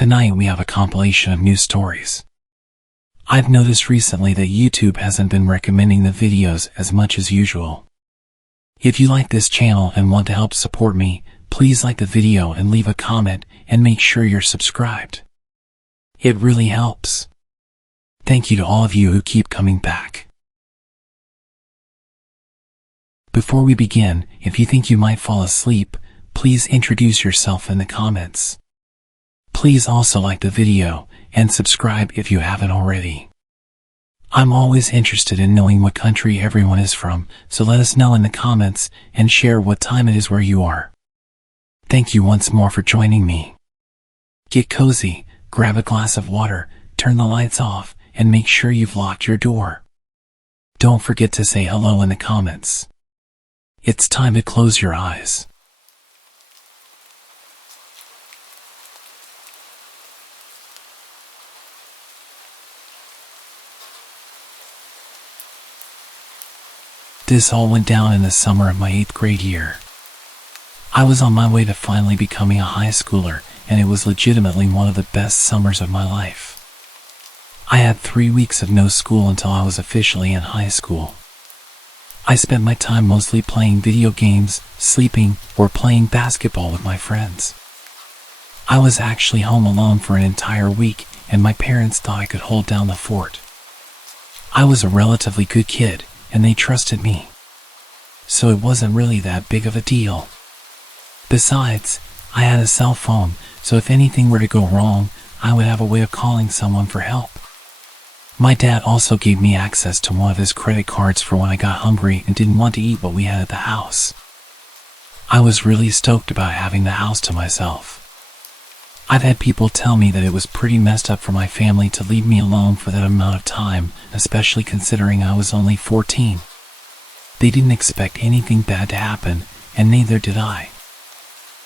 Tonight we have a compilation of news stories. I've noticed recently that YouTube hasn't been recommending the videos as much as usual. If you like this channel and want to help support me, please like the video and leave a comment and make sure you're subscribed. It really helps. Thank you to all of you who keep coming back. Before we begin, if you think you might fall asleep, please introduce yourself in the comments. Please also like the video and subscribe if you haven't already. I'm always interested in knowing what country everyone is from, so let us know in the comments and share what time it is where you are. Thank you once more for joining me. Get cozy, grab a glass of water, turn the lights off, and make sure you've locked your door. Don't forget to say hello in the comments. It's time to close your eyes. This all went down in the summer of my 8th grade year. I was on my way to finally becoming a high schooler, and it was legitimately one of the best summers of my life. I had 3 weeks of no school until I was officially in high school. I spent my time mostly playing video games, sleeping, or playing basketball with my friends. I was actually home alone for an entire week, and my parents thought I could hold down the fort. I was a relatively good kid, and they trusted me. So it wasn't really that big of a deal. Besides, I had a cell phone, so if anything were to go wrong, I would have a way of calling someone for help. My dad also gave me access to one of his credit cards for when I got hungry and didn't want to eat what we had at the house. I was really stoked about having the house to myself. I've had people tell me that it was pretty messed up for my family to leave me alone for that amount of time, especially considering I was only 14. They didn't expect anything bad to happen, and neither did I.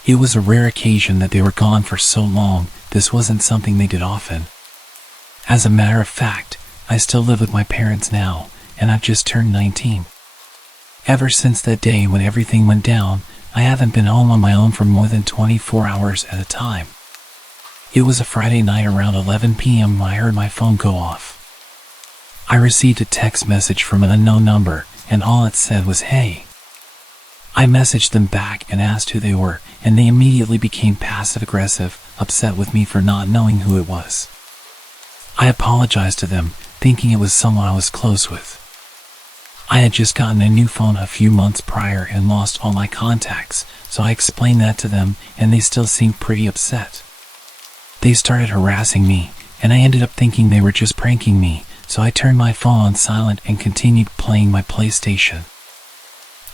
It was a rare occasion that they were gone for so long. This wasn't something they did often. As a matter of fact, I still live with my parents now, and I've just turned 19. Ever since that day when everything went down, I haven't been home on my own for more than 24 hours at a time. It was a Friday night around 11 p.m. when I heard my phone go off. I received a text message from an unknown number, and all it said was, "Hey." I messaged them back and asked who they were, and they immediately became passive-aggressive, upset with me for not knowing who it was. I apologized to them, thinking it was someone I was close with. I had just gotten a new phone a few months prior and lost all my contacts, so I explained that to them, and they still seemed pretty upset. They started harassing me, and I ended up thinking they were just pranking me, so I turned my phone on silent and continued playing my PlayStation.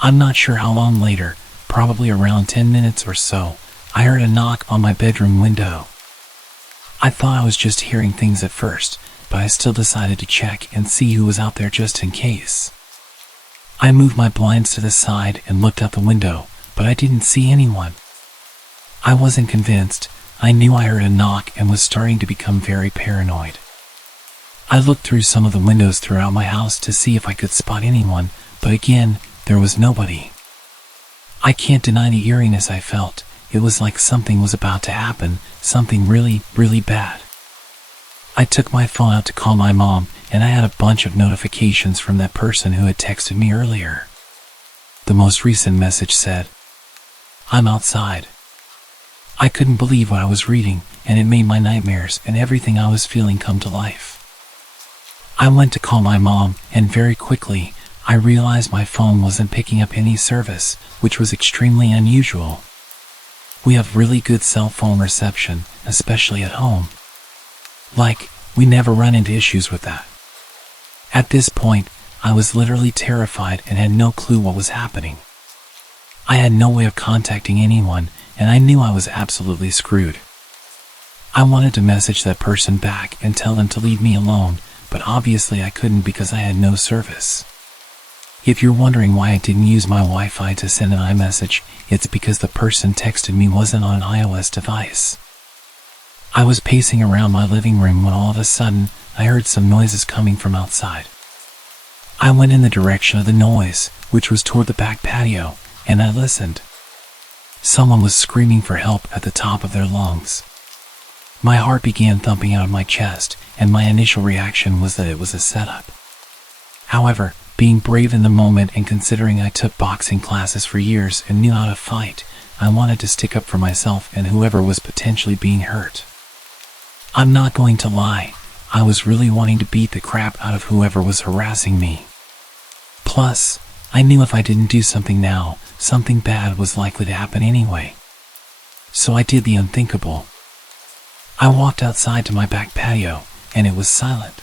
I'm not sure how long later, probably around 10 minutes or so, I heard a knock on my bedroom window. I thought I was just hearing things at first, but I still decided to check and see who was out there just in case. I moved my blinds to the side and looked out the window, but I didn't see anyone. I wasn't convinced. I knew I heard a knock and was starting to become very paranoid. I looked through some of the windows throughout my house to see if I could spot anyone, but again, there was nobody. I can't deny the eeriness I felt. It was like something was about to happen, something really, really bad. I took my phone out to call my mom, and I had a bunch of notifications from that person who had texted me earlier. The most recent message said, "I'm outside." I couldn't believe what I was reading, and it made my nightmares and everything I was feeling come to life. I went to call my mom, and very quickly, I realized my phone wasn't picking up any service, which was extremely unusual. We have really good cell phone reception, especially at home. We never run into issues with that. At this point, I was literally terrified and had no clue what was happening. I had no way of contacting anyone, and I knew I was absolutely screwed. I wanted to message that person back and tell them to leave me alone, but obviously I couldn't because I had no service. If you're wondering why I didn't use my Wi-Fi to send an iMessage, it's because the person texted me wasn't on an iOS device. I was pacing around my living room when all of a sudden, I heard some noises coming from outside. I went in the direction of the noise, which was toward the back patio, and I listened. Someone was screaming for help at the top of their lungs. My heart began thumping out of my chest, and my initial reaction was that it was a setup. However, being brave in the moment and considering I took boxing classes for years and knew how to fight, I wanted to stick up for myself and whoever was potentially being hurt. I'm not going to lie, I was really wanting to beat the crap out of whoever was harassing me. Plus, I knew if I didn't do something now, something bad was likely to happen anyway. So I did the unthinkable. I walked outside to my back patio, and it was silent.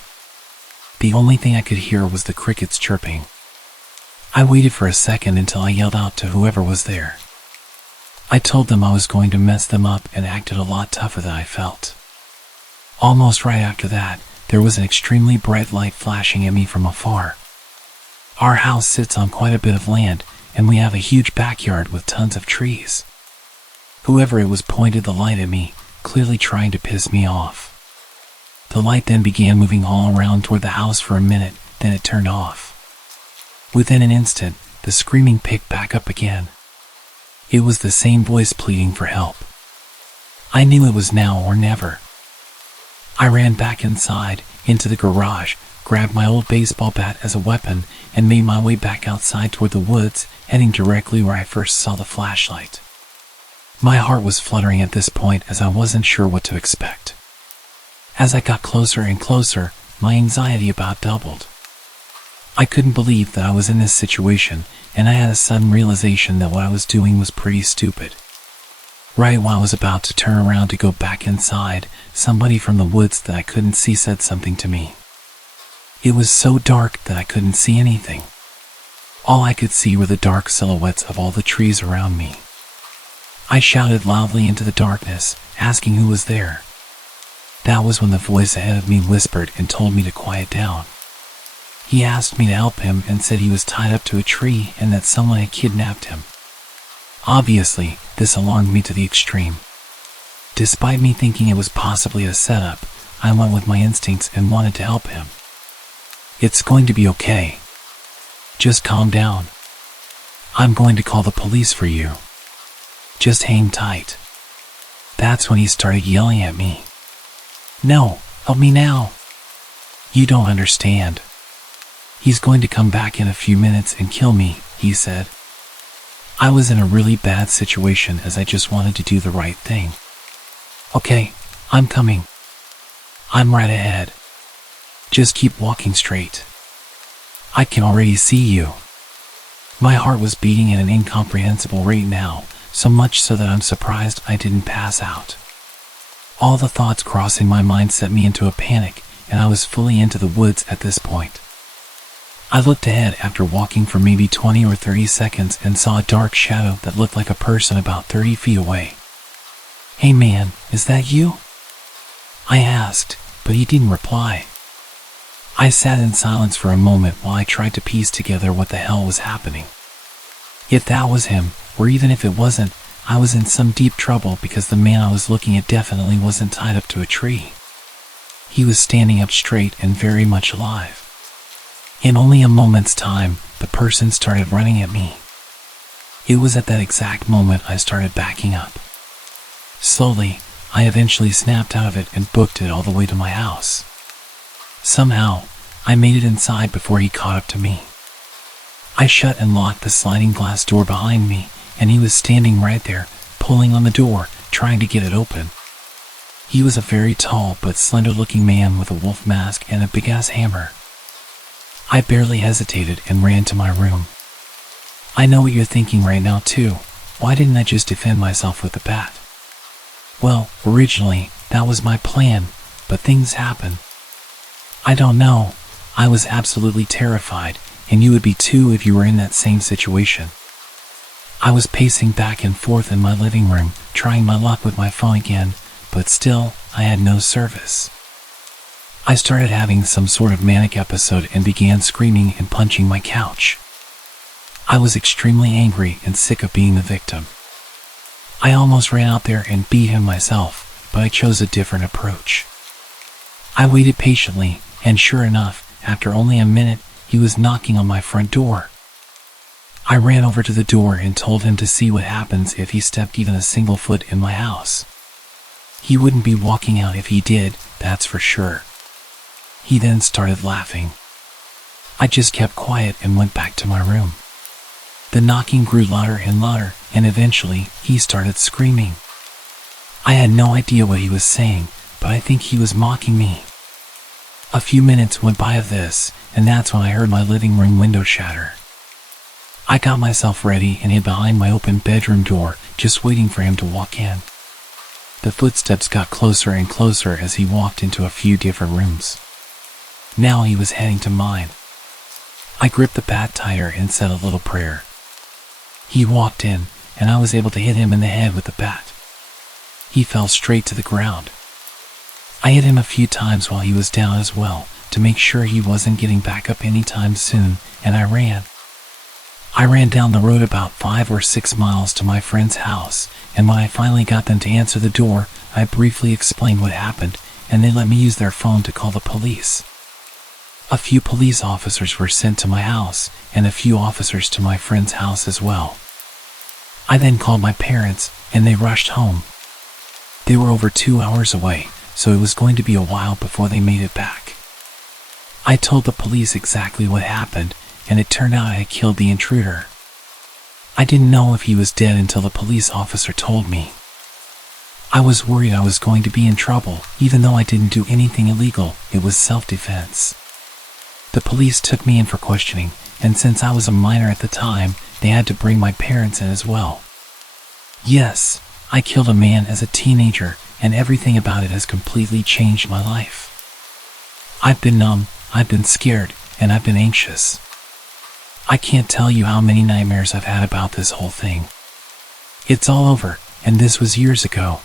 The only thing I could hear was the crickets chirping. I waited for a second until I yelled out to whoever was there. I told them I was going to mess them up and acted a lot tougher than I felt. Almost right after that, there was an extremely bright light flashing at me from afar. Our house sits on quite a bit of land, and we have a huge backyard with tons of trees. Whoever it was pointed the light at me, clearly trying to piss me off. The light then began moving all around toward the house for a minute, then it turned off. Within an instant, the screaming picked back up again. It was the same voice pleading for help. I knew it was now or never. I ran back inside, into the garage, grabbed my old baseball bat as a weapon, and made my way back outside toward the woods, heading directly where I first saw the flashlight. My heart was fluttering at this point as I wasn't sure what to expect. As I got closer and closer, my anxiety about doubled. I couldn't believe that I was in this situation, and I had a sudden realization that what I was doing was pretty stupid. Right while I was about to turn around to go back inside, somebody from the woods that I couldn't see said something to me. It was so dark that I couldn't see anything. All I could see were the dark silhouettes of all the trees around me. I shouted loudly into the darkness, asking who was there. That was when the voice ahead of me whispered and told me to quiet down. He asked me to help him and said he was tied up to a tree and that someone had kidnapped him. Obviously, this alarmed me to the extreme. Despite me thinking it was possibly a setup, I went with my instincts and wanted to help him. It's going to be okay. Just calm down. I'm going to call the police for you. Just hang tight. That's when he started yelling at me. No, help me now. You don't understand. He's going to come back in a few minutes and kill me, he said. I was in a really bad situation as I just wanted to do the right thing. Okay, I'm coming. I'm right ahead. Just keep walking straight. I can already see you. My heart was beating at an incomprehensible rate now, so much so that I'm surprised I didn't pass out. All the thoughts crossing my mind set me into a panic, and I was fully into the woods at this point. I looked ahead after walking for maybe 20 or 30 seconds and saw a dark shadow that looked like a person about 30 feet away. Hey man, is that you? I asked, but he didn't reply. I sat in silence for a moment while I tried to piece together what the hell was happening. If that was him, or even if it wasn't, I was in some deep trouble because the man I was looking at definitely wasn't tied up to a tree. He was standing up straight and very much alive. In only a moment's time, the person started running at me. It was at that exact moment I started backing up. Slowly, I eventually snapped out of it and booked it all the way to my house. Somehow, I made it inside before he caught up to me. I shut and locked the sliding glass door behind me, and he was standing right there, pulling on the door, trying to get it open. He was a very tall but slender-looking man with a wolf mask and a big-ass hammer. I barely hesitated and ran to my room. I know what you're thinking right now too. Why didn't I just defend myself with the bat? Well, originally, that was my plan, but things happen. I don't know. I was absolutely terrified, and you would be too if you were in that same situation. I was pacing back and forth in my living room, trying my luck with my phone again, but still, I had no service. I started having some sort of manic episode and began screaming and punching my couch. I was extremely angry and sick of being the victim. I almost ran out there and beat him myself, but I chose a different approach. I waited patiently, and sure enough, after only a minute, he was knocking on my front door. I ran over to the door and told him to see what happens if he stepped even a single foot in my house. He wouldn't be walking out if he did, that's for sure. He then started laughing. I just kept quiet and went back to my room. The knocking grew louder and louder, and eventually, he started screaming. I had no idea what he was saying, but I think he was mocking me. A few minutes went by of this, and that's when I heard my living room window shatter. I got myself ready and hid behind my open bedroom door, just waiting for him to walk in. The footsteps got closer and closer as he walked into a few different rooms. Now he was heading to mine. I gripped the bat tighter and said a little prayer. He walked in, and I was able to hit him in the head with the bat. He fell straight to the ground. I hit him a few times while he was down as well, to make sure he wasn't getting back up anytime soon, and I ran. I ran down the road about 5 or 6 miles to my friend's house, and when I finally got them to answer the door, I briefly explained what happened, and they let me use their phone to call the police. A few police officers were sent to my house, and a few officers to my friend's house as well. I then called my parents, and they rushed home. They were over 2 hours away, so it was going to be a while before they made it back. I told the police exactly what happened, and it turned out I had killed the intruder. I didn't know if he was dead until the police officer told me. I was worried I was going to be in trouble, even though I didn't do anything illegal. It was self-defense. The police took me in for questioning, and since I was a minor at the time, they had to bring my parents in as well. Yes, I killed a man as a teenager, and everything about it has completely changed my life. I've been numb, I've been scared, and I've been anxious. I can't tell you how many nightmares I've had about this whole thing. It's all over, and this was years ago.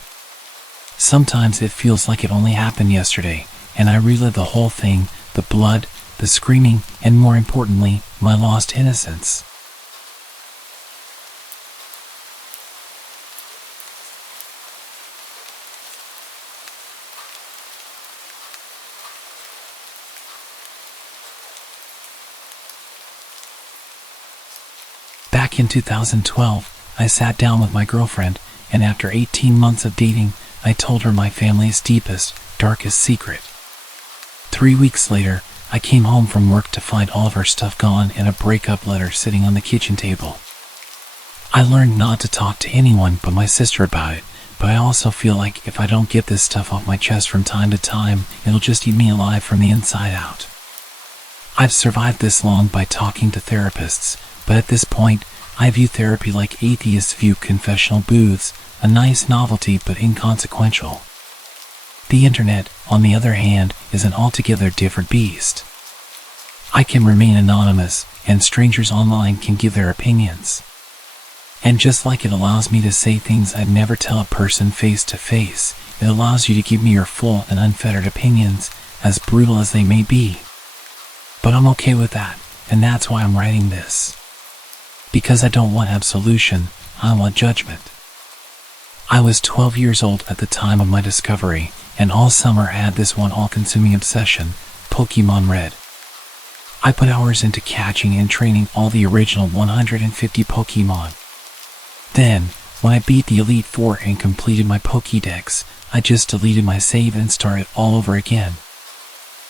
Sometimes it feels like it only happened yesterday, and I relive the whole thing, the blood, the screaming, and more importantly, my lost innocence. Back in 2012, I sat down with my girlfriend, and after 18 months of dating, I told her my family's deepest, darkest secret. 3 weeks later, I came home from work to find all of her stuff gone and a breakup letter sitting on the kitchen table. I learned not to talk to anyone but my sister about it, but I also feel like if I don't get this stuff off my chest from time to time, it'll just eat me alive from the inside out. I've survived this long by talking to therapists, but at this point, I view therapy like atheists view confessional booths, a nice novelty but inconsequential. The internet, on the other hand, is an altogether different beast. I can remain anonymous, and strangers online can give their opinions. And just like it allows me to say things I'd never tell a person face to face, it allows you to give me your full and unfettered opinions, as brutal as they may be. But I'm okay with that, and that's why I'm writing this. Because I don't want absolution, I want judgment. I was 12 years old at the time of my discovery, and all summer I had this one all-consuming obsession, Pokemon Red. I put hours into catching and training all the original 150 Pokemon. Then, when I beat the Elite Four and completed my Pokédex, I just deleted my save and started all over again.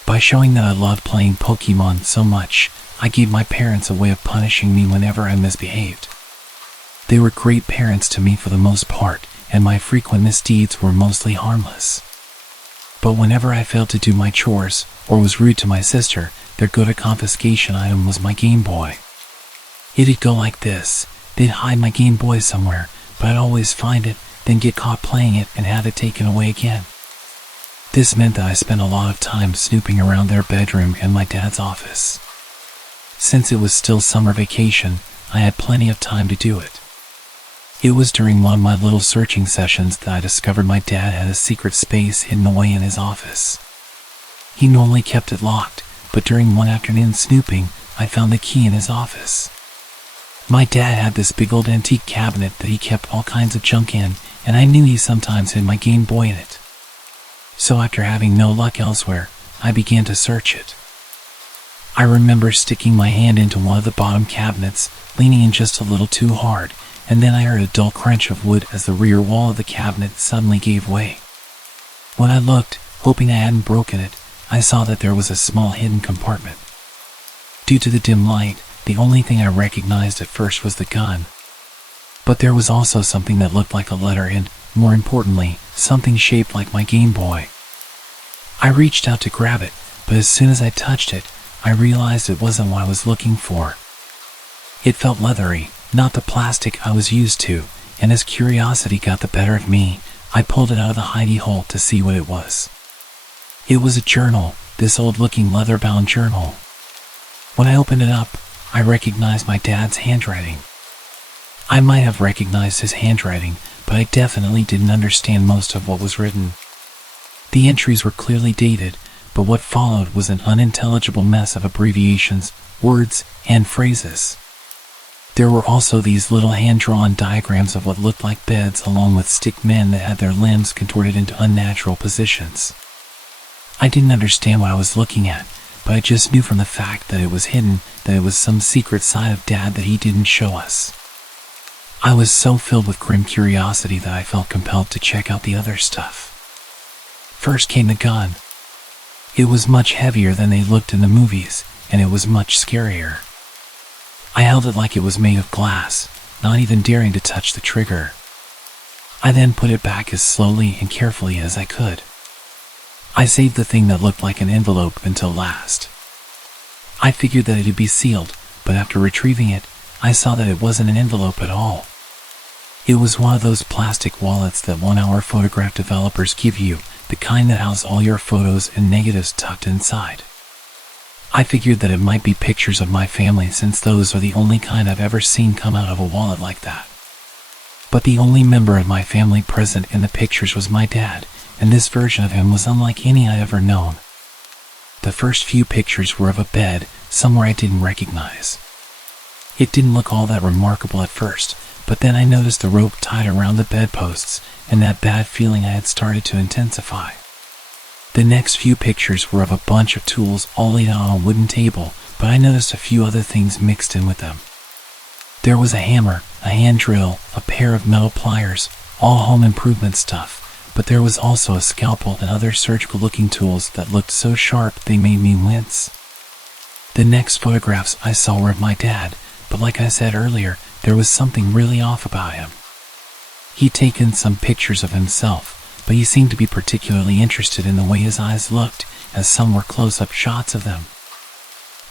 By showing that I loved playing Pokemon so much, I gave my parents a way of punishing me whenever I misbehaved. They were great parents to me for the most part, and my frequent misdeeds were mostly harmless. But whenever I failed to do my chores, or was rude to my sister, their go-to confiscation item was my Game Boy. It'd go like this: they'd hide my Game Boy somewhere, but I'd always find it, then get caught playing it and have it taken away again. This meant that I spent a lot of time snooping around their bedroom and my dad's office. Since it was still summer vacation, I had plenty of time to do it. It was during one of my little searching sessions that I discovered my dad had a secret space hidden away in his office. He normally kept it locked, but during one afternoon snooping, I found the key in his office. My dad had this big old antique cabinet that he kept all kinds of junk in, and I knew he sometimes hid my Game Boy in it. So after having no luck elsewhere, I began to search it. I remember sticking my hand into one of the bottom cabinets, leaning in just a little too hard, and then I heard a dull crunch of wood as the rear wall of the cabinet suddenly gave way. When I looked, hoping I hadn't broken it, I saw that there was a small hidden compartment. Due to the dim light, the only thing I recognized at first was the gun. But there was also something that looked like a letter and, more importantly, something shaped like my Game Boy. I reached out to grab it, but as soon as I touched it, I realized it wasn't what I was looking for. It felt leathery, not the plastic I was used to, and as curiosity got the better of me, I pulled it out of the hidey hole to see what it was. It was a journal, this old-looking leather-bound journal. When I opened it up, I recognized my dad's handwriting. I might have recognized his handwriting, but I definitely didn't understand most of what was written. The entries were clearly dated, but what followed was an unintelligible mess of abbreviations, words, and phrases. There were also these little hand-drawn diagrams of what looked like beds along with stick men that had their limbs contorted into unnatural positions. I didn't understand what I was looking at, but I just knew from the fact that it was hidden that it was some secret side of Dad that he didn't show us. I was so filled with grim curiosity that I felt compelled to check out the other stuff. First came the gun. It was much heavier than they looked in the movies, and it was much scarier. I held it like it was made of glass, not even daring to touch the trigger. I then put it back as slowly and carefully as I could. I saved the thing that looked like an envelope until last. I figured that it'd be sealed, but after retrieving it, I saw that it wasn't an envelope at all. It was one of those plastic wallets that 1-hour photograph developers give you, the kind that house all your photos and negatives tucked inside. I figured that it might be pictures of my family since those are the only kind I've ever seen come out of a wallet like that. But the only member of my family present in the pictures was my dad, and this version of him was unlike any I'd ever known. The first few pictures were of a bed, somewhere I didn't recognize. It didn't look all that remarkable at first, but then I noticed the rope tied around the bedposts, and that bad feeling I had started to intensify. The next few pictures were of a bunch of tools all laid out on a wooden table, but I noticed a few other things mixed in with them. There was a hammer, a hand drill, a pair of metal pliers, all home improvement stuff, but there was also a scalpel and other surgical-looking tools that looked so sharp they made me wince. The next photographs I saw were of my dad, but like I said earlier, there was something really off about him. He'd taken some pictures of himself, but he seemed to be particularly interested in the way his eyes looked, as some were close-up shots of them.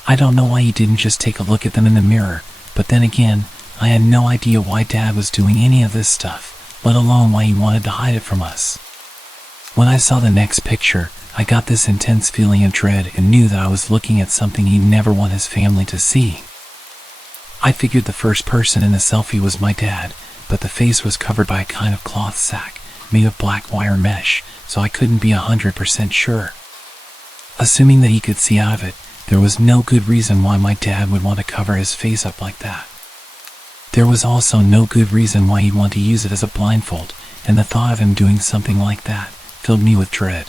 I don't know why he didn't just take a look at them in the mirror, but then again, I had no idea why Dad was doing any of this stuff, let alone why he wanted to hide it from us. When I saw the next picture, I got this intense feeling of dread and knew that I was looking at something he'd never want his family to see. I figured the first person in the selfie was my dad, but the face was covered by a kind of cloth sack, made of black wire mesh, so I couldn't be 100% sure. Assuming that he could see out of it, there was no good reason why my dad would want to cover his face up like that. There was also no good reason why he'd want to use it as a blindfold, and the thought of him doing something like that filled me with dread.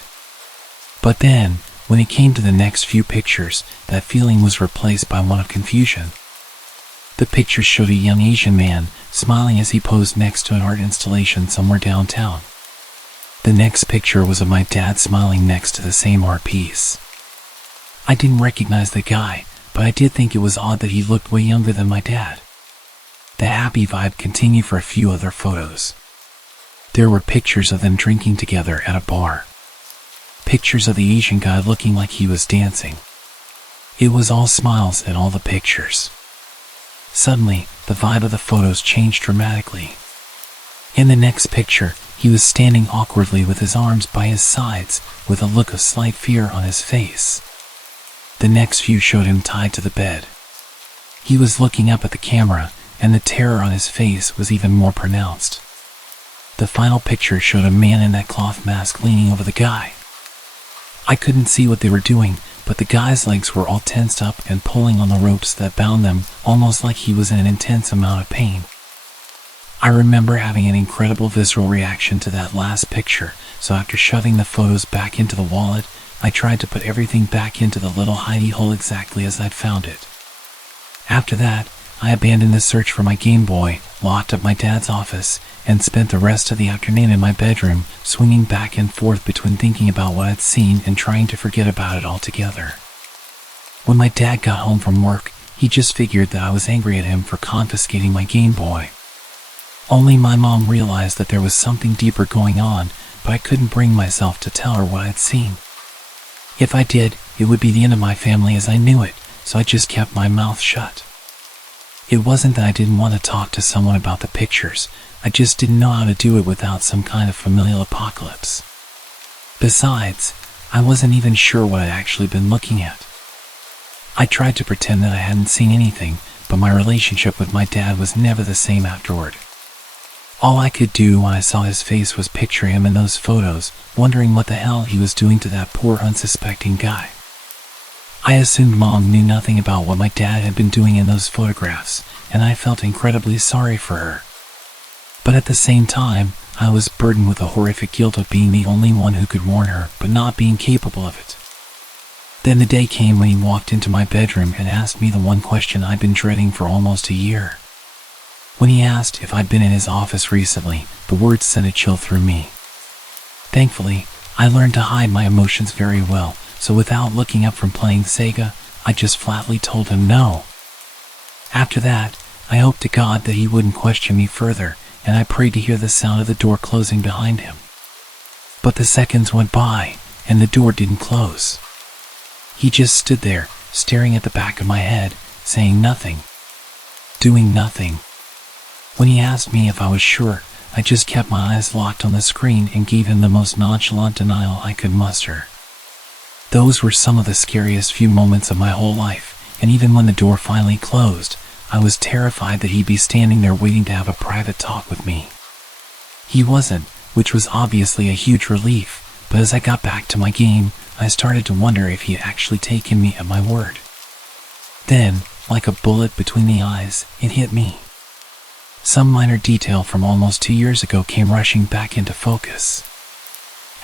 But then, when it came to the next few pictures, that feeling was replaced by one of confusion. The pictures showed a young Asian man smiling as he posed next to an art installation somewhere downtown. The next picture was of my dad smiling next to the same art piece. I didn't recognize the guy, but I did think it was odd that he looked way younger than my dad. The happy vibe continued for a few other photos. There were pictures of them drinking together at a bar. Pictures of the Asian guy looking like he was dancing. It was all smiles in all the pictures. Suddenly, the vibe of the photos changed dramatically. In the next picture, he was standing awkwardly with his arms by his sides, with a look of slight fear on his face. The next few showed him tied to the bed. He was looking up at the camera, and the terror on his face was even more pronounced. The final picture showed a man in that cloth mask leaning over the guy. I couldn't see what they were doing, but the guy's legs were all tensed up and pulling on the ropes that bound them, almost like he was in an intense amount of pain. I remember having an incredible visceral reaction to that last picture, so after shoving the photos back into the wallet, I tried to put everything back into the little hidey hole exactly as I'd found it. After that, I abandoned the search for my Game Boy, locked up my dad's office, and spent the rest of the afternoon in my bedroom, swinging back and forth between thinking about what I'd seen and trying to forget about it altogether. When my dad got home from work, he just figured that I was angry at him for confiscating my Game Boy. Only my mom realized that there was something deeper going on, but I couldn't bring myself to tell her what I'd seen. If I did, it would be the end of my family as I knew it, so I just kept my mouth shut. It wasn't that I didn't want to talk to someone about the pictures, I just didn't know how to do it without some kind of familial apocalypse. Besides, I wasn't even sure what I'd actually been looking at. I tried to pretend that I hadn't seen anything, but my relationship with my dad was never the same afterward. All I could do when I saw his face was picture him in those photos, wondering what the hell he was doing to that poor unsuspecting guy. I assumed Mom knew nothing about what my dad had been doing in those photographs, and I felt incredibly sorry for her. But at the same time, I was burdened with the horrific guilt of being the only one who could warn her, but not being capable of it. Then the day came when he walked into my bedroom and asked me the one question I'd been dreading for almost a year. When he asked if I'd been in his office recently, the words sent a chill through me. Thankfully, I learned to hide my emotions very well, so without looking up from playing Sega, I just flatly told him no. After that, I hoped to God that he wouldn't question me further, and I prayed to hear the sound of the door closing behind him. But the seconds went by, and the door didn't close. He just stood there, staring at the back of my head, saying nothing. Doing nothing. When he asked me if I was sure, I just kept my eyes locked on the screen and gave him the most nonchalant denial I could muster. Those were some of the scariest few moments of my whole life, and even when the door finally closed, I was terrified that he'd be standing there waiting to have a private talk with me. He wasn't, which was obviously a huge relief, but as I got back to my game, I started to wonder if he had actually taken me at my word. Then, like a bullet between the eyes, it hit me. Some minor detail from almost 2 years ago came rushing back into focus.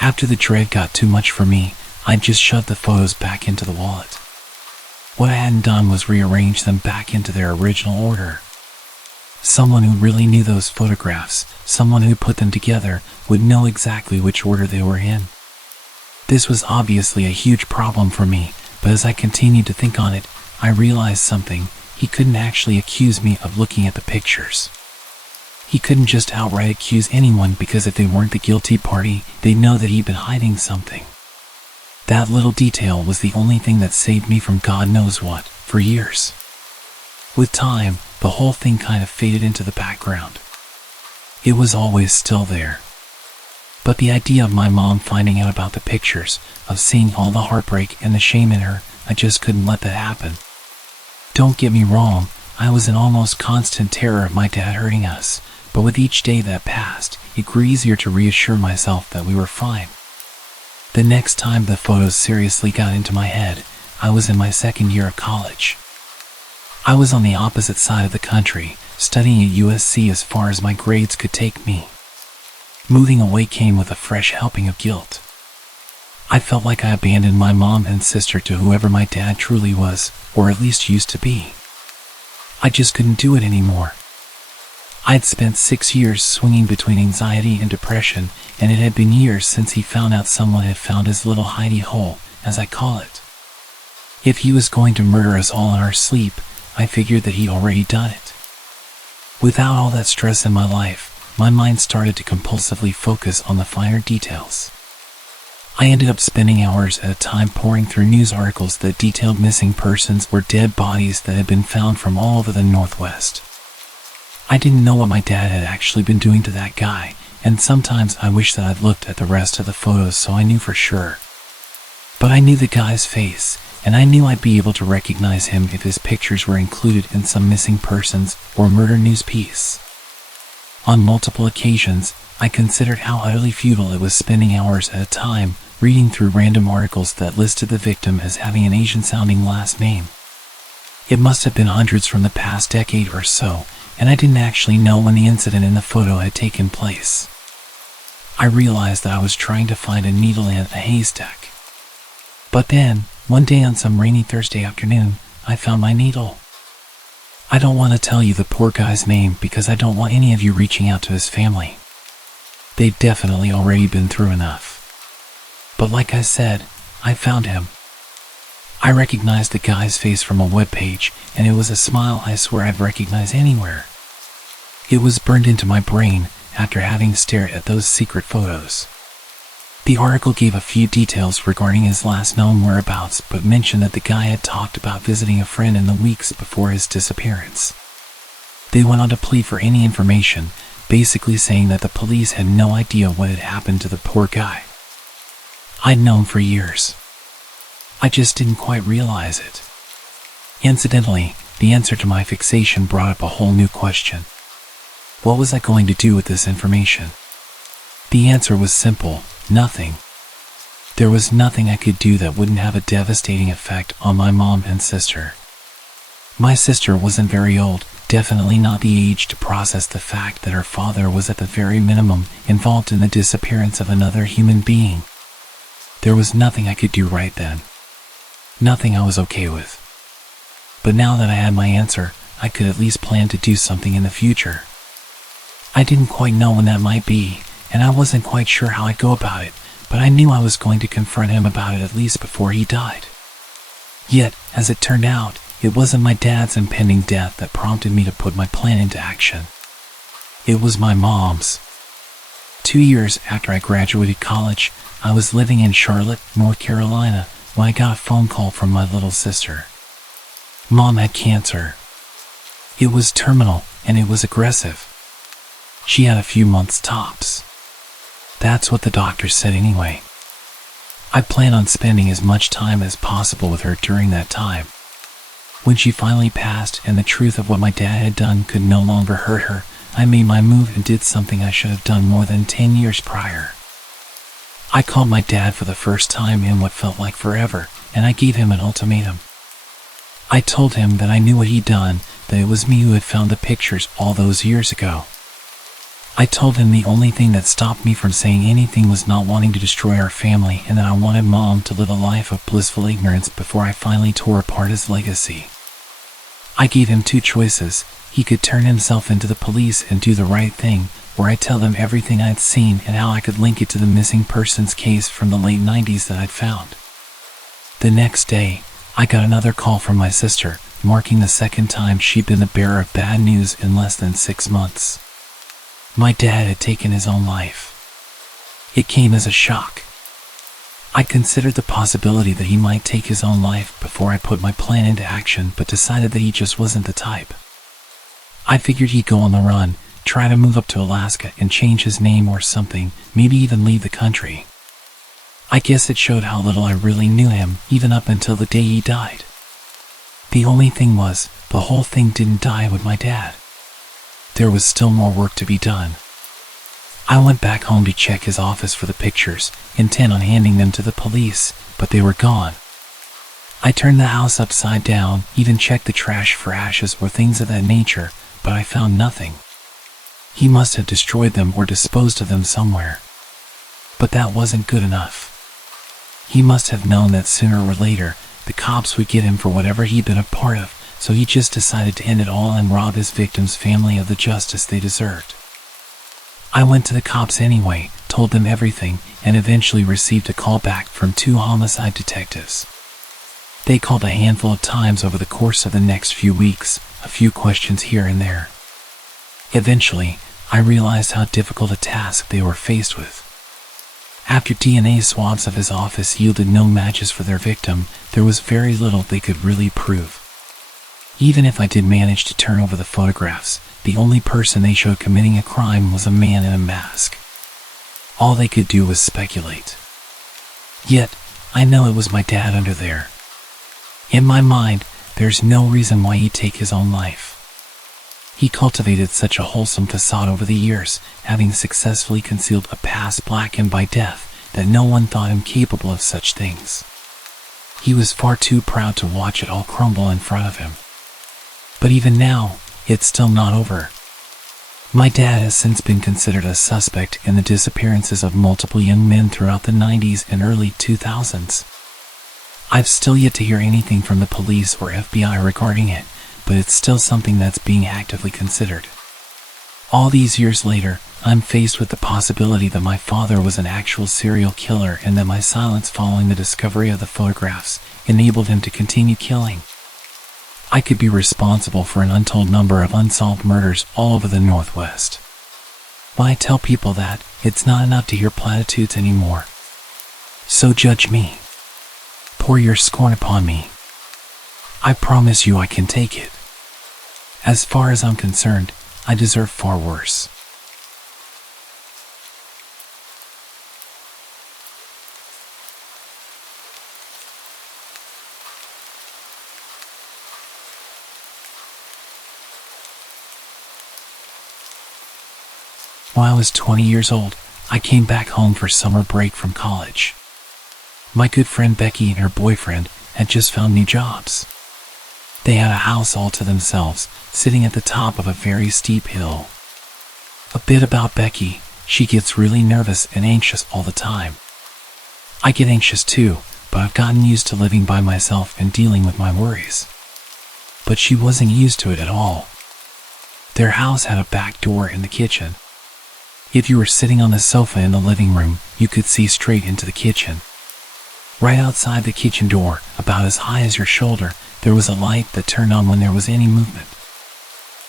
After the dread got too much for me, I just shoved the photos back into the wallet. What I hadn't done was rearrange them back into their original order. Someone who really knew those photographs, someone who put them together, would know exactly which order they were in. This was obviously a huge problem for me, but as I continued to think on it, I realized something. He couldn't actually accuse me of looking at the pictures. He couldn't just outright accuse anyone because if they weren't the guilty party, they'd know that he'd been hiding something. That little detail was the only thing that saved me from God knows what, for years. With time, the whole thing kind of faded into the background. It was always still there. But the idea of my mom finding out about the pictures, of seeing all the heartbreak and the shame in her, I just couldn't let that happen. Don't get me wrong, I was in almost constant terror of my dad hurting us, but with each day that passed, it grew easier to reassure myself that we were fine. The next time the photos seriously got into my head, I was in my second year of college. I was on the opposite side of the country, studying at USC as far as my grades could take me. Moving away came with a fresh helping of guilt. I felt like I abandoned my mom and sister to whoever my dad truly was, or at least used to be. I just couldn't do it anymore. I'd spent 6 years swinging between anxiety and depression, and it had been years since he found out someone had found his little hidey hole, as I call it. If he was going to murder us all in our sleep, I figured that he'd already done it. Without all that stress in my life, my mind started to compulsively focus on the finer details. I ended up spending hours at a time poring through news articles that detailed missing persons or dead bodies that had been found from all over the Northwest. I didn't know what my dad had actually been doing to that guy, and sometimes I wish that I'd looked at the rest of the photos so I knew for sure. But I knew the guy's face, and I knew I'd be able to recognize him if his pictures were included in some missing persons or murder news piece. On multiple occasions, I considered how utterly futile it was spending hours at a time reading through random articles that listed the victim as having an Asian-sounding last name. It must have been hundreds from the past decade or so, and I didn't actually know when the incident in the photo had taken place. I realized that I was trying to find a needle in a haystack. But then, one day on some rainy Thursday afternoon, I found my needle. I don't want to tell you the poor guy's name because I don't want any of you reaching out to his family. They've definitely already been through enough. But like I said, I found him. I recognized the guy's face from a webpage, and it was a smile I swear I've recognized anywhere. It was burned into my brain after having stared at those secret photos. The article gave a few details regarding his last known whereabouts, but mentioned that the guy had talked about visiting a friend in the weeks before his disappearance. They went on to plead for any information, basically saying that the police had no idea what had happened to the poor guy. I'd known for years. I just didn't quite realize it. Incidentally, the answer to my fixation brought up a whole new question. What was I going to do with this information? The answer was simple: nothing. There was nothing I could do that wouldn't have a devastating effect on my mom and sister. My sister wasn't very old, definitely not the age to process the fact that her father was at the very minimum involved in the disappearance of another human being. There was nothing I could do right then. Nothing I was okay with. But now that I had my answer, I could at least plan to do something in the future. I didn't quite know when that might be, and I wasn't quite sure how I'd go about it, but I knew I was going to confront him about it at least before he died. Yet, as it turned out, it wasn't my dad's impending death that prompted me to put my plan into action. It was my mom's. 2 years after I graduated college, I was living in Charlotte, North Carolina, when I got a phone call from my little sister. Mom had cancer. It was terminal, and it was aggressive. She had a few months tops. That's what the doctor said anyway. I planned on spending as much time as possible with her during that time. When she finally passed and the truth of what my dad had done could no longer hurt her, I made my move and did something I should have done more than 10 years prior. I called my dad for the first time in what felt like forever, and I gave him an ultimatum. I told him that I knew what he'd done, that it was me who had found the pictures all those years ago. I told him the only thing that stopped me from saying anything was not wanting to destroy our family, and that I wanted Mom to live a life of blissful ignorance before I finally tore apart his legacy. I gave him 2 choices. He could turn himself into the police and do the right thing, or I'd tell them everything I'd seen and how I could link it to the missing persons case from the late 90s that I'd found. The next day, I got another call from my sister, marking the second time she'd been the bearer of bad news in less than 6 months. My dad had taken his own life. It came as a shock. I considered the possibility that he might take his own life before I put my plan into action, but decided that he just wasn't the type. I figured he'd go on the run, try to move up to Alaska and change his name or something, maybe even leave the country. I guess it showed how little I really knew him, even up until the day he died. The only thing was, the whole thing didn't die with my dad. There was still more work to be done. I went back home to check his office for the pictures, intent on handing them to the police, but they were gone. I turned the house upside down, even checked the trash for ashes or things of that nature, but I found nothing. He must have destroyed them or disposed of them somewhere. But that wasn't good enough. He must have known that sooner or later, the cops would get him for whatever he'd been a part of, so he just decided to end it all and rob his victim's family of the justice they deserved. I went to the cops anyway, told them everything, and eventually received a call back from 2 homicide detectives. They called a handful of times over the course of the next few weeks, a few questions here and there. Eventually, I realized how difficult a task they were faced with. After DNA swabs of his office yielded no matches for their victim, there was very little they could really prove. Even if I did manage to turn over the photographs, the only person they showed committing a crime was a man in a mask. All they could do was speculate. Yet, I know it was my dad under there. In my mind, there's no reason why he'd take his own life. He cultivated such a wholesome facade over the years, having successfully concealed a past blackened by death, that no one thought him capable of such things. He was far too proud to watch it all crumble in front of him. But even now, it's still not over. My dad has since been considered a suspect in the disappearances of multiple young men throughout the 90s and early 2000s. I've still yet to hear anything from the police or FBI regarding it, but it's still something that's being actively considered. All these years later, I'm faced with the possibility that my father was an actual serial killer and that my silence following the discovery of the photographs enabled him to continue killing. I could be responsible for an untold number of unsolved murders all over the Northwest. But I tell people that it's not enough to hear platitudes anymore. So judge me. Pour your scorn upon me. I promise you I can take it. As far as I'm concerned, I deserve far worse. When I was 20 years old, I came back home for summer break from college. My good friend Becky and her boyfriend had just found new jobs. They had a house all to themselves, sitting at the top of a very steep hill. A bit about Becky, she gets really nervous and anxious all the time. I get anxious too, but I've gotten used to living by myself and dealing with my worries. But she wasn't used to it at all. Their house had a back door in the kitchen. If you were sitting on the sofa in the living room, you could see straight into the kitchen. Right outside the kitchen door, about as high as your shoulder, there was a light that turned on when there was any movement.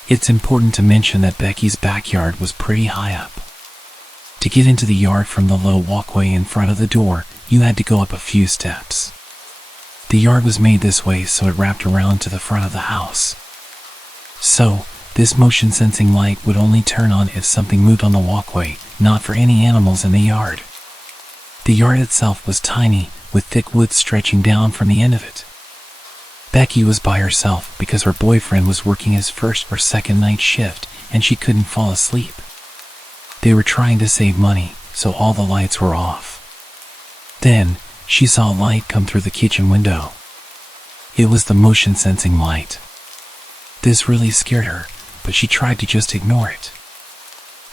It's important to mention that Becky's backyard was pretty high up. To get into the yard from the low walkway in front of the door, you had to go up a few steps. The yard was made this way so it wrapped around to the front of the house. So, this motion-sensing light would only turn on if something moved on the walkway, not for any animals in the yard. The yard itself was tiny, with thick wood stretching down from the end of it. Becky was by herself because her boyfriend was working his first or second night shift and she couldn't fall asleep. They were trying to save money, so all the lights were off. Then, she saw a light come through the kitchen window. It was the motion-sensing light. This really scared her, but she tried to just ignore it.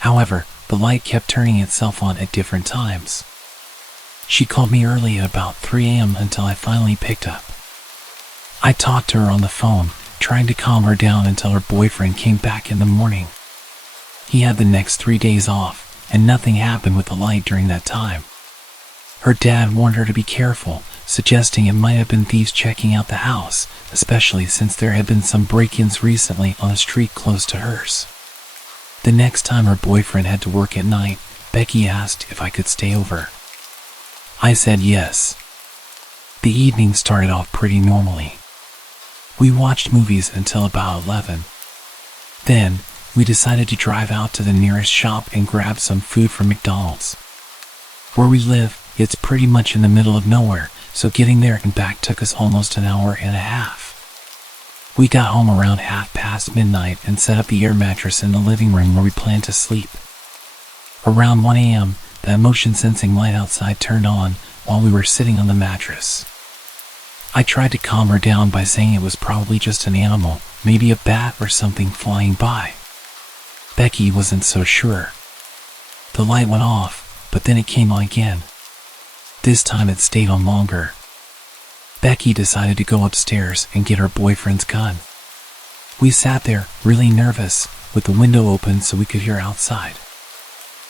However, the light kept turning itself on at different times. She called me early at about 3 a.m. until I finally picked up. I talked to her on the phone, trying to calm her down until her boyfriend came back in the morning. He had the next 3 days off, and nothing happened with the light during that time. Her dad warned her to be careful, suggesting it might have been thieves checking out the house, especially since there had been some break-ins recently on a street close to hers. The next time her boyfriend had to work at night, Becky asked if I could stay over. I said yes. The evening started off pretty normally. We watched movies until about 11. Then, we decided to drive out to the nearest shop and grab some food from McDonald's. Where we live, it's pretty much in the middle of nowhere, so getting there and back took us almost an hour and a half. We got home around midnight and set up the air mattress in the living room where we planned to sleep. Around 1 a.m., that motion-sensing light outside turned on while we were sitting on the mattress. I tried to calm her down by saying it was probably just an animal, maybe a bat or something flying by. Becky wasn't so sure. The light went off, but then it came on again. This time it stayed on longer. Becky decided to go upstairs and get her boyfriend's gun. We sat there, really nervous, with the window open so we could hear outside.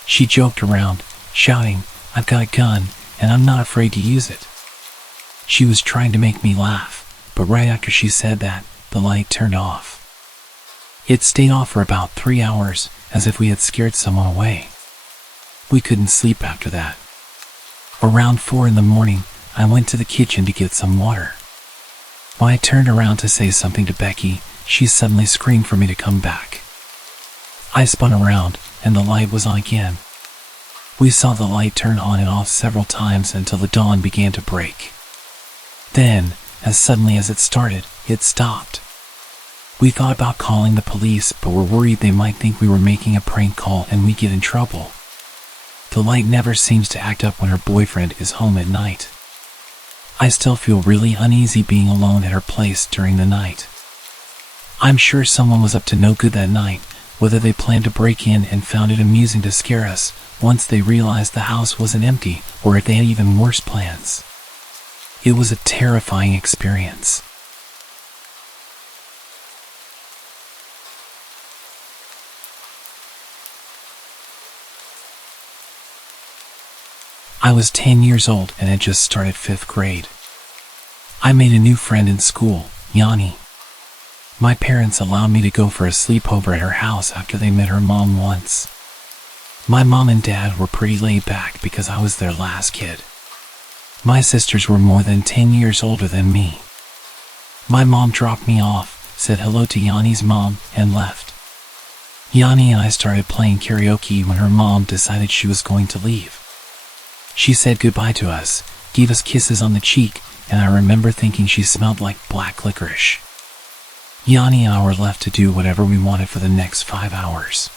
She joked around, shouting, "I've got a gun, and I'm not afraid to use it." She was trying to make me laugh, but right after she said that, the light turned off. It stayed off for about 3 hours, as if we had scared someone away. We couldn't sleep after that. Around 4 in the morning, I went to the kitchen to get some water. When I turned around to say something to Becky, she suddenly screamed for me to come back. I spun around, and the light was on again. We saw the light turn on and off several times until the dawn began to break. Then, as suddenly as it started, it stopped. We thought about calling the police, but were worried they might think we were making a prank call and we'd get in trouble. The light never seems to act up when her boyfriend is home at night. I still feel really uneasy being alone at her place during the night. I'm sure someone was up to no good that night, whether they planned to break in and found it amusing to scare us once they realized the house wasn't empty, or if they had even worse plans. It was a terrifying experience. I was 10 years old and had just started 5th grade. I made a new friend in school, Yanni. My parents allowed me to go for a sleepover at her house after they met her mom once. My mom and dad were pretty laid back because I was their last kid. My sisters were more than 10 years older than me. My mom dropped me off, said hello to Yanni's mom, and left. Yanni and I started playing karaoke when her mom decided she was going to leave. She said goodbye to us, gave us kisses on the cheek, and I remember thinking she smelled like black licorice. Yanni and I were left to do whatever we wanted for the next 5 hours.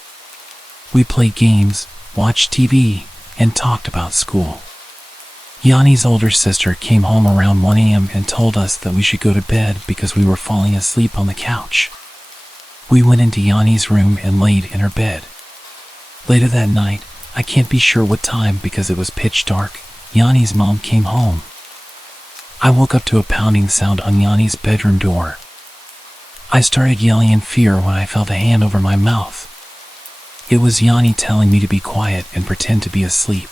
We played games, watched TV, and talked about school. Yanni's older sister came home around 1 a.m. and told us that we should go to bed because we were falling asleep on the couch. We went into Yanni's room and laid in her bed. Later that night, I can't be sure what time because it was pitch dark, Yanni's mom came home. I woke up to a pounding sound on Yanni's bedroom door. I started yelling in fear when I felt a hand over my mouth. It was Yanni telling me to be quiet and pretend to be asleep.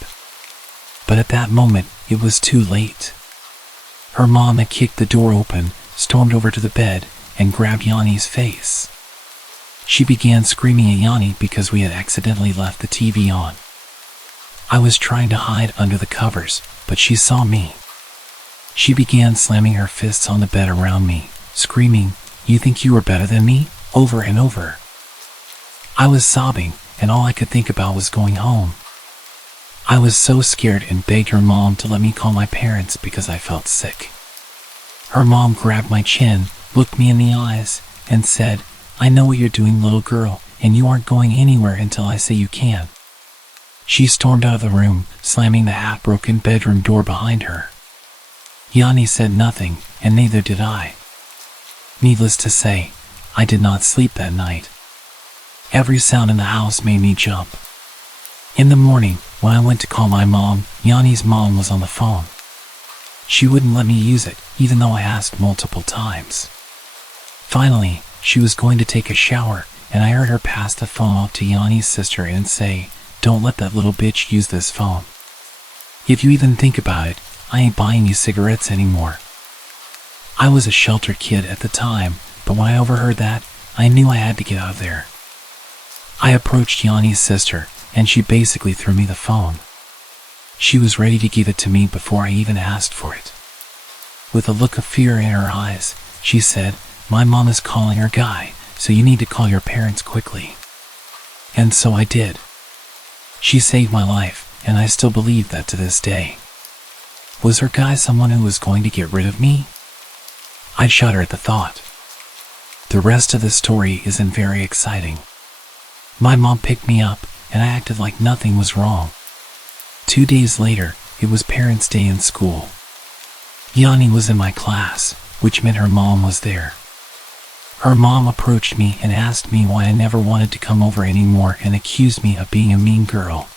But at that moment, it was too late. Her mom had kicked the door open, stormed over to the bed, and grabbed Yanni's face. She began screaming at Yanni because we had accidentally left the TV on. I was trying to hide under the covers, but she saw me. She began slamming her fists on the bed around me, screaming, "You think you are better than me?" over and over. I was sobbing, and all I could think about was going home. I was so scared and begged her mom to let me call my parents because I felt sick. Her mom grabbed my chin, looked me in the eyes, and said, "I know what you're doing, little girl, and you aren't going anywhere until I say you can." She stormed out of the room, slamming the half-broken bedroom door behind her. Yanni said nothing, and neither did I. Needless to say, I did not sleep that night. Every sound in the house made me jump. In the morning, when I went to call my mom, Yanni's mom was on the phone. She wouldn't let me use it, even though I asked multiple times. Finally, she was going to take a shower, and I heard her pass the phone off to Yanni's sister and say, "Don't let that little bitch use this phone. If you even think about it, I ain't buying you cigarettes anymore." I was a sheltered kid at the time, but when I overheard that, I knew I had to get out of there. I approached Yanni's sister, and she basically threw me the phone. She was ready to give it to me before I even asked for it. With a look of fear in her eyes, she said, "My mom is calling her guy, so you need to call your parents quickly." And so I did. She saved my life, and I still believe that to this day. Was her guy someone who was going to get rid of me? I shudder at the thought. The rest of the story isn't very exciting. My mom picked me up, and I acted like nothing was wrong. 2 days later, it was Parents' Day in school. Yanni was in my class, which meant her mom was there. Her mom approached me and asked me why I never wanted to come over anymore and accused me of being a mean girl.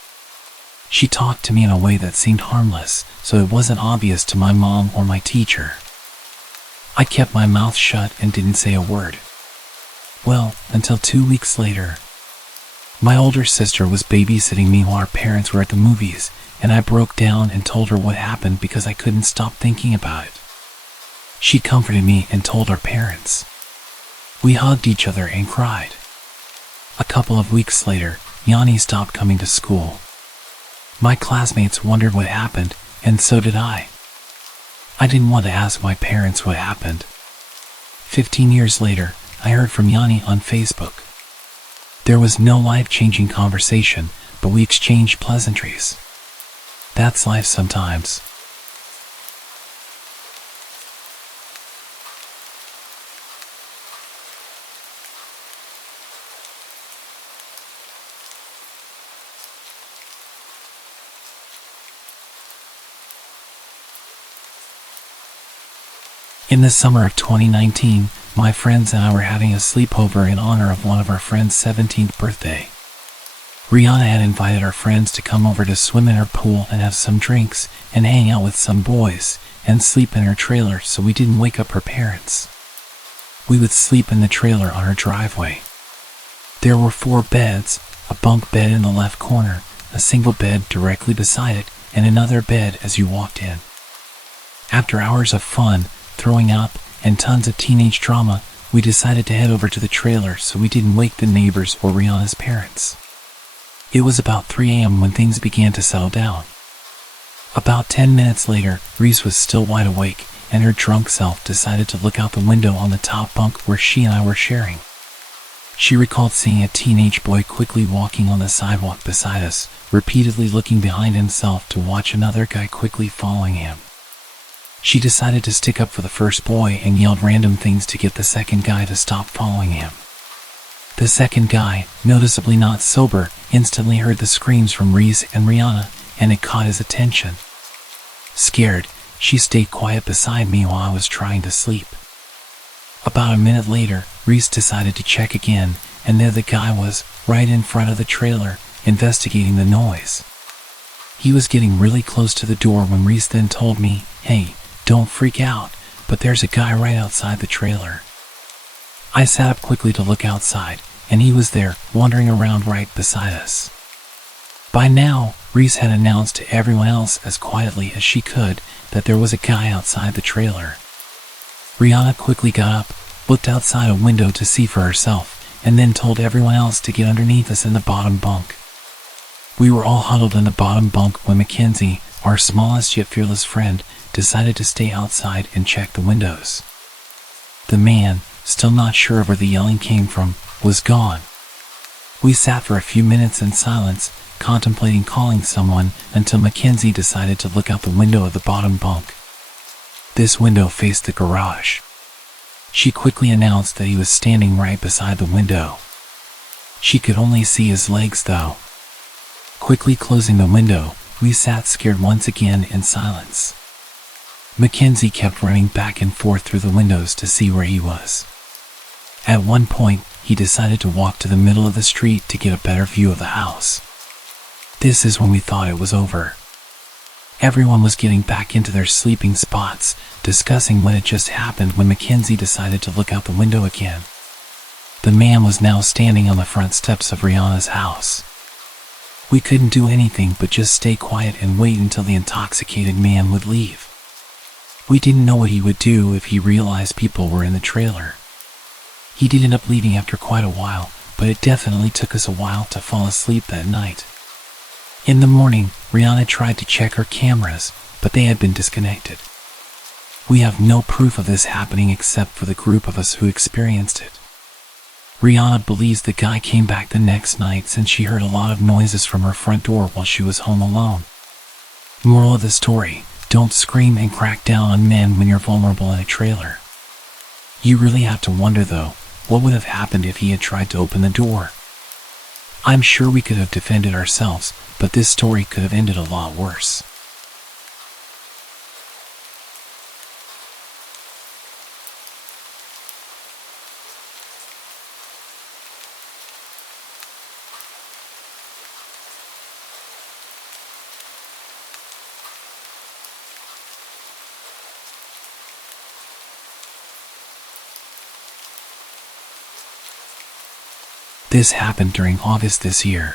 She talked to me in a way that seemed harmless, so it wasn't obvious to my mom or my teacher. I kept my mouth shut and didn't say a word. Well, until 2 weeks later. My older sister was babysitting me while our parents were at the movies, and I broke down and told her what happened because I couldn't stop thinking about it. She comforted me and told our parents. We hugged each other and cried. A couple of weeks later, Yanni stopped coming to school. My classmates wondered what happened, and so did I. I didn't want to ask my parents what happened. 15 years later, I heard from Yanni on Facebook. There was no life-changing conversation, but we exchanged pleasantries. That's life sometimes. In the summer of 2019, my friends and I were having a sleepover in honor of one of our friend's 17th birthday. Rihanna had invited our friends to come over to swim in her pool and have some drinks and hang out with some boys and sleep in her trailer so we didn't wake up her parents. We would sleep in the trailer on her driveway. There were 4 beds, a bunk bed in the left corner, a single bed directly beside it, and another bed as you walked in. After hours of fun, throwing up, and tons of teenage drama, we decided to head over to the trailer so we didn't wake the neighbors or Rihanna's parents. It was about 3 a.m. when things began to settle down. About 10 minutes later, Reese was still wide awake, and her drunk self decided to look out the window on the top bunk where she and I were sharing. She recalled seeing a teenage boy quickly walking on the sidewalk beside us, repeatedly looking behind himself to watch another guy quickly following him. She decided to stick up for the first boy and yelled random things to get the second guy to stop following him. The second guy, noticeably not sober, instantly heard the screams from Reese and Rihanna, and it caught his attention. Scared, she stayed quiet beside me while I was trying to sleep. About a minute later, Reese decided to check again, and there the guy was, right in front of the trailer, investigating the noise. He was getting really close to the door when Reese then told me, "Hey, don't freak out, but there's a guy right outside the trailer." I sat up quickly to look outside, and he was there, wandering around right beside us. By now, Reese had announced to everyone else as quietly as she could that there was a guy outside the trailer. Rihanna quickly got up, looked outside a window to see for herself, and then told everyone else to get underneath us in the bottom bunk. We were all huddled in the bottom bunk when Mackenzie, our smallest yet fearless friend, decided to stay outside and check the windows. The man, still not sure of where the yelling came from, was gone. We sat for a few minutes in silence, contemplating calling someone, until Mackenzie decided to look out the window of the bottom bunk. This window faced the garage. She quickly announced that he was standing right beside the window. She could only see his legs though. Quickly closing the window, we sat scared once again in silence. Mackenzie kept running back and forth through the windows to see where he was. At one point, he decided to walk to the middle of the street to get a better view of the house. This is when we thought it was over. Everyone was getting back into their sleeping spots, discussing what had just happened when Mackenzie decided to look out the window again. The man was now standing on the front steps of Rihanna's house. We couldn't do anything but just stay quiet and wait until the intoxicated man would leave. We didn't know what he would do if he realized people were in the trailer. He did end up leaving after quite a while, but it definitely took us a while to fall asleep that night. In the morning, Rihanna tried to check her cameras, but they had been disconnected. We have no proof of this happening except for the group of us who experienced it. Rihanna believes the guy came back the next night since she heard a lot of noises from her front door while she was home alone. Moral of the story: don't scream and crack down on men when you're vulnerable in a trailer. You really have to wonder though, what would have happened if he had tried to open the door? I'm sure we could have defended ourselves, but this story could have ended a lot worse. This happened during August this year.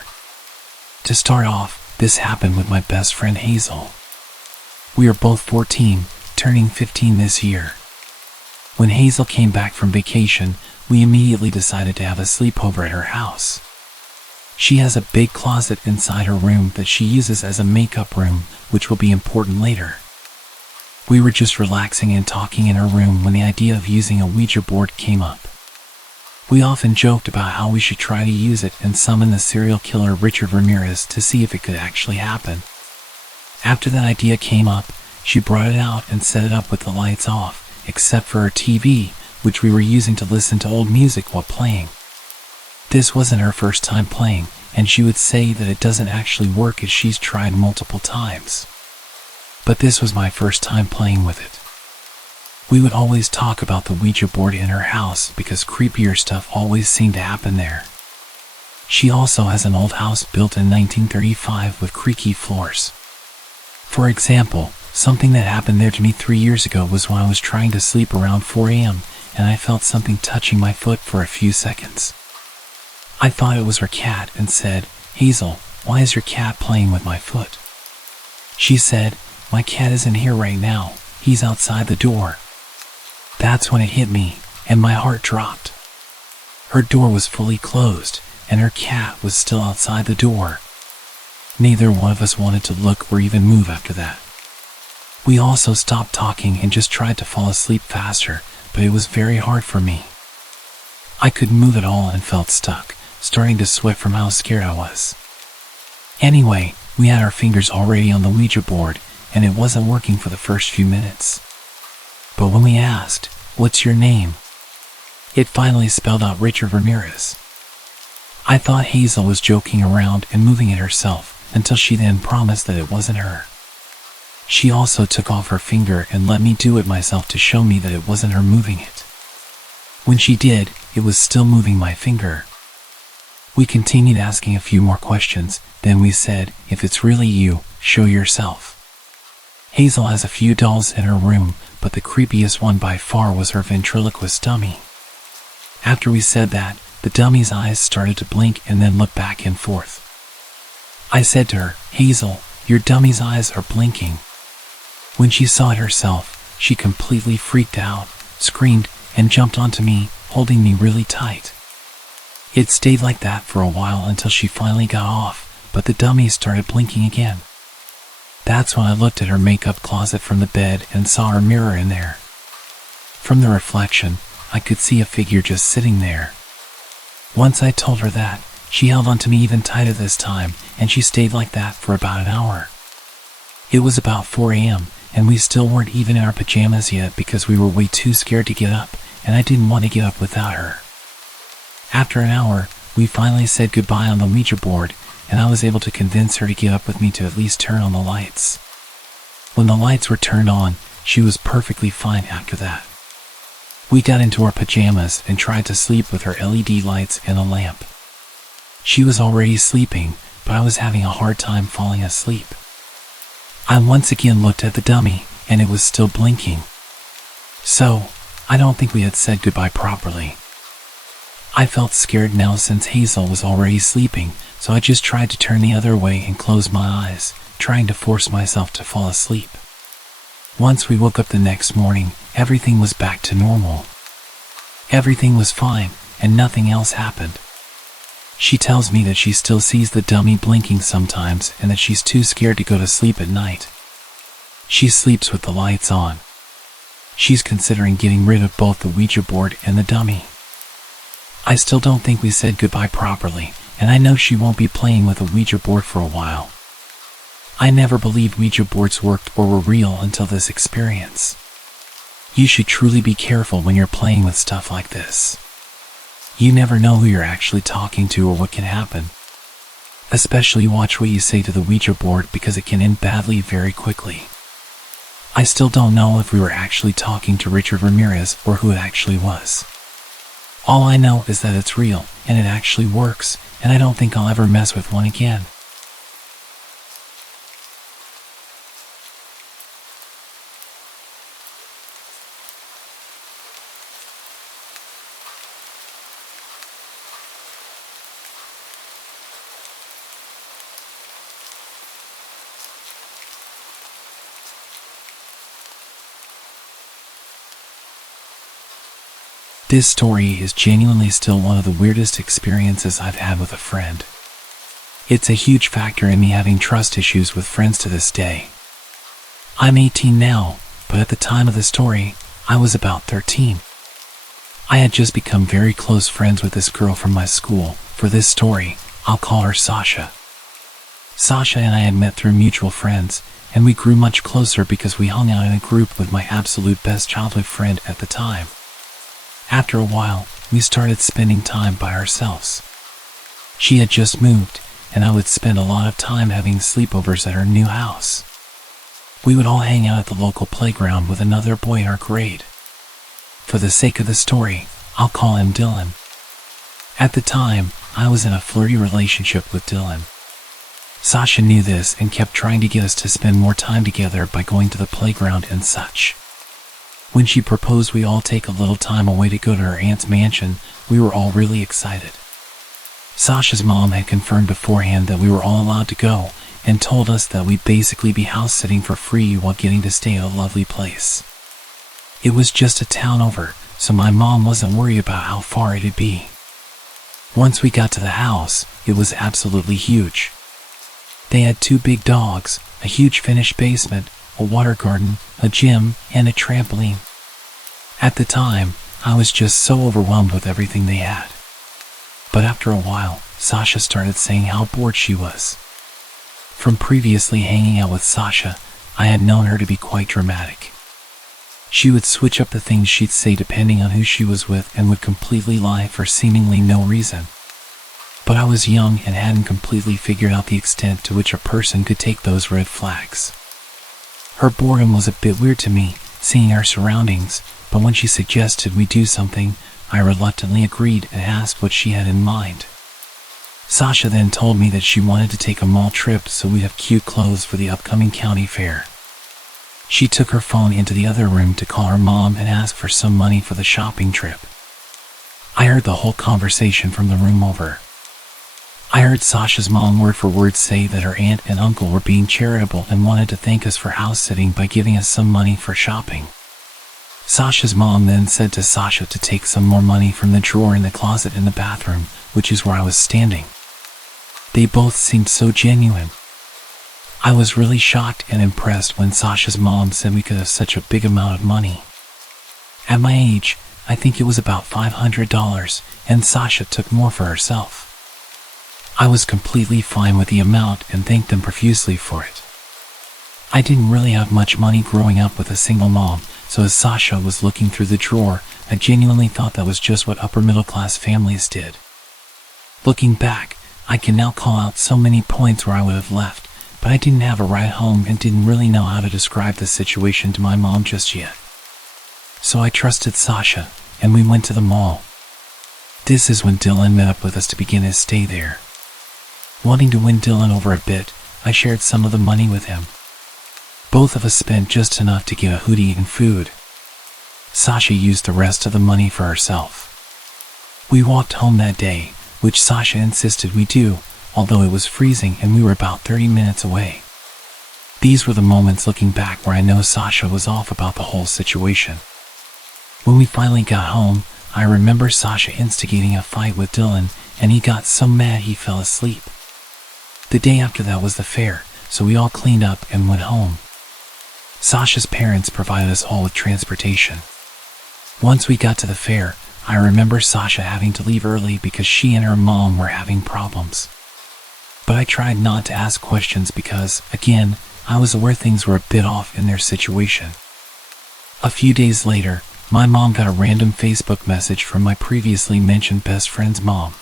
To start off, this happened with my best friend Hazel. We are both 14, turning 15 this year. When Hazel came back from vacation, we immediately decided to have a sleepover at her house. She has a big closet inside her room that she uses as a makeup room, which will be important later. We were just relaxing and talking in her room when the idea of using a Ouija board came up. We often joked about how we should try to use it and summon the serial killer Richard Ramirez to see if it could actually happen. After that idea came up, she brought it out and set it up with the lights off, except for her TV, which we were using to listen to old music while playing. This wasn't her first time playing, and she would say that it doesn't actually work as she's tried multiple times. But this was my first time playing with it. We would always talk about the Ouija board in her house because creepier stuff always seemed to happen there. She also has an old house built in 1935 with creaky floors. For example, something that happened there to me 3 years ago was when I was trying to sleep around 4 a.m. and I felt something touching my foot for a few seconds. I thought it was her cat and said, "Hazel, why is your cat playing with my foot?" She said, "My cat isn't here right now. He's outside the door." That's when it hit me, and my heart dropped. Her door was fully closed, and her cat was still outside the door. Neither one of us wanted to look or even move after that. We also stopped talking and just tried to fall asleep faster, but it was very hard for me. I couldn't move at all and felt stuck, starting to sweat from how scared I was. Anyway, we had our fingers already on the Ouija board, and it wasn't working for the first few minutes. But when we asked, "What's your name?" it finally spelled out Richard Ramirez. I thought Hazel was joking around and moving it herself, until she then promised that it wasn't her. She also took off her finger and let me do it myself to show me that it wasn't her moving it. When she did, it was still moving my finger. We continued asking a few more questions, then we said, "If it's really you, show yourself." Hazel has a few dolls in her room, but the creepiest one by far was her ventriloquist dummy. After we said that, the dummy's eyes started to blink and then look back and forth. I said to her, "Hazel, your dummy's eyes are blinking." When she saw it herself, she completely freaked out, screamed, and jumped onto me, holding me really tight. It stayed like that for a while until she finally got off, but the dummy started blinking again. That's when I looked at her makeup closet from the bed and saw her mirror in there. From the reflection, I could see a figure just sitting there. Once I told her that, she held onto me even tighter this time, and she stayed like that for about an hour. It was about 4 a.m., and we still weren't even in our pajamas yet because we were way too scared to get up, and I didn't want to get up without her. After an hour, we finally said goodbye on the Ouija board, and I was able to convince her to get up with me to at least turn on the lights. When the lights were turned on, she was perfectly fine after that. We got into our pajamas and tried to sleep with her LED lights and a lamp. She was already sleeping, but I was having a hard time falling asleep. I once again looked at the dummy, and it was still blinking. So, I don't think we had said goodbye properly. I felt scared now since Hazel was already sleeping, so I just tried to turn the other way and close my eyes, trying to force myself to fall asleep. Once we woke up the next morning, everything was back to normal. Everything was fine, and nothing else happened. She tells me that she still sees the dummy blinking sometimes and that she's too scared to go to sleep at night. She sleeps with the lights on. She's considering getting rid of both the Ouija board and the dummy. I still don't think we said goodbye properly, and I know she won't be playing with a Ouija board for a while. I never believed Ouija boards worked or were real until this experience. You should truly be careful when you're playing with stuff like this. You never know who you're actually talking to or what can happen. Especially watch what you say to the Ouija board because it can end badly very quickly. I still don't know if we were actually talking to Richard Ramirez or who it actually was. All I know is that it's real and it actually works, and I don't think I'll ever mess with one again. This story is genuinely still one of the weirdest experiences I've had with a friend. It's a huge factor in me having trust issues with friends to this day. I'm 18 now, but at the time of the story, I was about 13. I had just become very close friends with this girl from my school. For this story, I'll call her Sasha. Sasha and I had met through mutual friends, and we grew much closer because we hung out in a group with my absolute best childhood friend at the time. After a while, we started spending time by ourselves. She had just moved, and I would spend a lot of time having sleepovers at her new house. We would all hang out at the local playground with another boy in our grade. For the sake of the story, I'll call him Dylan. At the time, I was in a flirty relationship with Dylan. Sasha knew this and kept trying to get us to spend more time together by going to the playground and such. When she proposed we all take a little time away to go to her aunt's mansion, we were all really excited. Sasha's mom had confirmed beforehand that we were all allowed to go, and told us that we'd basically be house sitting for free while getting to stay at a lovely place. It was just a town over, so my mom wasn't worried about how far it'd be. Once we got to the house, it was absolutely huge. They had 2 big dogs, a huge finished basement, a water garden, a gym, and a trampoline. At the time, I was just so overwhelmed with everything they had. But after a while, Sasha started saying how bored she was. From previously hanging out with Sasha, I had known her to be quite dramatic. She would switch up the things she'd say depending on who she was with and would completely lie for seemingly no reason. But I was young and hadn't completely figured out the extent to which a person could take those red flags. Her boredom was a bit weird to me, seeing our surroundings, but when she suggested we do something, I reluctantly agreed and asked what she had in mind. Sasha then told me that she wanted to take a mall trip so we'd have cute clothes for the upcoming county fair. She took her phone into the other room to call her mom and ask for some money for the shopping trip. I heard the whole conversation from the room over. I heard Sasha's mom word for word say that her aunt and uncle were being charitable and wanted to thank us for house sitting by giving us some money for shopping. Sasha's mom then said to Sasha to take some more money from the drawer in the closet in the bathroom, which is where I was standing. They both seemed so genuine. I was really shocked and impressed when Sasha's mom said we could have such a big amount of money. At my age, I think it was about $500, and Sasha took more for herself. I was completely fine with the amount and thanked them profusely for it. I didn't really have much money growing up with a single mom, so as Sasha was looking through the drawer, I genuinely thought that was just what upper middle class families did. Looking back, I can now call out so many points where I would have left, but I didn't have a ride home and didn't really know how to describe the situation to my mom just yet. So I trusted Sasha, and we went to the mall. This is when Dylan met up with us to begin his stay there. Wanting to win Dylan over a bit, I shared some of the money with him. Both of us spent just enough to get a hoodie and food. Sasha used the rest of the money for herself. We walked home that day, which Sasha insisted we do, although it was freezing and we were about 30 minutes away. These were the moments looking back where I know Sasha was off about the whole situation. When we finally got home, I remember Sasha instigating a fight with Dylan, and he got so mad he fell asleep. The day after that was the fair, so we all cleaned up and went home. Sasha's parents provided us all with transportation. Once we got to the fair, I remember Sasha having to leave early because she and her mom were having problems. But I tried not to ask questions because, again, I was aware things were a bit off in their situation. A few days later, my mom got a random Facebook message from my previously mentioned best friend's mom.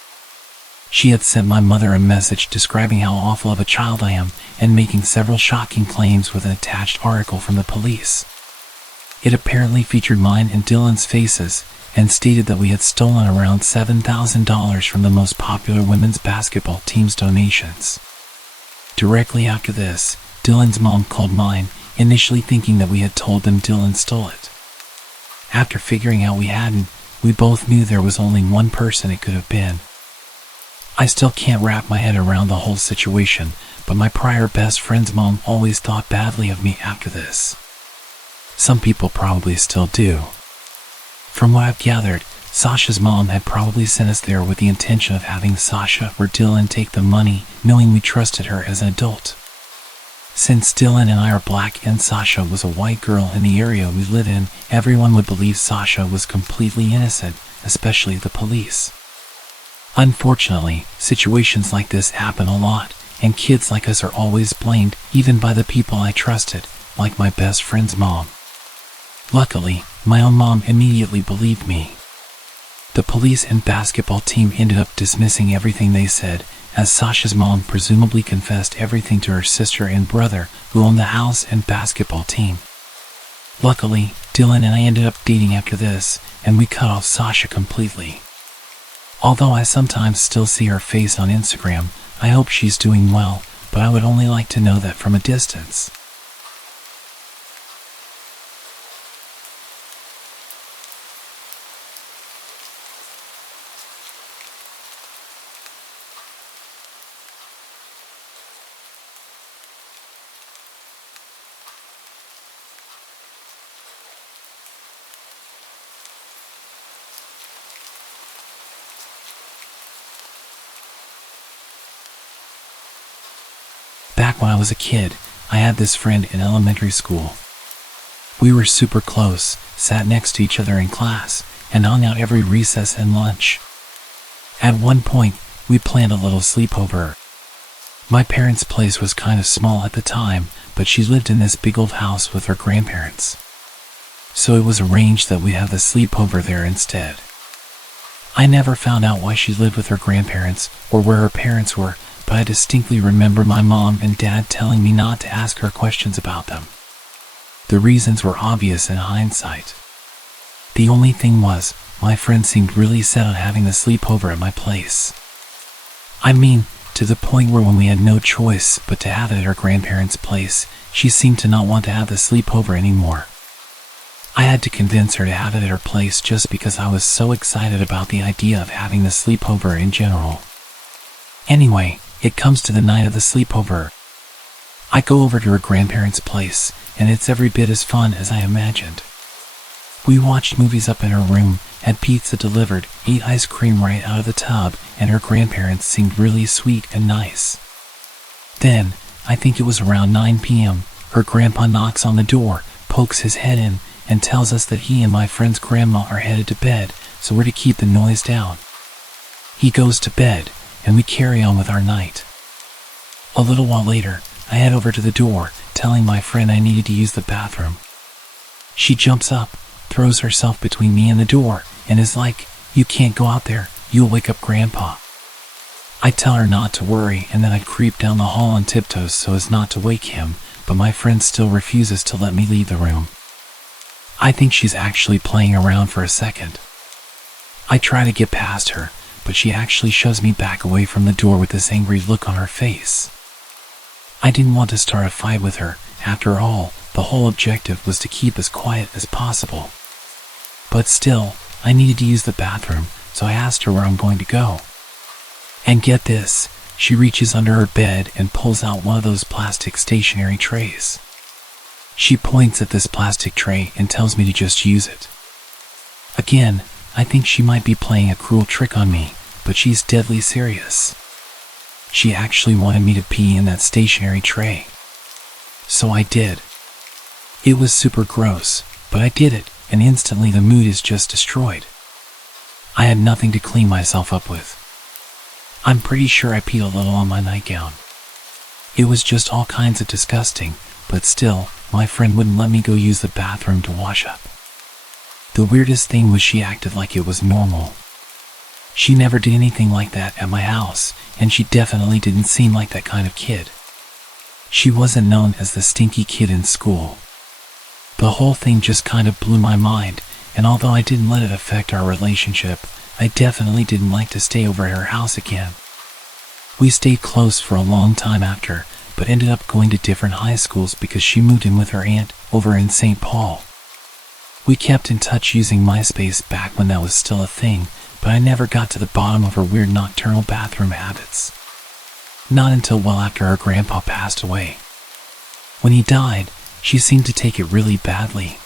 She had sent my mother a message describing how awful of a child I am and making several shocking claims with an attached article from the police. It apparently featured mine and Dylan's faces and stated that we had stolen around $7,000 from the most popular women's basketball team's donations. Directly after this, Dylan's mom called mine, initially thinking that we had told them Dylan stole it. After figuring out we hadn't, we both knew there was only one person it could have been. I still can't wrap my head around the whole situation, but my prior best friend's mom always thought badly of me after this. Some people probably still do. From what I've gathered, Sasha's mom had probably sent us there with the intention of having Sasha or Dylan take the money, knowing we trusted her as an adult. Since Dylan and I are black and Sasha was a white girl in the area we live in, everyone would believe Sasha was completely innocent, especially the police. Unfortunately, situations like this happen a lot, and kids like us are always blamed, even by the people I trusted, like my best friend's mom. Luckily, my own mom immediately believed me. The police and basketball team ended up dismissing everything they said, as Sasha's mom presumably confessed everything to her sister and brother, who owned the house and basketball team. Luckily, Dylan and I ended up dating after this, and we cut off Sasha completely. Although I sometimes still see her face on Instagram, I hope she's doing well, but I would only like to know that from a distance. Back when I was a kid, I had this friend in elementary school. We were super close, sat next to each other in class, and hung out every recess and lunch. At one point, we planned a little sleepover. My parents' place was kind of small at the time, but she lived in this big old house with her grandparents. So it was arranged that we'd have the sleepover there instead. I never found out why she lived with her grandparents or where her parents were, but I distinctly remember my mom and dad telling me not to ask her questions about them. The reasons were obvious in hindsight. The only thing was, my friend seemed really set on having the sleepover at my place. I mean, to the point where when we had no choice but to have it at her grandparents' place, she seemed to not want to have the sleepover anymore. I had to convince her to have it at her place just because I was so excited about the idea of having the sleepover in general. Anyway, it comes to the night of the sleepover. I go over to her grandparents' place, and it's every bit as fun as I imagined. We watched movies up in her room, had pizza delivered, ate ice cream right out of the tub, and her grandparents seemed really sweet and nice. Then, I think it was around 9 p.m., her grandpa knocks on the door, pokes his head in, and tells us that he and my friend's grandma are headed to bed, so we're to keep the noise down. He goes to bed, and we carry on with our night. A little while later, I head over to the door, telling my friend I needed to use the bathroom. She jumps up, throws herself between me and the door, and is like, "You can't go out there, you'll wake up Grandpa." I tell her not to worry, and then I creep down the hall on tiptoes so as not to wake him, but my friend still refuses to let me leave the room. I think she's actually playing around for a second. I try to get past her, but she actually shoves me back away from the door with this angry look on her face. I didn't want to start a fight with her. After all, the whole objective was to keep as quiet as possible. But still, I needed to use the bathroom, so I asked her where I'm going to go. And get this, she reaches under her bed and pulls out one of those plastic stationery trays. She points at this plastic tray and tells me to just use it. Again, I think she might be playing a cruel trick on me, but she's deadly serious. She actually wanted me to pee in that stationery tray. So I did. It was super gross, but I did it, and instantly the mood is just destroyed. I had nothing to clean myself up with. I'm pretty sure I peed a little on my nightgown. It was just all kinds of disgusting, but still, my friend wouldn't let me go use the bathroom to wash up. The weirdest thing was she acted like it was normal. She never did anything like that at my house, and she definitely didn't seem like that kind of kid. She wasn't known as the stinky kid in school. The whole thing just kind of blew my mind, and although I didn't let it affect our relationship, I definitely didn't like to stay over at her house again. We stayed close for a long time after, but ended up going to different high schools because she moved in with her aunt over in St. Paul. We kept in touch using MySpace back when that was still a thing, but I never got to the bottom of her weird nocturnal bathroom habits. Not until well after her grandpa passed away. When he died, she seemed to take it really badly.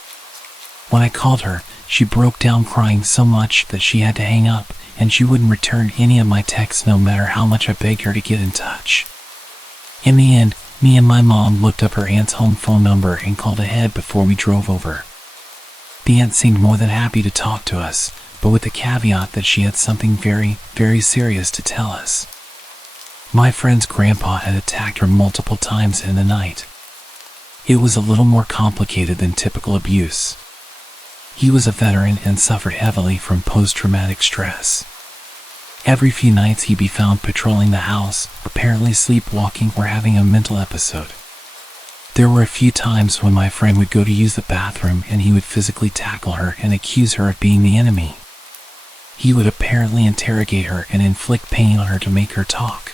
When I called her, she broke down crying so much that she had to hang up, and she wouldn't return any of my texts no matter how much I begged her to get in touch. In the end, me and my mom looked up her aunt's home phone number and called ahead before we drove over. The aunt seemed more than happy to talk to us, but with the caveat that she had something very, very serious to tell us. My friend's grandpa had attacked her multiple times in the night. It was a little more complicated than typical abuse. He was a veteran and suffered heavily from post-traumatic stress. Every few nights he'd be found patrolling the house, apparently sleepwalking or having a mental episode. There were a few times when my friend would go to use the bathroom and he would physically tackle her and accuse her of being the enemy. He would apparently interrogate her and inflict pain on her to make her talk.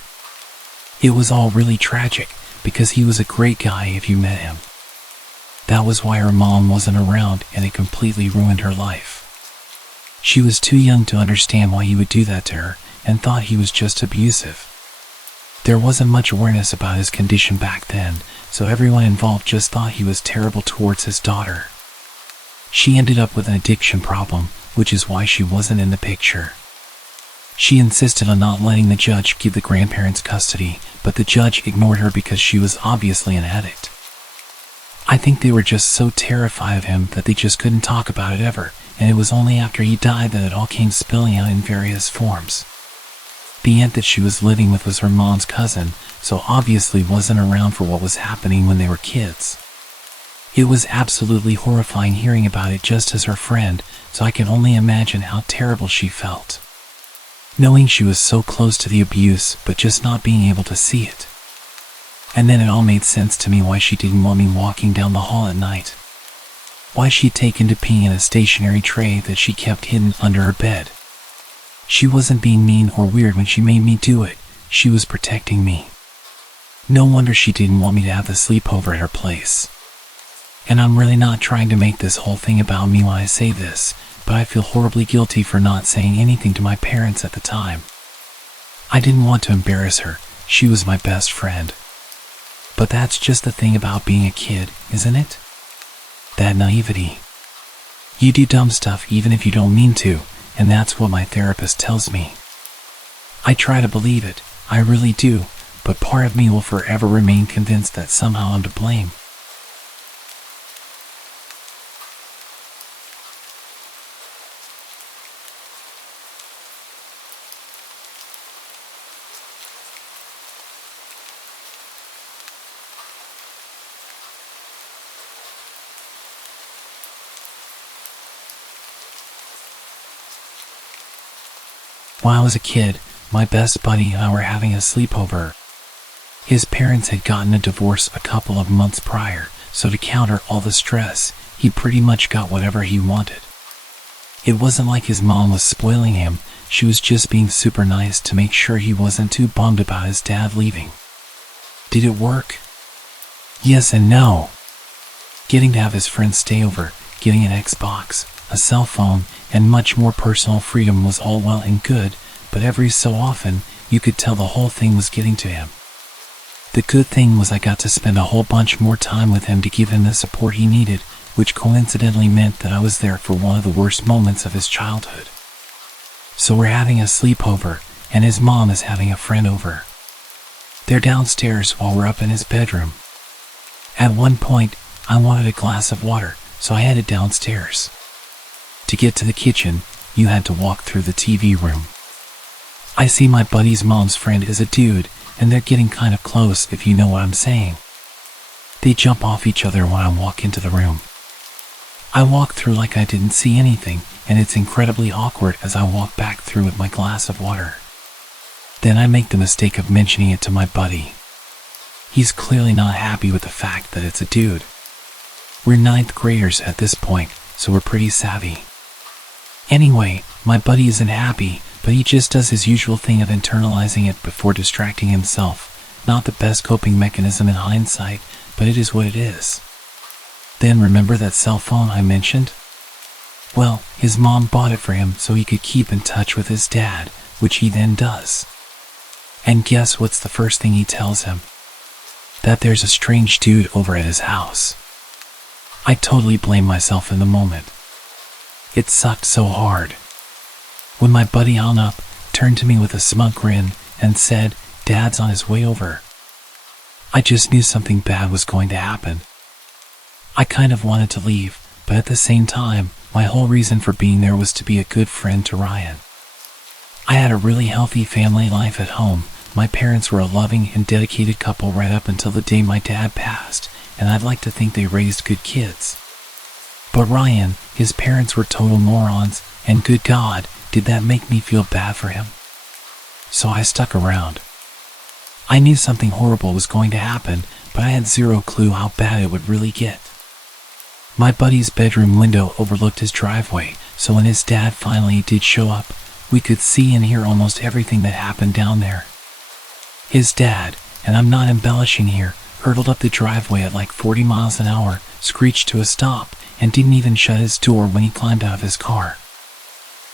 It was all really tragic, because he was a great guy if you met him. That was why her mom wasn't around, and it completely ruined her life. She was too young to understand why he would do that to her, and thought he was just abusive. There wasn't much awareness about his condition back then, so everyone involved just thought he was terrible towards his daughter. She ended up with an addiction problem, which is why she wasn't in the picture. She insisted on not letting the judge give the grandparents custody, but the judge ignored her because she was obviously an addict. I think they were just so terrified of him that they just couldn't talk about it ever, and it was only after he died that it all came spilling out in various forms. The aunt that she was living with was her mom's cousin, so obviously wasn't around for what was happening when they were kids. It was absolutely horrifying hearing about it just as her friend, so I can only imagine how terrible she felt. Knowing she was so close to the abuse, but just not being able to see it. And then it all made sense to me why she didn't want me walking down the hall at night. Why she'd taken to peeing in a stationary tray that she kept hidden under her bed. She wasn't being mean or weird when she made me do it, she was protecting me. No wonder she didn't want me to have the sleepover at her place. And I'm really not trying to make this whole thing about me when I say this, but I feel horribly guilty for not saying anything to my parents at the time. I didn't want to embarrass her, she was my best friend. But that's just the thing about being a kid, isn't it? That naivety. You do dumb stuff even if you don't mean to, and that's what my therapist tells me. I try to believe it, I really do, but part of me will forever remain convinced that somehow I'm to blame. When I was a kid, my best buddy and I were having a sleepover. His parents had gotten a divorce a couple of months prior, so to counter all the stress, he pretty much got whatever he wanted. It wasn't like his mom was spoiling him, she was just being super nice to make sure he wasn't too bummed about his dad leaving. Did it work? Yes and no. Getting to have his friends stay over, getting an Xbox, a cell phone, and much more personal freedom was all well and good, but every so often, you could tell the whole thing was getting to him. The good thing was I got to spend a whole bunch more time with him to give him the support he needed, which coincidentally meant that I was there for one of the worst moments of his childhood. So we're having a sleepover, and his mom is having a friend over. They're downstairs while we're up in his bedroom. At one point, I wanted a glass of water, so I headed downstairs. To get to the kitchen, you had to walk through the TV room. I see my buddy's mom's friend is a dude, and they're getting kind of close if you know what I'm saying. They jump off each other when I walk into the room. I walk through like I didn't see anything, and it's incredibly awkward as I walk back through with my glass of water. Then I make the mistake of mentioning it to my buddy. He's clearly not happy with the fact that it's a dude. We're 9th graders at this point, so we're pretty savvy. Anyway, my buddy isn't happy, but he just does his usual thing of internalizing it before distracting himself. Not the best coping mechanism in hindsight, but it is what it is. Then remember that cell phone I mentioned? Well, his mom bought it for him so he could keep in touch with his dad, which he then does. And guess what's the first thing he tells him? That there's a strange dude over at his house. I totally blame myself in the moment. It sucked so hard. When my buddy hung up, turned to me with a smug grin, and said, "Dad's on his way over." I just knew something bad was going to happen. I kind of wanted to leave, but at the same time, my whole reason for being there was to be a good friend to Ryan. I had a really healthy family life at home. My parents were a loving and dedicated couple right up until the day my dad passed, and I'd like to think they raised good kids. But Ryan, his parents were total morons, and good God, did that make me feel bad for him? So I stuck around. I knew something horrible was going to happen, but I had zero clue how bad it would really get. My buddy's bedroom window overlooked his driveway, so when his dad finally did show up, we could see and hear almost everything that happened down there. His dad, and I'm not embellishing here, hurtled up the driveway at like 40 miles an hour, screeched to a stop, and didn't even shut his door when he climbed out of his car.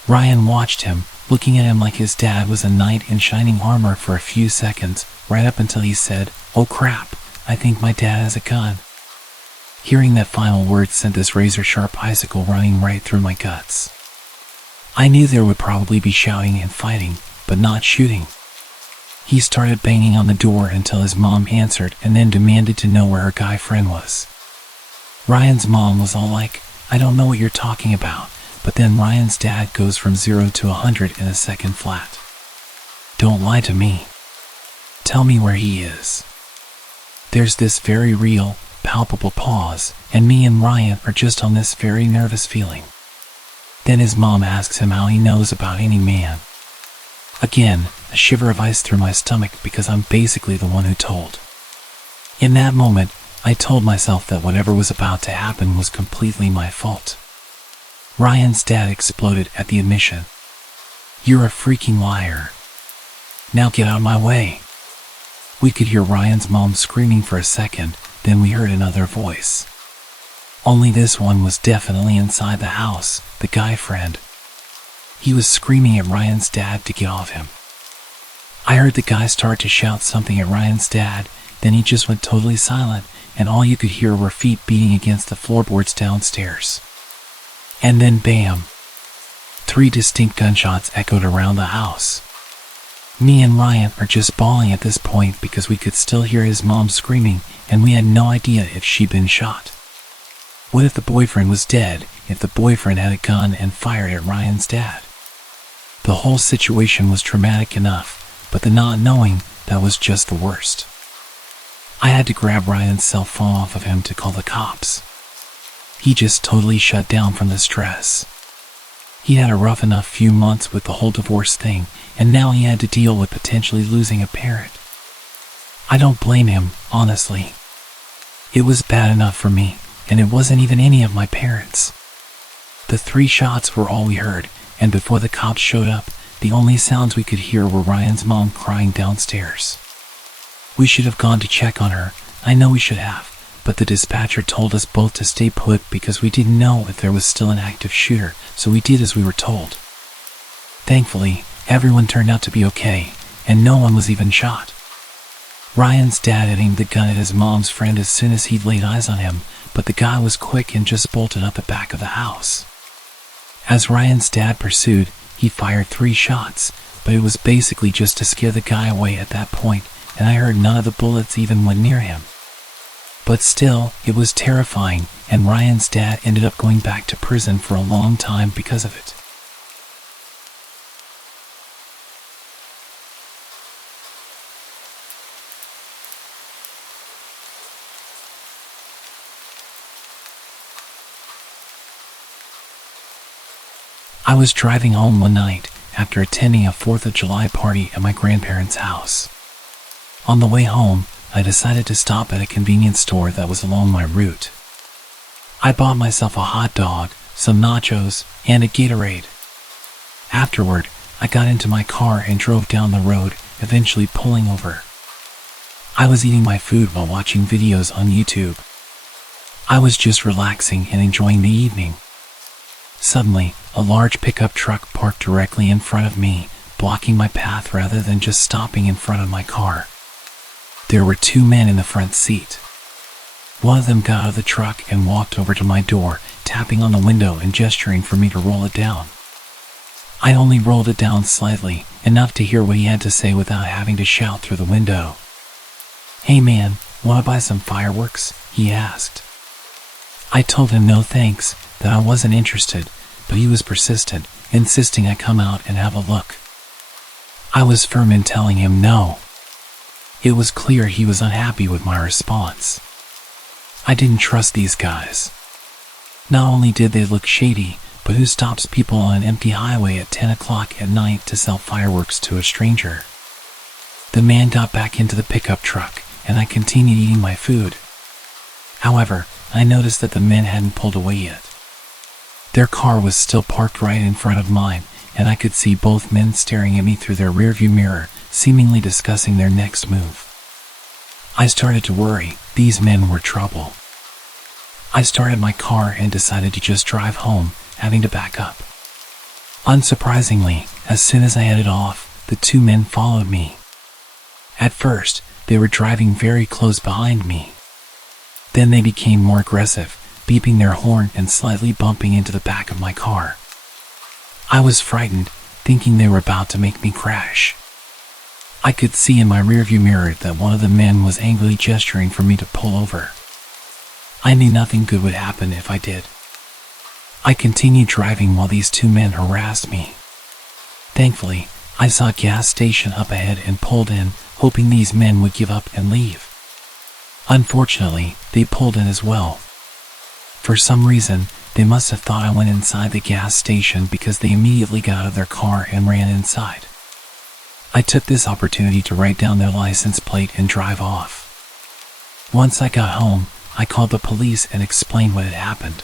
Ryan watched him, looking at him like his dad was a knight in shining armor for a few seconds, right up until he said, "Oh crap, I think my dad has a gun." Hearing that final word sent this razor-sharp icicle running right through my guts. I knew there would probably be shouting and fighting, but not shooting. He started banging on the door until his mom answered and then demanded to know where her guy friend was. Ryan's mom was all like, "I don't know what you're talking about," but then Ryan's dad goes from 0 to 100 in a second flat. "Don't lie to me. Tell me where he is." There's this very real, palpable pause, and me and Ryan are just on this very nervous feeling. Then his mom asks him how he knows about any man. Again, a shiver of ice through my stomach because I'm basically the one who told. In that moment, I told myself that whatever was about to happen was completely my fault. Ryan's dad exploded at the admission. "You're a freaking liar. Now get out of my way." We could hear Ryan's mom screaming for a second, then we heard another voice. Only this one was definitely inside the house, the guy friend. He was screaming at Ryan's dad to get off him. I heard the guy start to shout something at Ryan's dad, then he just went totally silent, and all you could hear were feet beating against the floorboards downstairs. And then bam! 3 distinct gunshots echoed around the house. Me and Ryan are just bawling at this point because we could still hear his mom screaming, and we had no idea if she'd been shot. What if the boyfriend was dead, if the boyfriend had a gun and fired at Ryan's dad? The whole situation was traumatic enough, but the not knowing, that was just the worst. I had to grab Ryan's cell phone off of him to call the cops. He just totally shut down from the stress. He had a rough enough few months with the whole divorce thing, and now he had to deal with potentially losing a parent. I don't blame him, honestly. It was bad enough for me, and it wasn't even any of my parents. The 3 shots were all we heard, and before the cops showed up, the only sounds we could hear were Ryan's mom crying downstairs. We should have gone to check on her, I know we should have, but the dispatcher told us both to stay put because we didn't know if there was still an active shooter, so we did as we were told. Thankfully, everyone turned out to be okay, and no one was even shot. Ryan's dad had aimed the gun at his mom's friend as soon as he'd laid eyes on him, but the guy was quick and just bolted up the back of the house. As Ryan's dad pursued, he fired 3 shots, but it was basically just to scare the guy away at that point, and I heard none of the bullets even went near him. But still, it was terrifying, and Ryan's dad ended up going back to prison for a long time because of it. I was driving home one night after attending a 4th of July party at my grandparents' house. On the way home, I decided to stop at a convenience store that was along my route. I bought myself a hot dog, some nachos, and a Gatorade. Afterward, I got into my car and drove down the road, eventually pulling over. I was eating my food while watching videos on YouTube. I was just relaxing and enjoying the evening. Suddenly, a large pickup truck parked directly in front of me, blocking my path rather than just stopping in front of my car. There were 2 men in the front seat. One of them got out of the truck and walked over to my door, tapping on the window and gesturing for me to roll it down. I only rolled it down slightly, enough to hear what he had to say without having to shout through the window. "Hey man, wanna buy some fireworks?" he asked. I told him no thanks, that I wasn't interested, but he was persistent, insisting I come out and have a look. I was firm in telling him no. It was clear he was unhappy with my response. I didn't trust these guys. Not only did they look shady, but who stops people on an empty highway at 10 o'clock at night to sell fireworks to a stranger? The man got back into the pickup truck, and I continued eating my food. However, I noticed that the men hadn't pulled away yet. Their car was still parked right in front of mine, and I could see both men staring at me through their rearview mirror, seemingly discussing their next move. I started to worry. These men were trouble. I started my car and decided to just drive home, having to back up. Unsurprisingly, as soon as I headed off, the 2 men followed me. At first, they were driving very close behind me. Then they became more aggressive, beeping their horn and slightly bumping into the back of my car. I was frightened. thinking they were about to make me crash. I could see in my rearview mirror that one of the men was angrily gesturing for me to pull over. I knew nothing good would happen if I did. I continued driving while these two men harassed me. Thankfully, I saw a gas station up ahead and pulled in, hoping these men would give up and leave. Unfortunately, they pulled in as well. For some reason, they must have thought I went inside the gas station because they immediately got out of their car and ran inside. I took this opportunity to write down their license plate and drive off. Once I got home, I called the police and explained what had happened.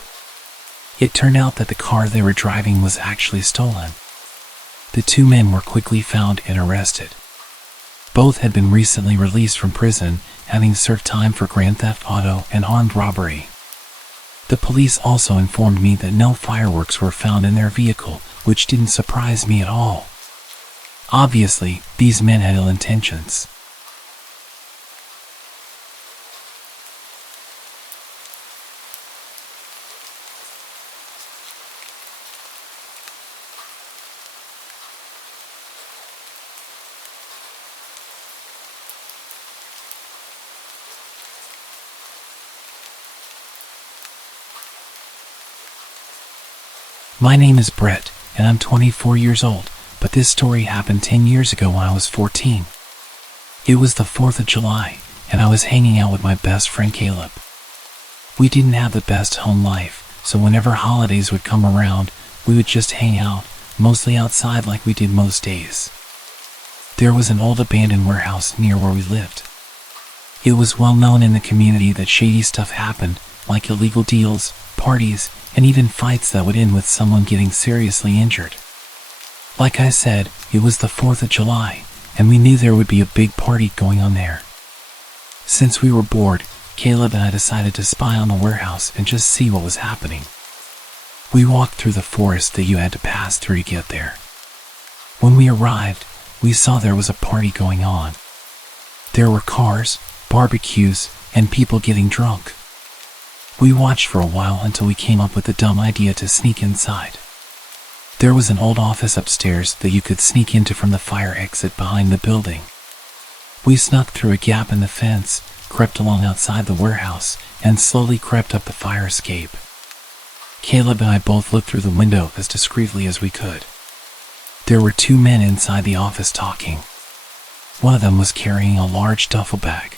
It turned out that the car they were driving was actually stolen. The two men were quickly found and arrested. Both had been recently released from prison, having served time for grand theft auto and armed robbery. The police also informed me that no fireworks were found in their vehicle, which didn't surprise me at all. Obviously, these men had ill intentions. My name is Brett, and I'm 24 years old, but this story happened 10 years ago when I was 14. It was the 4th of July, and I was hanging out with my best friend Caleb. We didn't have the best home life, so whenever holidays would come around, we would just hang out, mostly outside like we did most days. There was an old abandoned warehouse near where we lived. It was well known in the community that shady stuff happened, like illegal deals, parties, and even fights that would end with someone getting seriously injured. Like I said, it was the 4th of July, and we knew there would be a big party going on there. Since we were bored, Caleb and I decided to spy on the warehouse and just see what was happening. We walked through the forest that you had to pass through to get there. When we arrived, we saw there was a party going on. There were cars, barbecues, and people getting drunk. We watched for a while until we came up with the dumb idea to sneak inside. There was an old office upstairs that you could sneak into from the fire exit behind the building. We snuck through a gap in the fence, crept along outside the warehouse, and slowly crept up the fire escape. Caleb and I both looked through the window as discreetly as we could. There were two men inside the office talking. One of them was carrying a large duffel bag.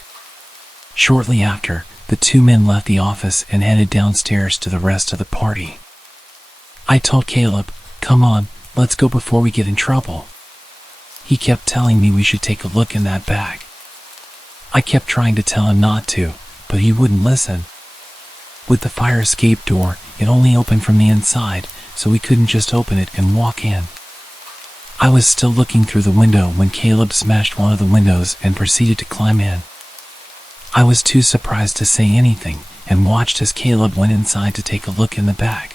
Shortly after, the two men left the office and headed downstairs to the rest of the party. I told Caleb, "Come on, let's go before we get in trouble." He kept telling me we should take a look in that bag. I kept trying to tell him not to, but he wouldn't listen. With the fire escape door, it only opened from the inside, so we couldn't just open it and walk in. I was still looking through the window when Caleb smashed one of the windows and proceeded to climb in. I was too surprised to say anything and watched as Caleb went inside to take a look in the bag.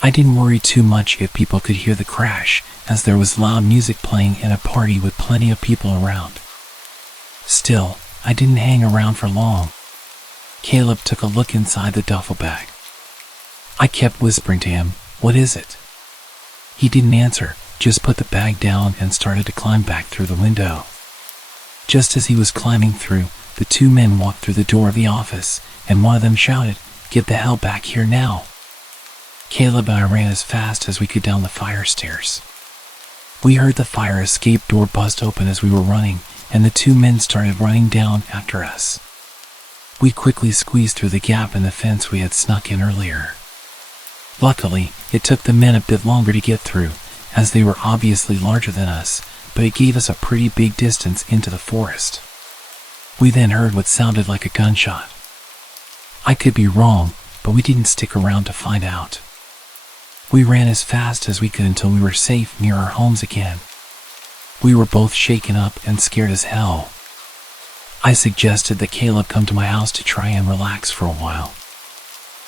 I didn't worry too much if people could hear the crash, as there was loud music playing in a party with plenty of people around. Still, I didn't hang around for long. Caleb took a look inside the duffel bag. I kept whispering to him, "What is it?" He didn't answer, just put the bag down and started to climb back through the window. Just as he was climbing through, the two men walked through the door of the office, and one of them shouted, "Get the hell back here now!" Caleb and I ran as fast as we could down the fire stairs. We heard the fire escape door bust open as we were running, and the two men started running down after us. We quickly squeezed through the gap in the fence we had snuck in earlier. Luckily, it took the men a bit longer to get through, as they were obviously larger than us, but it gave us a pretty big distance into the forest. We then heard what sounded like a gunshot. I could be wrong, but we didn't stick around to find out. We ran as fast as we could until we were safe near our homes again. We were both shaken up and scared as hell. I suggested that Caleb come to my house to try and relax for a while.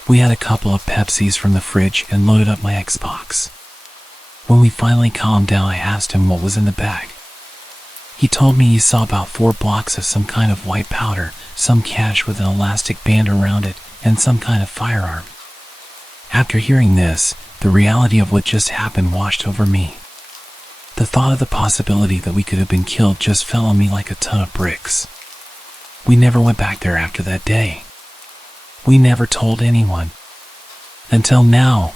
We had a couple of Pepsis from the fridge and loaded up my Xbox. When we finally calmed down, I asked him what was in the bag. He told me he saw about 4 blocks of some kind of white powder, some cash with an elastic band around it, and some kind of firearm. After hearing this, the reality of what just happened washed over me. The thought of the possibility that we could have been killed just fell on me like a ton of bricks. We never went back there after that day. We never told anyone. Until now.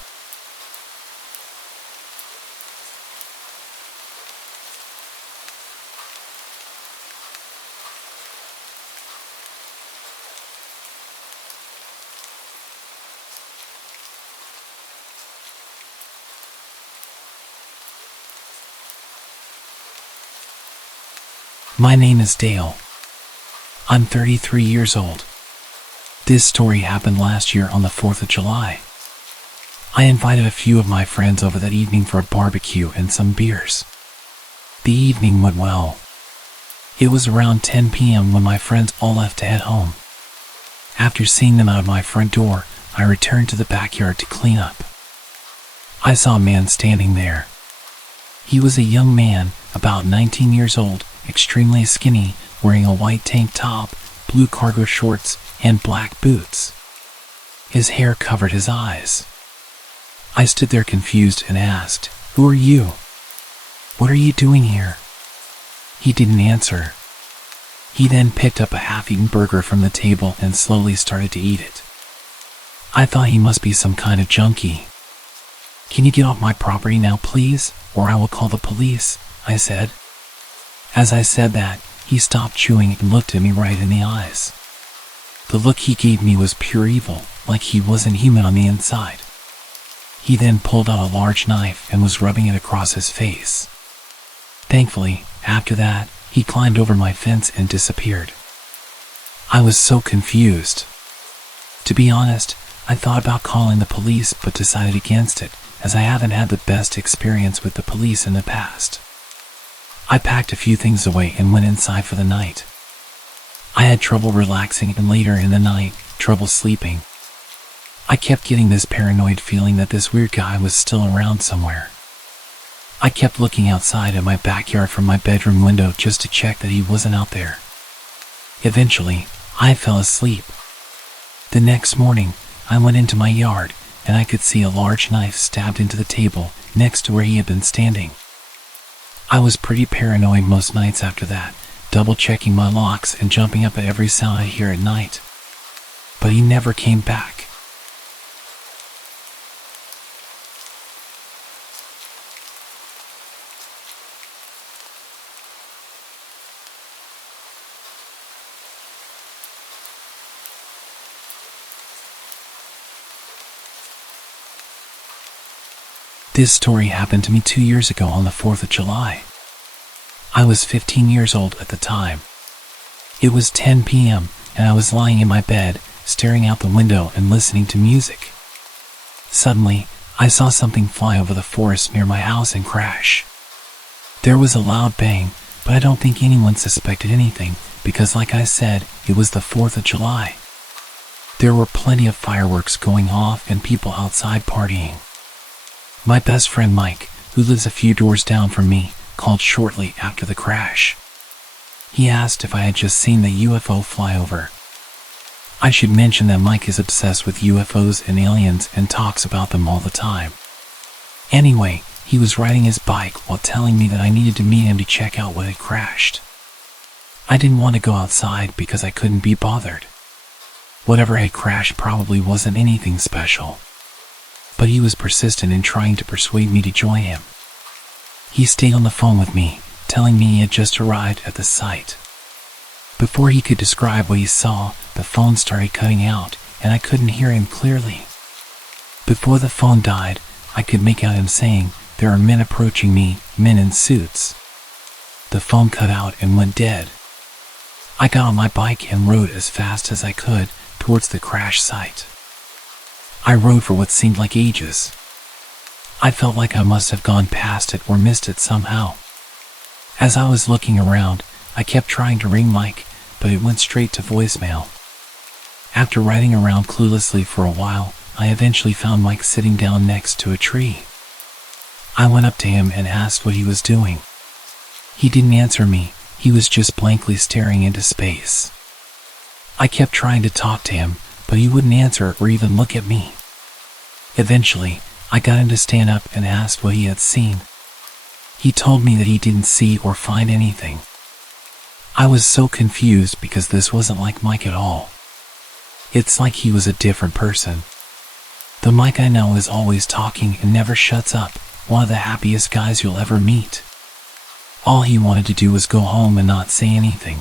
My name is Dale. I'm 33 years old. This story happened last year on the 4th of July. I invited a few of my friends over that evening for a barbecue and some beers. The evening went well. It was around 10 p.m. when my friends all left to head home. After seeing them out of my front door, I returned to the backyard to clean up. I saw a man standing there. He was a young man, about 19 years old, extremely skinny, wearing a white tank top, blue cargo shorts, and black boots. His hair covered his eyes. I stood there confused and asked, "Who are you? What are you doing here?" He didn't answer. He then picked up a half-eaten burger from the table and slowly started to eat it. I thought he must be some kind of junkie. "Can you get off my property now, please, or I will call the police," I said. As I said that, he stopped chewing and looked at me right in the eyes. The look he gave me was pure evil, like he wasn't human on the inside. He then pulled out a large knife and was rubbing it across his face. Thankfully, after that, he climbed over my fence and disappeared. I was so confused. To be honest, I thought about calling the police but decided against it, as I haven't had the best experience with the police in the past. I packed a few things away and went inside for the night. I had trouble relaxing and later in the night, trouble sleeping. I kept getting this paranoid feeling that this weird guy was still around somewhere. I kept looking outside at my backyard from my bedroom window just to check that he wasn't out there. Eventually, I fell asleep. The next morning, I went into my yard and I could see a large knife stabbed into the table next to where he had been standing. I was pretty paranoid most nights after that, double-checking my locks and jumping up at every sound I hear at night. But he never came back. This story happened to me 2 years ago on the 4th of July. I was 15 years old at the time. It was 10 p.m. and I was lying in my bed, staring out the window and listening to music. Suddenly, I saw something fly over the forest near my house and crash. There was a loud bang, but I don't think anyone suspected anything because, like I said, it was the 4th of July. There were plenty of fireworks going off and people outside partying. My best friend Mike, who lives a few doors down from me, called shortly after the crash. He asked if I had just seen the UFO fly over. I should mention that Mike is obsessed with UFOs and aliens and talks about them all the time. Anyway, he was riding his bike while telling me that I needed to meet him to check out what had crashed. I didn't want to go outside because I couldn't be bothered. Whatever had crashed probably wasn't anything special. But he was persistent in trying to persuade me to join him. He stayed on the phone with me, telling me he had just arrived at the site. Before he could describe what he saw, the phone started cutting out, and I couldn't hear him clearly. Before the phone died, I could make out him saying, "There are men approaching me, men in suits." The phone cut out and went dead. I got on my bike and rode as fast as I could towards the crash site. I rode for what seemed like ages. I felt like I must have gone past it or missed it somehow. As I was looking around, I kept trying to ring Mike, but it went straight to voicemail. After riding around cluelessly for a while, I eventually found Mike sitting down next to a tree. I went up to him and asked what he was doing. He didn't answer me, he was just blankly staring into space. I kept trying to talk to him, but he wouldn't answer or even look at me. Eventually, I got him to stand up and asked what he had seen. He told me that he didn't see or find anything. I was so confused because this wasn't like Mike at all. It's like he was a different person. The Mike I know is always talking and never shuts up, one of the happiest guys you'll ever meet. All he wanted to do was go home and not say anything.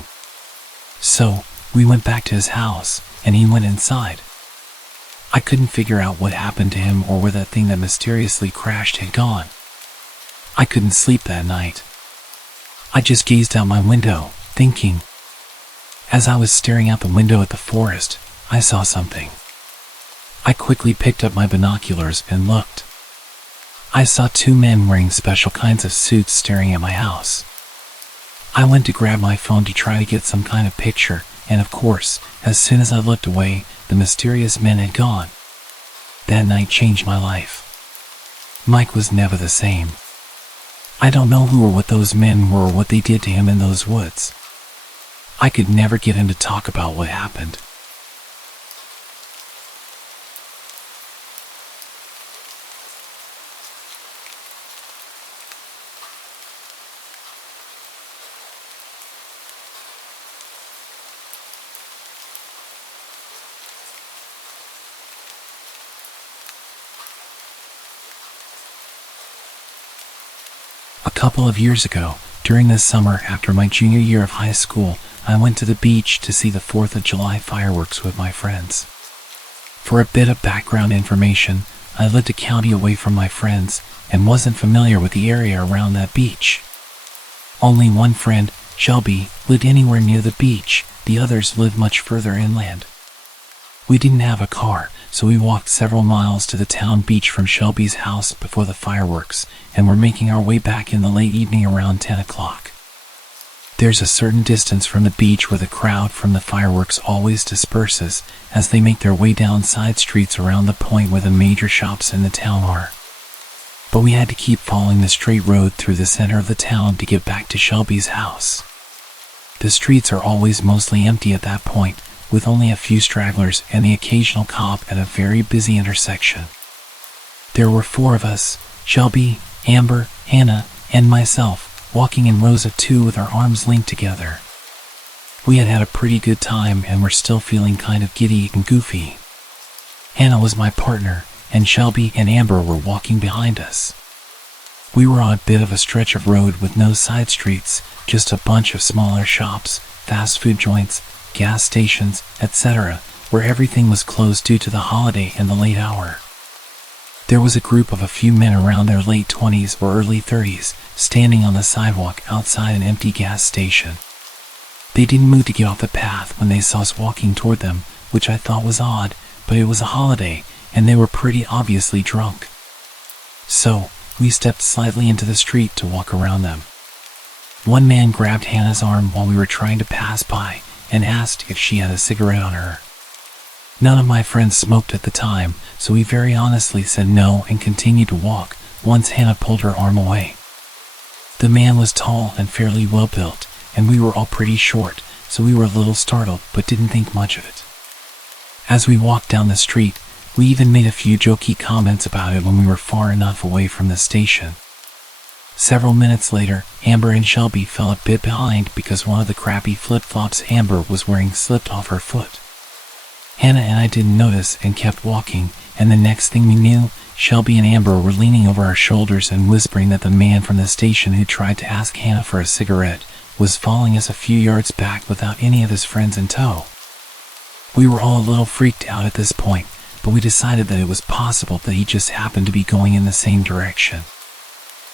So, we went back to his house, and he went inside. I couldn't figure out what happened to him or where that thing that mysteriously crashed had gone. I couldn't sleep that night. I just gazed out my window, thinking. As I was staring out the window at the forest, I saw something. I quickly picked up my binoculars and looked. I saw two men wearing special kinds of suits staring at my house. I went to grab my phone to try to get some kind of picture, and of course, as soon as I looked away, the mysterious men had gone. That night changed my life. Mike was never the same. I don't know who or what those men were or what they did to him in those woods. I could never get him to talk about what happened. A couple of years ago, during the summer after my junior year of high school, I went to the beach to see the 4th of July fireworks with my friends. For a bit of background information, I lived a county away from my friends and wasn't familiar with the area around that beach. Only one friend, Shelby, lived anywhere near the beach, the others lived much further inland. We didn't have a car, so we walked several miles to the town beach from Shelby's house before the fireworks, and were making our way back in the late evening around 10 o'clock. There's a certain distance from the beach where the crowd from the fireworks always disperses as they make their way down side streets around the point where the major shops in the town are. But we had to keep following the straight road through the center of the town to get back to Shelby's house. The streets are always mostly empty at that point, with only a few stragglers and the occasional cop at a very busy intersection. There were 4 of us, Shelby, Amber, Hannah, and myself, walking in rows of 2 with our arms linked together. We had had a pretty good time and were still feeling kind of giddy and goofy. Hannah was my partner, and Shelby and Amber were walking behind us. We were on a bit of a stretch of road with no side streets, just a bunch of smaller shops, fast food joints, gas stations, etc., where everything was closed due to the holiday and the late hour. There was a group of a few men around their late 20s or early 30s, standing on the sidewalk outside an empty gas station. They didn't move to get off the path when they saw us walking toward them, which I thought was odd, but it was a holiday, and they were pretty obviously drunk. So, we stepped slightly into the street to walk around them. One man grabbed Hannah's arm while we were trying to pass by, and asked if she had a cigarette on her. None of my friends smoked at the time, so we very honestly said no and continued to walk, once Hannah pulled her arm away. The man was tall and fairly well built, and we were all pretty short, so we were a little startled but didn't think much of it. As we walked down the street, we even made a few jokey comments about it when we were far enough away from the station. Several minutes later, Amber and Shelby fell a bit behind because one of the crappy flip-flops Amber was wearing slipped off her foot. Hannah and I didn't notice and kept walking, and the next thing we knew, Shelby and Amber were leaning over our shoulders and whispering that the man from the station who tried to ask Hannah for a cigarette was following us a few yards back without any of his friends in tow. We were all a little freaked out at this point, but we decided that it was possible that he just happened to be going in the same direction.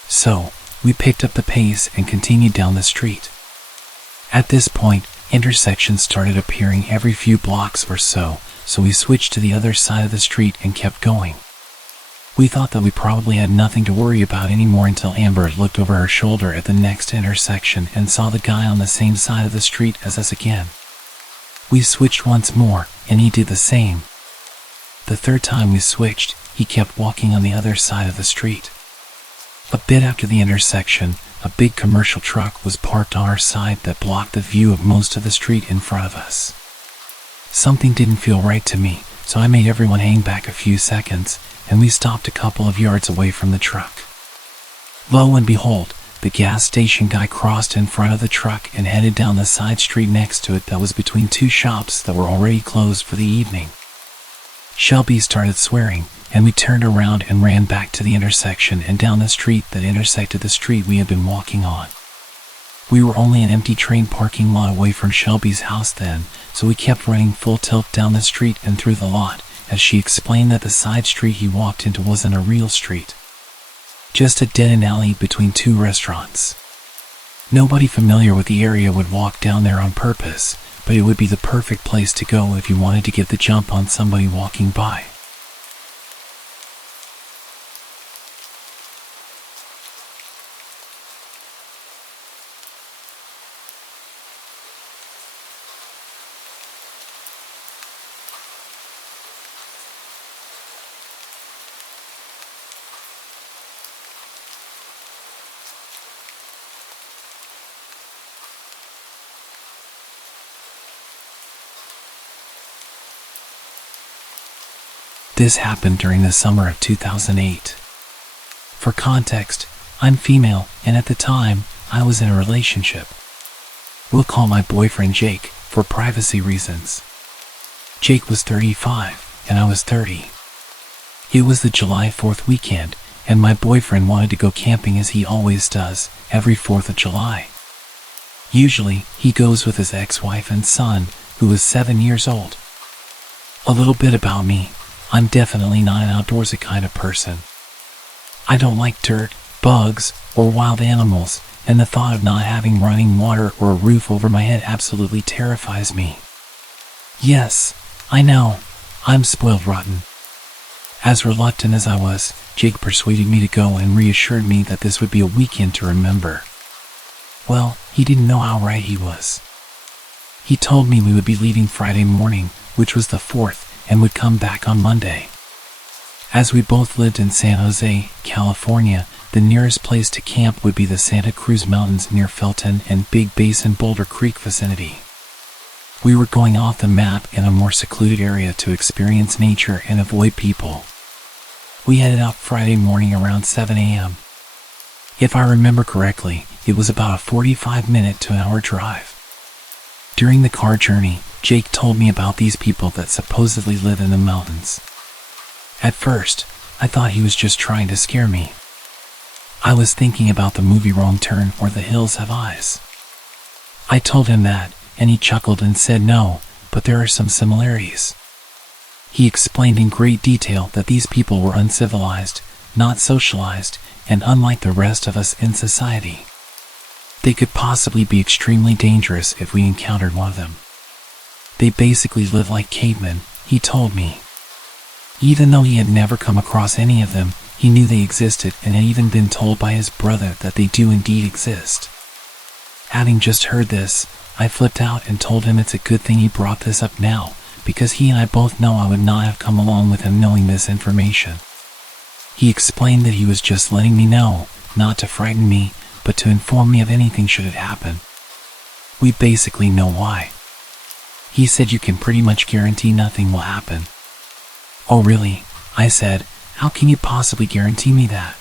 So, we picked up the pace and continued down the street. At this point, intersections started appearing every few blocks or so we switched to the other side of the street and kept going. We thought that we probably had nothing to worry about anymore until Amber looked over her shoulder at the next intersection and saw the guy on the same side of the street as us again. We switched once more, and he did the same. The third time we switched, he kept walking on the other side of the street. A bit after the intersection, a big commercial truck was parked on our side that blocked the view of most of the street in front of us. Something didn't feel right to me, so I made everyone hang back a few seconds, and we stopped a couple of yards away from the truck. Lo and behold, the gas station guy crossed in front of the truck and headed down the side street next to it that was between two shops that were already closed for the evening. Shelby started swearing, and we turned around and ran back to the intersection and down the street that intersected the street we had been walking on. We were only an empty train parking lot away from Shelby's house then, so we kept running full tilt down the street and through the lot, as she explained that the side street he walked into wasn't a real street. Just a dead-end alley between two restaurants. Nobody familiar with the area would walk down there on purpose, but it would be the perfect place to go if you wanted to get the jump on somebody walking by. This happened during the summer of 2008. For context, I'm female, and at the time, I was in a relationship. We'll call my boyfriend Jake, for privacy reasons. Jake was 35, and I was 30. It was the July 4th weekend, and my boyfriend wanted to go camping as he always does, every 4th of July. Usually, he goes with his ex-wife and son, who is 7 years old. A little bit about me. I'm definitely not an outdoorsy kind of person. I don't like dirt, bugs, or wild animals, and the thought of not having running water or a roof over my head absolutely terrifies me. Yes, I know, I'm spoiled rotten. As reluctant as I was, Jake persuaded me to go and reassured me that this would be a weekend to remember. Well, he didn't know how right he was. He told me we would be leaving Friday morning, which was the 4th, and would come back on Monday. As we both lived in San Jose, California, the nearest place to camp would be the Santa Cruz Mountains near Felton and Big Basin Boulder Creek vicinity. We were going off the map in a more secluded area to experience nature and avoid people. We headed out Friday morning around 7 a.m. If I remember correctly, it was about a 45-minute to an hour drive. During the car journey, Jake told me about these people that supposedly live in the mountains. At first, I thought he was just trying to scare me. I was thinking about the movie Wrong Turn or The Hills Have Eyes. I told him that, and he chuckled and said no, but there are some similarities. He explained in great detail that these people were uncivilized, not socialized, and unlike the rest of us in society. They could possibly be extremely dangerous if we encountered one of them. They basically live like cavemen, he told me. Even though he had never come across any of them, he knew they existed and had even been told by his brother that they do indeed exist. Having just heard this, I flipped out and told him it's a good thing he brought this up now, because he and I both know I would not have come along with him knowing this information. He explained that he was just letting me know, not to frighten me, but to inform me of anything should it happen. We basically know why. He said you can pretty much guarantee nothing will happen. Oh really? I said, how can you possibly guarantee me that?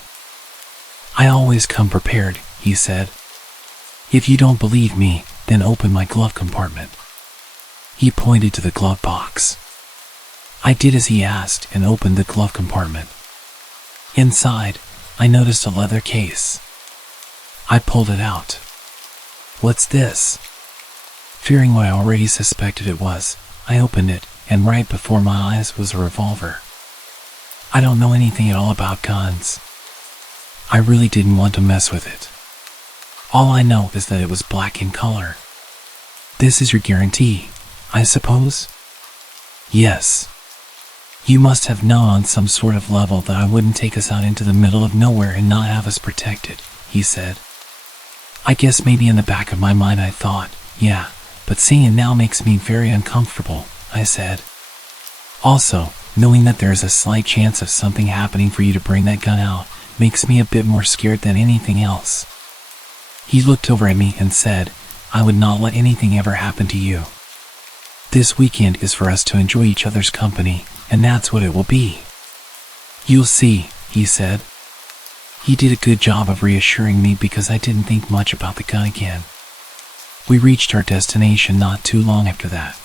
I always come prepared, he said. If you don't believe me, then open my glove compartment. He pointed to the glove box. I did as he asked and opened the glove compartment. Inside, I noticed a leather case. I pulled it out. What's this? Fearing what I already suspected it was, I opened it, and right before my eyes was a revolver. I don't know anything at all about guns. I really didn't want to mess with it. All I know is that it was black in color. This is your guarantee, I suppose? Yes. You must have known on some sort of level that I wouldn't take us out into the middle of nowhere and not have us protected, he said. I guess maybe in the back of my mind I thought, yeah, but seeing it now makes me very uncomfortable, I said. Also, knowing that there is a slight chance of something happening for you to bring that gun out makes me a bit more scared than anything else. He looked over at me and said, I would not let anything ever happen to you. This weekend is for us to enjoy each other's company, and that's what it will be. You'll see, he said. He did a good job of reassuring me because I didn't think much about the gun again. We reached our destination not too long after that.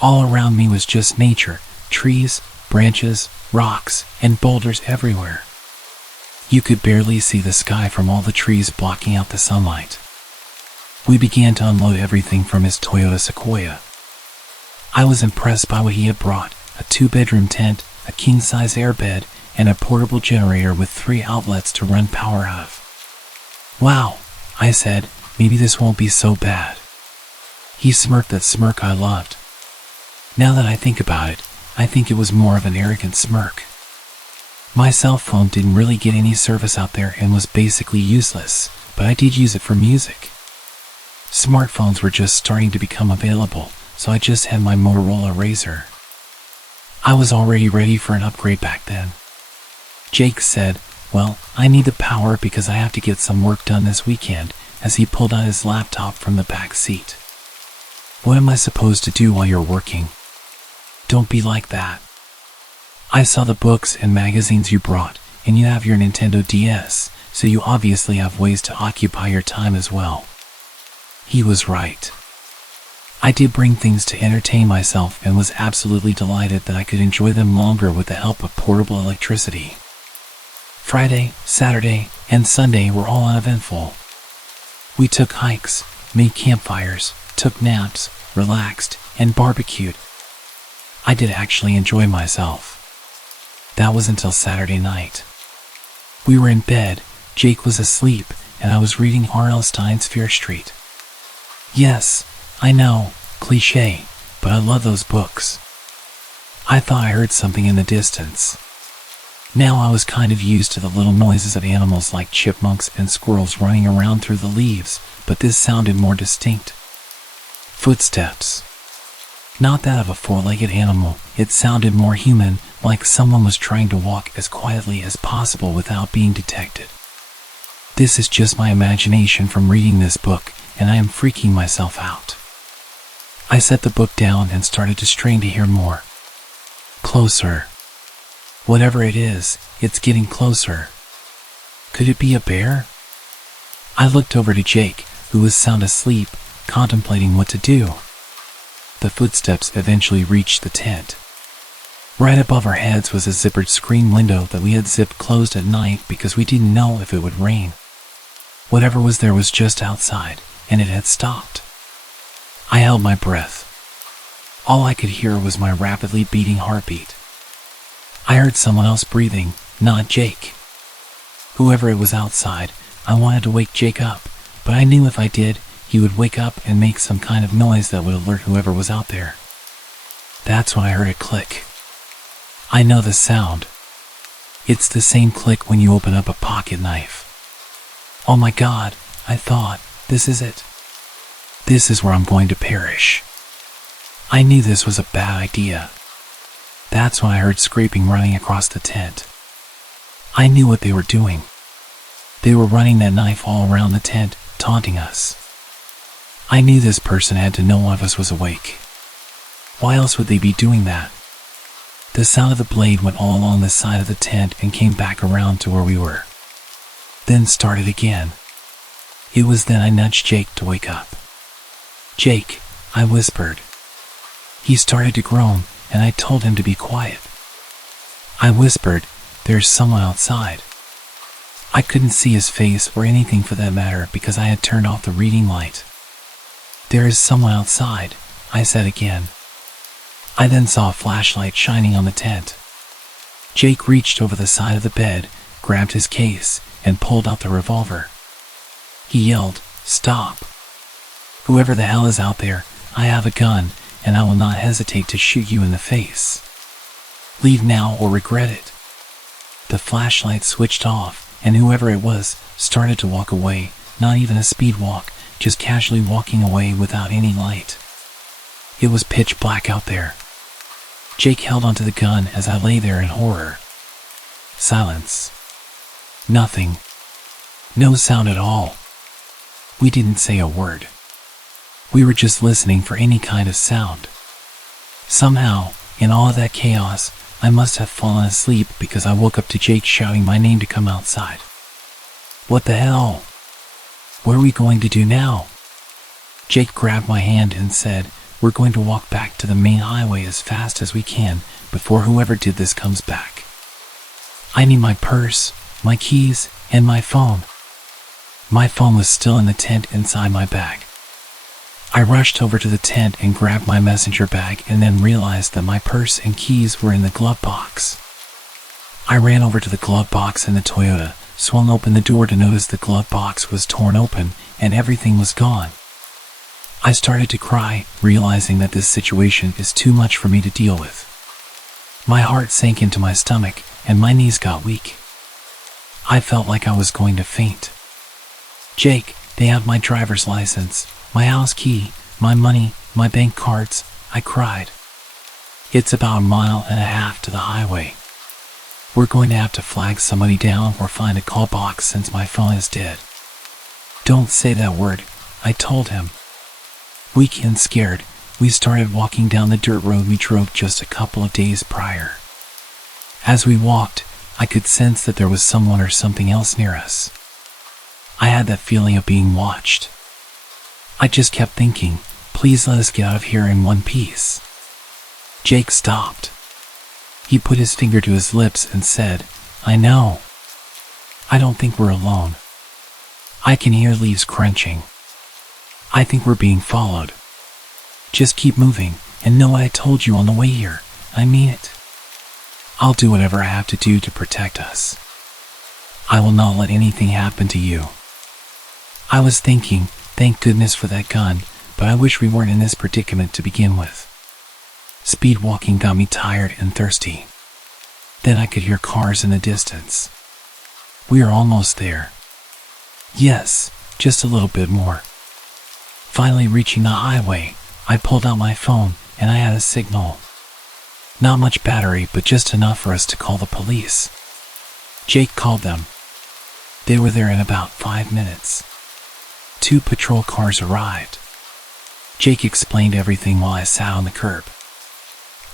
All around me was just nature, trees, branches, rocks, and boulders everywhere. You could barely see the sky from all the trees blocking out the sunlight. We began to unload everything from his Toyota Sequoia. I was impressed by what he had brought: a 2-bedroom tent, a king-size airbed, and a portable generator with 3 outlets to run power out of. "Wow," I said, "maybe this won't be so bad." He smirked that smirk I loved. Now that I think about it, I think it was more of an arrogant smirk. My cell phone didn't really get any service out there and was basically useless, but I did use it for music. Smartphones were just starting to become available, so I just had my Motorola Razr. I was already ready for an upgrade back then. Jake said, "Well, I need the power because I have to get some work done this weekend," as he pulled out his laptop from the back seat. "What am I supposed to do while you're working?" "Don't be like that. I saw the books and magazines you brought, and you have your Nintendo DS, so you obviously have ways to occupy your time as well." He was right. I did bring things to entertain myself and was absolutely delighted that I could enjoy them longer with the help of portable electricity. Friday, Saturday, and Sunday were all uneventful. We took hikes, made campfires, took naps, relaxed, and barbecued. I did actually enjoy myself. That was until Saturday night. We were in bed, Jake was asleep, and I was reading R.L. Stine's Fear Street. Yes, I know, cliché, but I love those books. I thought I heard something in the distance. Now I was kind of used to the little noises of animals like chipmunks and squirrels running around through the leaves, but this sounded more distinct. Footsteps. Not that of a 4-legged animal, it sounded more human, like someone was trying to walk as quietly as possible without being detected. This is just my imagination from reading this book, and I am freaking myself out. I set the book down and started to strain to hear more. Closer. Whatever it is, it's getting closer. Could it be a bear? I looked over to Jake, who was sound asleep, contemplating what to do. The footsteps eventually reached the tent. Right above our heads was a zippered screen window that we had zipped closed at night because we didn't know if it would rain. Whatever was there was just outside, and it had stopped. I held my breath. All I could hear was my rapidly beating heartbeat. I heard someone else breathing, not Jake. Whoever it was outside, I wanted to wake Jake up, but I knew if I did, he would wake up and make some kind of noise that would alert whoever was out there. That's when I heard a click. I know the sound. It's the same click when you open up a pocket knife. Oh my God, I thought, this is it. This is where I'm going to perish. I knew this was a bad idea. That's when I heard scraping running across the tent. I knew what they were doing. They were running that knife all around the tent, taunting us. I knew this person had to know one of us was awake. Why else would they be doing that? The sound of the blade went all along the side of the tent and came back around to where we were. Then started again. It was then I nudged Jake to wake up. "Jake," I whispered. He started to groan, and I told him to be quiet. I whispered, "There's someone outside." I couldn't see his face or anything for that matter because I had turned off the reading light. "There is someone outside," I said again. I then saw a flashlight shining on the tent. Jake reached over the side of the bed, grabbed his case, and pulled out the revolver. He yelled, "Stop! Whoever the hell is out there, I have a gun, and I will not hesitate to shoot you in the face. Leave now or regret it." The flashlight switched off, and whoever it was started to walk away, not even a speed walk, just casually walking away without any light. It was pitch black out there. Jake held onto the gun as I lay there in horror. Silence. Nothing. No sound at all. We didn't say a word. We were just listening for any kind of sound. Somehow, in all of that chaos, I must have fallen asleep because I woke up to Jake shouting my name to come outside. What the hell? What are we going to do now? Jake grabbed my hand and said, we're going to walk back to the main highway as fast as we can before whoever did this comes back. I need my purse, my keys, and my phone. My phone was still in the tent inside my bag. I rushed over to the tent and grabbed my messenger bag and then realized that my purse and keys were in the glove box. I ran over to the glove box in the Toyota, swung open the door to notice the glove box was torn open and everything was gone. I started to cry, realizing that this situation is too much for me to deal with. My heart sank into my stomach and my knees got weak. I felt like I was going to faint. Jake, they have my driver's license, my house key, my money, my bank cards, I cried. It's about 1.5 miles to the highway. We're going to have to flag somebody down or find a call box since my phone is dead. Don't say that word, I told him. Weak and scared, we started walking down the dirt road we drove just a couple of days prior. As we walked, I could sense that there was someone or something else near us. I had that feeling of being watched. I just kept thinking, please let us get out of here in one piece. Jake stopped. He put his finger to his lips and said, I know. I don't think we're alone. I can hear leaves crunching. I think we're being followed. Just keep moving and know what I told you on the way here. I mean it. I'll do whatever I have to do to protect us. I will not let anything happen to you. I was thinking, thank goodness for that gun, but I wish we weren't in this predicament to begin with. Speed walking got me tired and thirsty. Then I could hear cars in the distance. We are almost there. Yes, just a little bit more. Finally reaching the highway, I pulled out my phone and I had a signal. Not much battery, but just enough for us to call the police. Jake called them. They were there in about 5 minutes. 2 patrol cars arrived. Jake explained everything while I sat on the curb.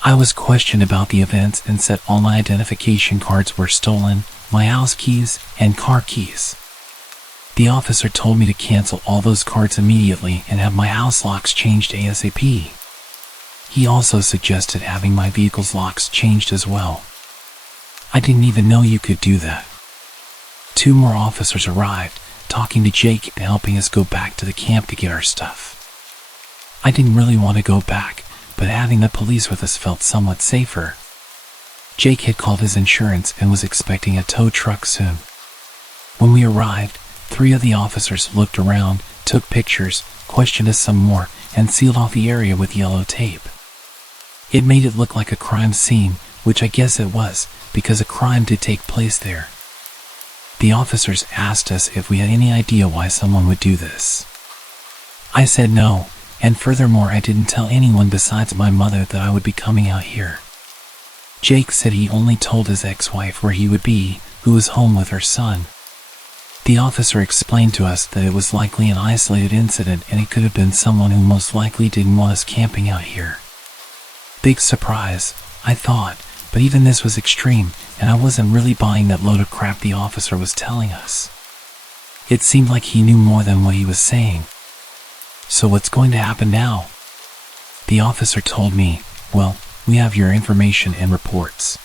I was questioned about the events and said all my identification cards were stolen, my house keys, and car keys. The officer told me to cancel all those cards immediately and have my house locks changed ASAP. He also suggested having my vehicle's locks changed as well. I didn't even know you could do that. 2 more officers arrived, talking to Jake and helping us go back to the camp to get our stuff. I didn't really want to go back, but having the police with us felt somewhat safer. Jake had called his insurance and was expecting a tow truck soon. When we arrived, 3 of the officers looked around, took pictures, questioned us some more, and sealed off the area with yellow tape. It made it look like a crime scene, which I guess it was, because a crime did take place there. The officers asked us if we had any idea why someone would do this. I said no, and furthermore I didn't tell anyone besides my mother that I would be coming out here. Jake said he only told his ex-wife where he would be, who was home with her son. The officer explained to us that it was likely an isolated incident and it could have been someone who most likely didn't want us camping out here. Big surprise, I thought, but even this was extreme, and I wasn't really buying that load of crap the officer was telling us. It seemed like he knew more than what he was saying. So what's going to happen now? The officer told me, well, we have your information and reports.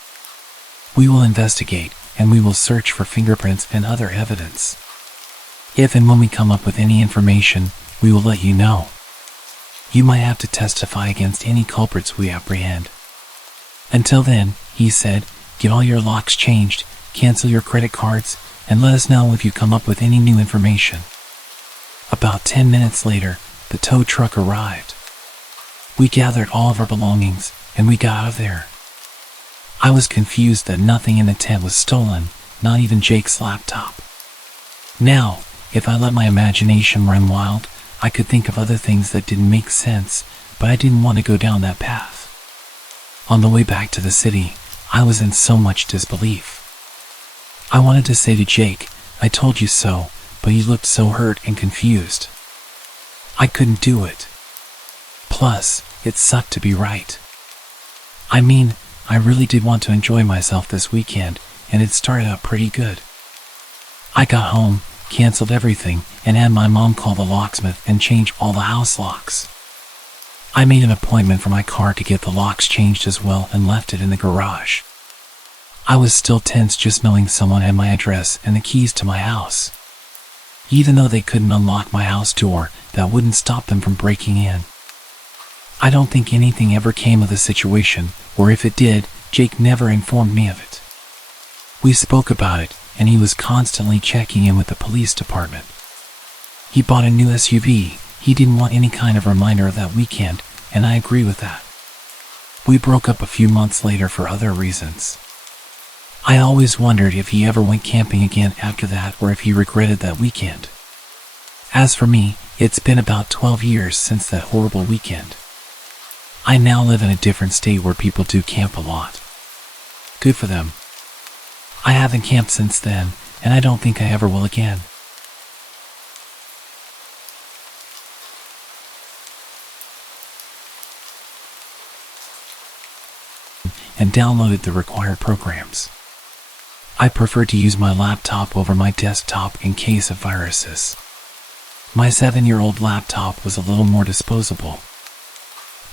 We will investigate, and we will search for fingerprints and other evidence. If and when we come up with any information, we will let you know. You might have to testify against any culprits we apprehend. Until then, he said, get all your locks changed, cancel your credit cards, and let us know if you come up with any new information. About 10 minutes later, the tow truck arrived. We gathered all of our belongings, and we got out of there. I was confused that nothing in the tent was stolen, not even Jake's laptop. Now, if I let my imagination run wild, I could think of other things that didn't make sense, but I didn't want to go down that path. On the way back to the city, I was in so much disbelief. I wanted to say to Jake, I told you so, but he looked so hurt and confused. I couldn't do it. Plus, it sucked to be right. I mean, I really did want to enjoy myself this weekend, and it started out pretty good. I got home, canceled everything, and had my mom call the locksmith and change all the house locks. I made an appointment for my car to get the locks changed as well and left it in the garage. I was still tense just knowing someone had my address and the keys to my house. Even though they couldn't unlock my house door, that wouldn't stop them from breaking in. I don't think anything ever came of the situation, or if it did, Jake never informed me of it. We spoke about it, and he was constantly checking in with the police department. He bought a new SUV. He didn't want any kind of reminder of that weekend, and I agree with that. We broke up a few months later for other reasons. I always wondered if he ever went camping again after that or if he regretted that weekend. As for me, it's been about 12 years since that horrible weekend. I now live in a different state where people do camp a lot. Good for them. I haven't camped since then, and I don't think I ever will again. And downloaded the required programs. I prefer to use my laptop over my desktop in case of viruses. My 7-year-old laptop was a little more disposable.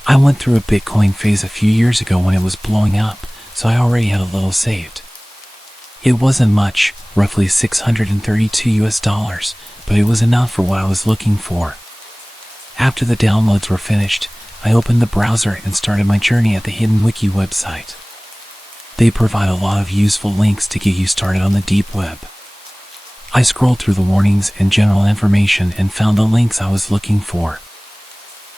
I went through a Bitcoin phase a few years ago when it was blowing up, so I already had a little saved. It wasn't much, roughly $632, but it was enough for what I was looking for. After the downloads were finished, I opened the browser and started my journey at the Hidden Wiki website. They provide a lot of useful links to get you started on the deep web. I scrolled through the warnings and general information and found the links I was looking for.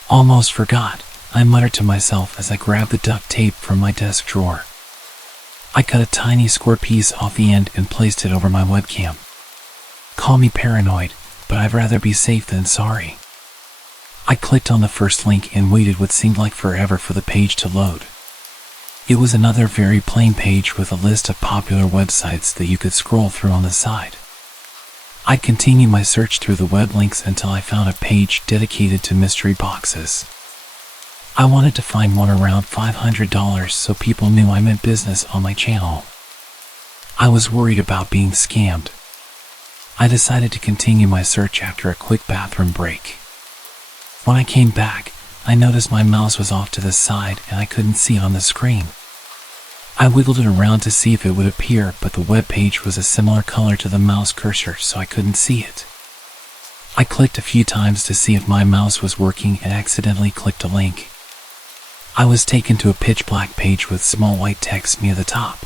Almost forgot, I muttered to myself as I grabbed the duct tape from my desk drawer. I cut a tiny square piece off the end and placed it over my webcam. Call me paranoid, but I'd rather be safe than sorry. I clicked on the first link and waited what seemed like forever for the page to load. It was another very plain page with a list of popular websites that you could scroll through on the side. I continued my search through the web links until I found a page dedicated to mystery boxes. I wanted to find one around $500 so people knew I meant business on my channel. I was worried about being scammed. I decided to continue my search after a quick bathroom break. When I came back, I noticed my mouse was off to the side and I couldn't see it on the screen. I wiggled it around to see if it would appear, but the web page was a similar color to the mouse cursor, so I couldn't see it. I clicked a few times to see if my mouse was working and accidentally clicked a link. I was taken to a pitch black page with small white text near the top.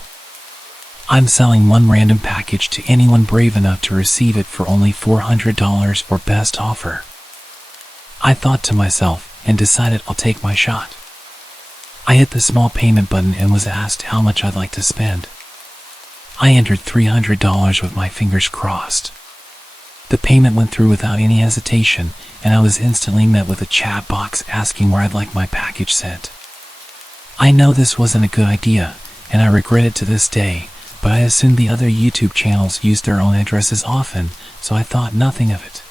I'm selling one random package to anyone brave enough to receive it for only $400 or best offer. I thought to myself and decided I'll take my shot. I hit the small payment button and was asked how much I'd like to spend. I entered $300 with my fingers crossed. The payment went through without any hesitation, and I was instantly met with a chat box asking where I'd like my package sent. I know this wasn't a good idea, and I regret it to this day, but I assumed the other YouTube channels used their own addresses often, so I thought nothing of it.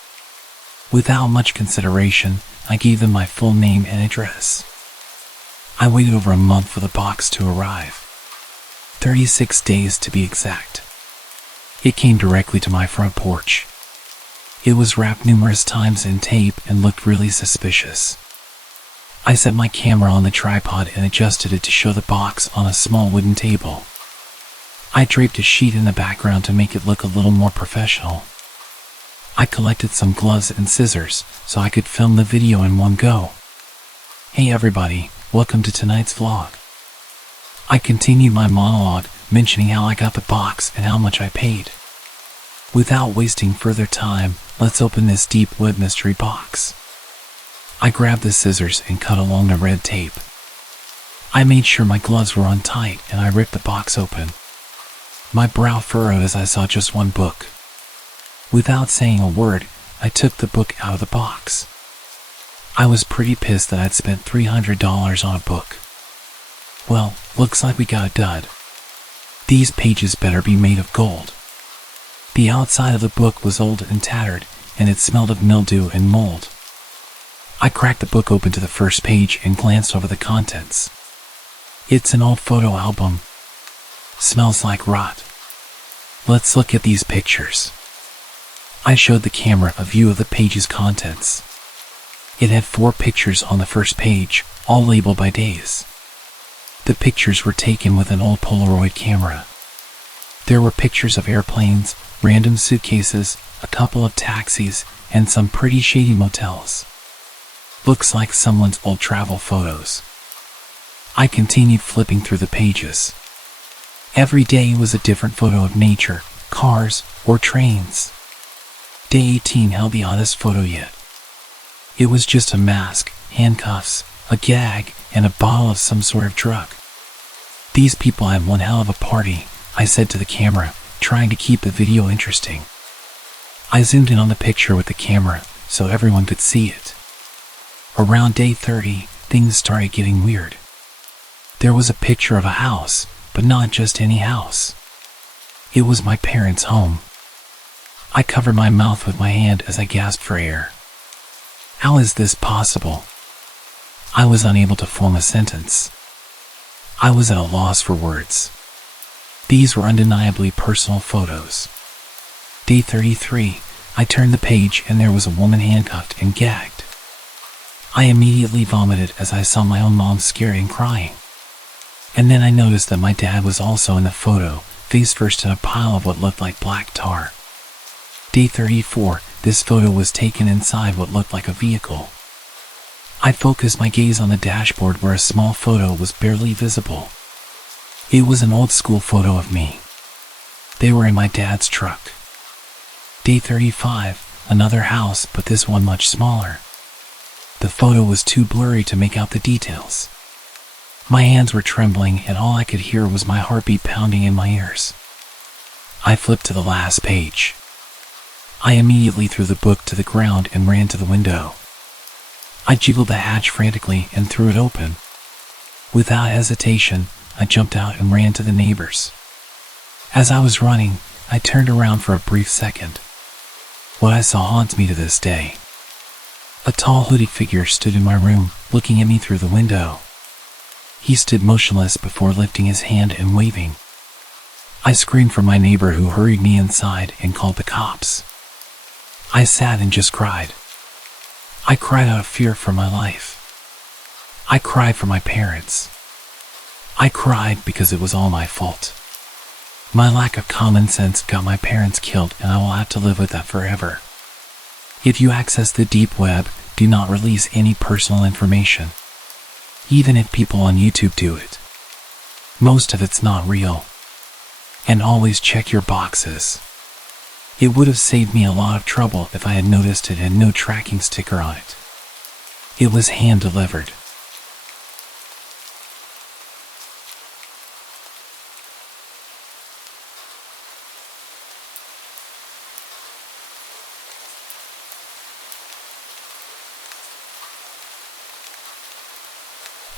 Without much consideration, I gave them my full name and address. I waited over a month for the box to arrive. 36 days to be exact. It came directly to my front porch. It was wrapped numerous times in tape and looked really suspicious. I set my camera on the tripod and adjusted it to show the box on a small wooden table. I draped a sheet in the background to make it look a little more professional. I collected some gloves and scissors so I could film the video in one go. Hey everybody, welcome to tonight's vlog. I continued my monologue, mentioning how I got the box and how much I paid. Without wasting further time, let's open this deep web mystery box. I grabbed the scissors and cut along the red tape. I made sure my gloves were on tight and I ripped the box open. My brow furrowed as I saw just one book. Without saying a word, I took the book out of the box. I was pretty pissed that I'd spent $300 on a book. Well, looks like we got a dud. These pages better be made of gold. The outside of the book was old and tattered, and it smelled of mildew and mold. I cracked the book open to the first page and glanced over the contents. It's an old photo album. Smells like rot. Let's look at these pictures. I showed the camera a view of the page's contents. It had 4 pictures on the first page, all labeled by days. The pictures were taken with an old Polaroid camera. There were pictures of airplanes, random suitcases, a couple of taxis, and some pretty shady motels. Looks like someone's old travel photos. I continued flipping through the pages. Every day was a different photo of nature, cars, or trains. Day 18 held the oddest photo yet. It was just a mask, handcuffs, a gag, and a bottle of some sort of drug. These people had one hell of a party, I said to the camera, trying to keep the video interesting. I zoomed in on the picture with the camera so everyone could see it. Around day 30, things started getting weird. There was a picture of a house, but not just any house. It was my parents' home. I covered my mouth with my hand as I gasped for air. How is this possible? I was unable to form a sentence. I was at a loss for words. These were undeniably personal photos. Day 33, I turned the page and there was a woman handcuffed and gagged. I immediately vomited as I saw my own mom scared and crying. And then I noticed that my dad was also in the photo, face first in a pile of what looked like black tar. Day 34, this photo was taken inside what looked like a vehicle. I focused my gaze on the dashboard where a small photo was barely visible. It was an old school photo of me. They were in my dad's truck. Day 35, another house, but this one much smaller. The photo was too blurry to make out the details. My hands were trembling and all I could hear was my heartbeat pounding in my ears. I flipped to the last page. I immediately threw the book to the ground and ran to the window. I jiggled the hatch frantically and threw it open. Without hesitation, I jumped out and ran to the neighbors. As I was running, I turned around for a brief second. What I saw haunts me to this day. A tall hooded figure stood in my room, looking at me through the window. He stood motionless before lifting his hand and waving. I screamed for my neighbor who hurried me inside and called the cops. I sat and just cried. I cried out of fear for my life. I cried for my parents. I cried because it was all my fault. My lack of common sense got my parents killed and I will have to live with that forever. If you access the deep web, do not release any personal information. Even if people on YouTube do it. Most of it's not real. And always check your boxes. It would have saved me a lot of trouble if I had noticed it had no tracking sticker on it. It was hand-delivered.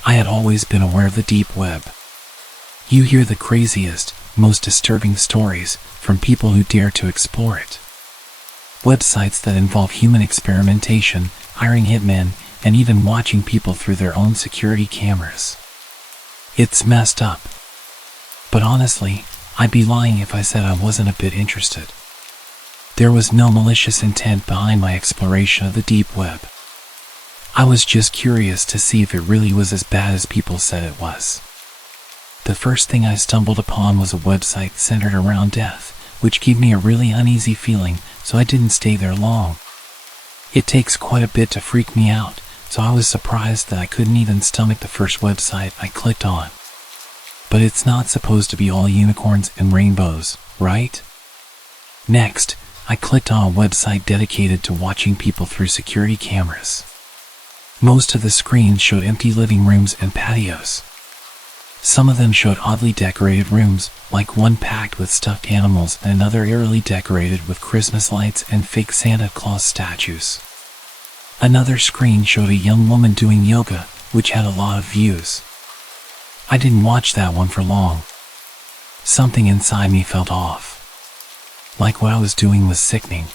I had always been aware of the deep web. You hear the craziest, most disturbing stories from people who dare to explore it. Websites that involve human experimentation, hiring hitmen, and even watching people through their own security cameras. It's messed up. But honestly, I'd be lying if I said I wasn't a bit interested. There was no malicious intent behind my exploration of the deep web. I was just curious to see if it really was as bad as people said it was. The first thing I stumbled upon was a website centered around death, which gave me a really uneasy feeling, so I didn't stay there long. It takes quite a bit to freak me out, so I was surprised that I couldn't even stomach the first website I clicked on. But it's not supposed to be all unicorns and rainbows, right? Next, I clicked on a website dedicated to watching people through security cameras. Most of the screens showed empty living rooms and patios. Some of them showed oddly decorated rooms, like one packed with stuffed animals and another eerily decorated with Christmas lights and fake Santa Claus statues. Another screen showed a young woman doing yoga, which had a lot of views. I didn't watch that one for long. Something inside me felt off. Like what I was doing was sickening.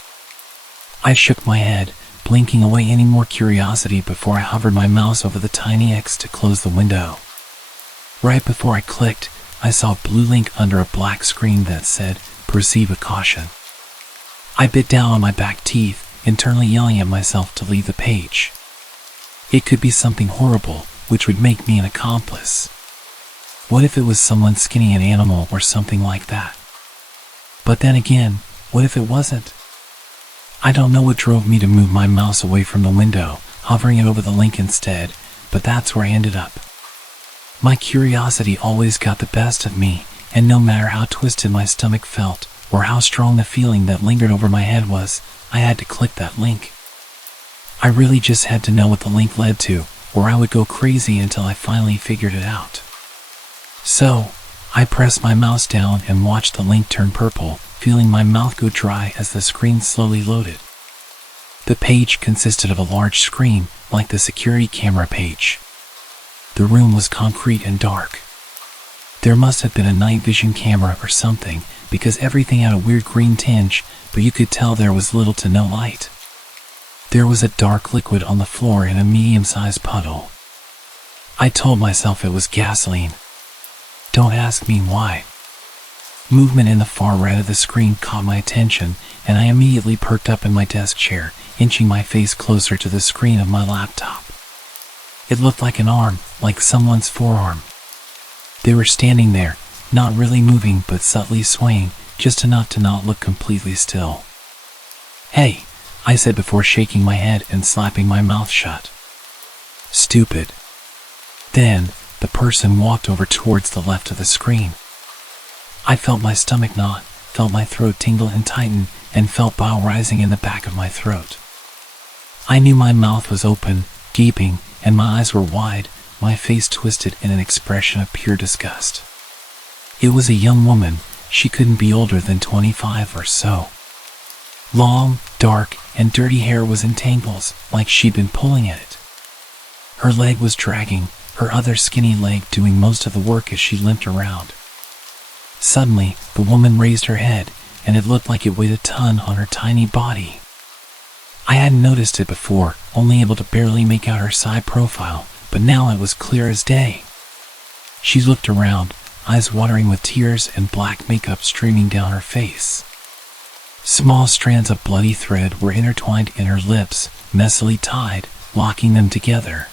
I shook my head, blinking away any more curiosity before I hovered my mouse over the tiny X to close the window. Right before I clicked, I saw a blue link under a black screen that said, "Proceed with caution." I bit down on my back teeth, internally yelling at myself to leave the page. It could be something horrible, which would make me an accomplice. What if it was someone skinning an animal or something like that? But then again, what if it wasn't? I don't know what drove me to move my mouse away from the window, hovering it over the link instead, but that's where I ended up. My curiosity always got the best of me, and no matter how twisted my stomach felt, or how strong the feeling that lingered over my head was, I had to click that link. I really just had to know what the link led to, or I would go crazy until I finally figured it out. So, I pressed my mouse down and watched the link turn purple, feeling my mouth go dry as the screen slowly loaded. The page consisted of a large screen, like the security camera page. The room was concrete and dark. There must have been a night vision camera or something, because everything had a weird green tinge, but you could tell there was little to no light. There was a dark liquid on the floor in a medium-sized puddle. I told myself it was gasoline. Don't ask me why. Movement in the far right of the screen caught my attention, and I immediately perked up in my desk chair, inching my face closer to the screen of my laptop. It looked like an arm, like someone's forearm. They were standing there, not really moving but subtly swaying, just enough to not look completely still. "Hey," I said before shaking my head and slapping my mouth shut. "Stupid." Then, the person walked over towards the left of the screen. I felt my stomach knot, felt my throat tingle and tighten, and felt bile rising in the back of my throat. I knew my mouth was open, gaping, and my eyes were wide, my face twisted in an expression of pure disgust. It was a young woman. She couldn't be older than 25 or so. Long, dark, and dirty hair was in tangles, like she'd been pulling at it. Her leg was dragging, her other skinny leg doing most of the work as she limped around. Suddenly, the woman raised her head, and it looked like it weighed a ton on her tiny body. I hadn't noticed it before, only able to barely make out her side profile, but now it was clear as day. She looked around, eyes watering with tears and black makeup streaming down her face. Small strands of bloody thread were intertwined in her lips, messily tied, locking them together.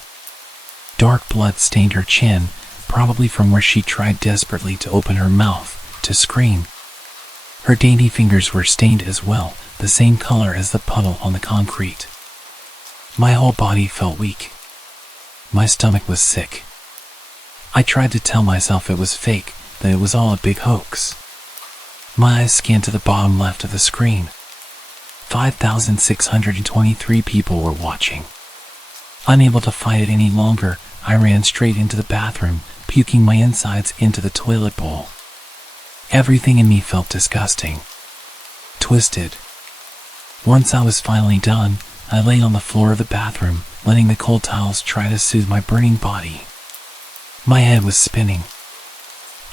Dark blood stained her chin, probably from where she tried desperately to open her mouth, to scream. Her dainty fingers were stained as well, the same color as the puddle on the concrete. My whole body felt weak. My stomach was sick. I tried to tell myself it was fake, that it was all a big hoax. My eyes scanned to the bottom left of the screen. 5,623 people were watching. Unable to fight it any longer, I ran straight into the bathroom, puking my insides into the toilet bowl. Everything in me felt disgusting. Twisted. Once I was finally done, I laid on the floor of the bathroom, letting the cold towels try to soothe my burning body. My head was spinning.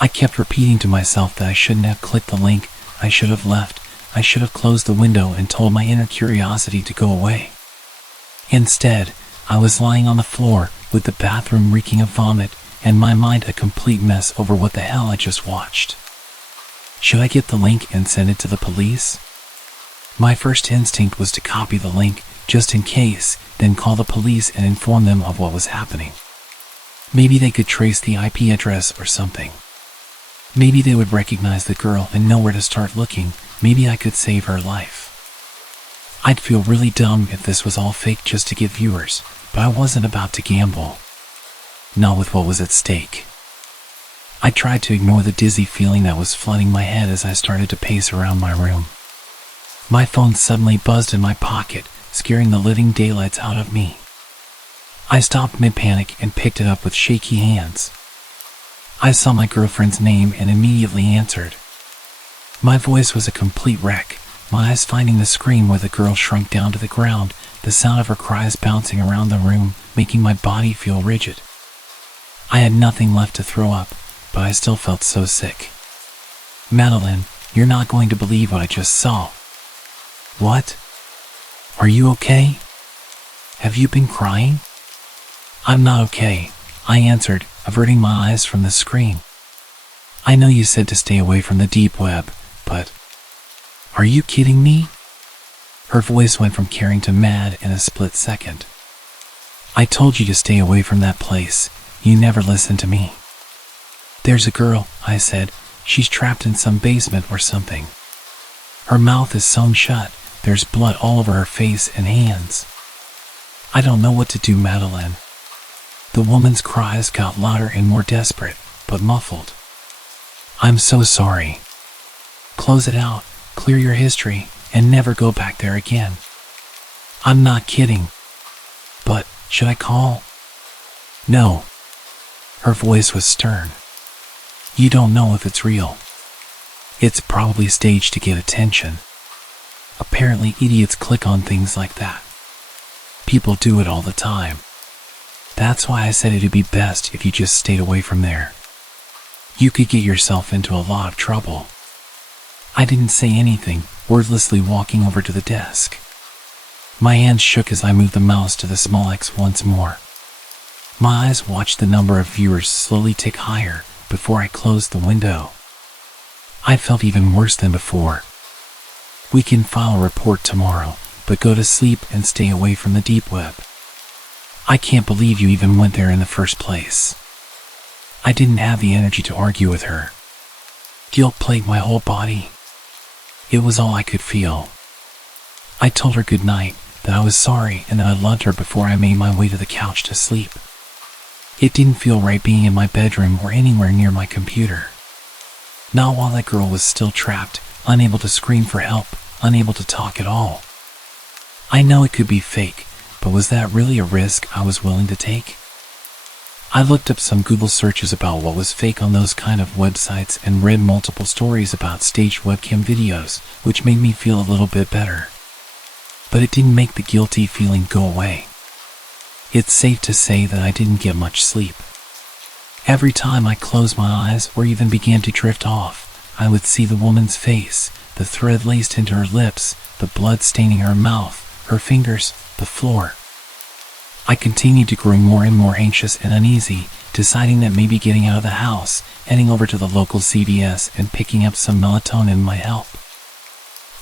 I kept repeating to myself that I shouldn't have clicked the link, I should have left, I should have closed the window and told my inner curiosity to go away. Instead, I was lying on the floor, with the bathroom reeking of vomit, and my mind a complete mess over what the hell I just watched. Should I get the link and send it to the police? My first instinct was to copy the link, just in case, then call the police and inform them of what was happening. Maybe they could trace the IP address or something. Maybe they would recognize the girl and know where to start looking. Maybe I could save her life. I'd feel really dumb if this was all fake just to get viewers, but I wasn't about to gamble. Not with what was at stake. I tried to ignore the dizzy feeling that was flooding my head as I started to pace around my room. My phone suddenly buzzed in my pocket, scaring the living daylights out of me. I stopped mid-panic and picked it up with shaky hands. I saw my girlfriend's name and immediately answered. My voice was a complete wreck, my eyes finding the screen where the girl shrunk down to the ground, the sound of her cries bouncing around the room, making my body feel rigid. I had nothing left to throw up, but I still felt so sick. "Madeline, you're not going to believe what I just saw." "What? Are you okay? Have you been crying?" "I'm not okay," I answered, averting my eyes from the screen. "I know you said to stay away from the deep web, but... Are you kidding me? Her voice went from caring to mad in a split second. "I told you to stay away from that place. You never listened to me." "There's a girl," I said. "She's trapped in some basement or something. Her mouth is sewn shut. There's blood all over her face and hands." "I don't know what to do, Madeline." The woman's cries got louder and more desperate, but muffled. "I'm so sorry. Close it out, clear your history, and never go back there again." "I'm not kidding. But should I call?" "No." Her voice was stern. "You don't know if it's real. It's probably staged to get attention. Apparently idiots click on things like that. People do it all the time. That's why I said it'd be best if you just stayed away from there. You could get yourself into a lot of trouble." I didn't say anything, wordlessly walking over to the desk. My hands shook as I moved the mouse to the small X once more. My eyes watched the number of viewers slowly tick higher before I closed the window. I felt even worse than before. "We can file a report tomorrow, but go to sleep and stay away from the deep web. I can't believe you even went there in the first place." I didn't have the energy to argue with her. Guilt plagued my whole body. It was all I could feel. I told her good night, that I was sorry, and that I loved her before I made my way to the couch to sleep. It didn't feel right being in my bedroom or anywhere near my computer. Not while that girl was still trapped, unable to scream for help, unable to talk at all. I know it could be fake, but was that really a risk I was willing to take? I looked up some Google searches about what was fake on those kind of websites and read multiple stories about staged webcam videos, which made me feel a little bit better. But it didn't make the guilty feeling go away. It's safe to say that I didn't get much sleep. Every time I closed my eyes or even began to drift off, I would see the woman's face, the thread laced into her lips, the blood staining her mouth, her fingers, the floor. I continued to grow more and more anxious and uneasy, deciding that maybe getting out of the house, heading over to the local CVS and picking up some melatonin might help.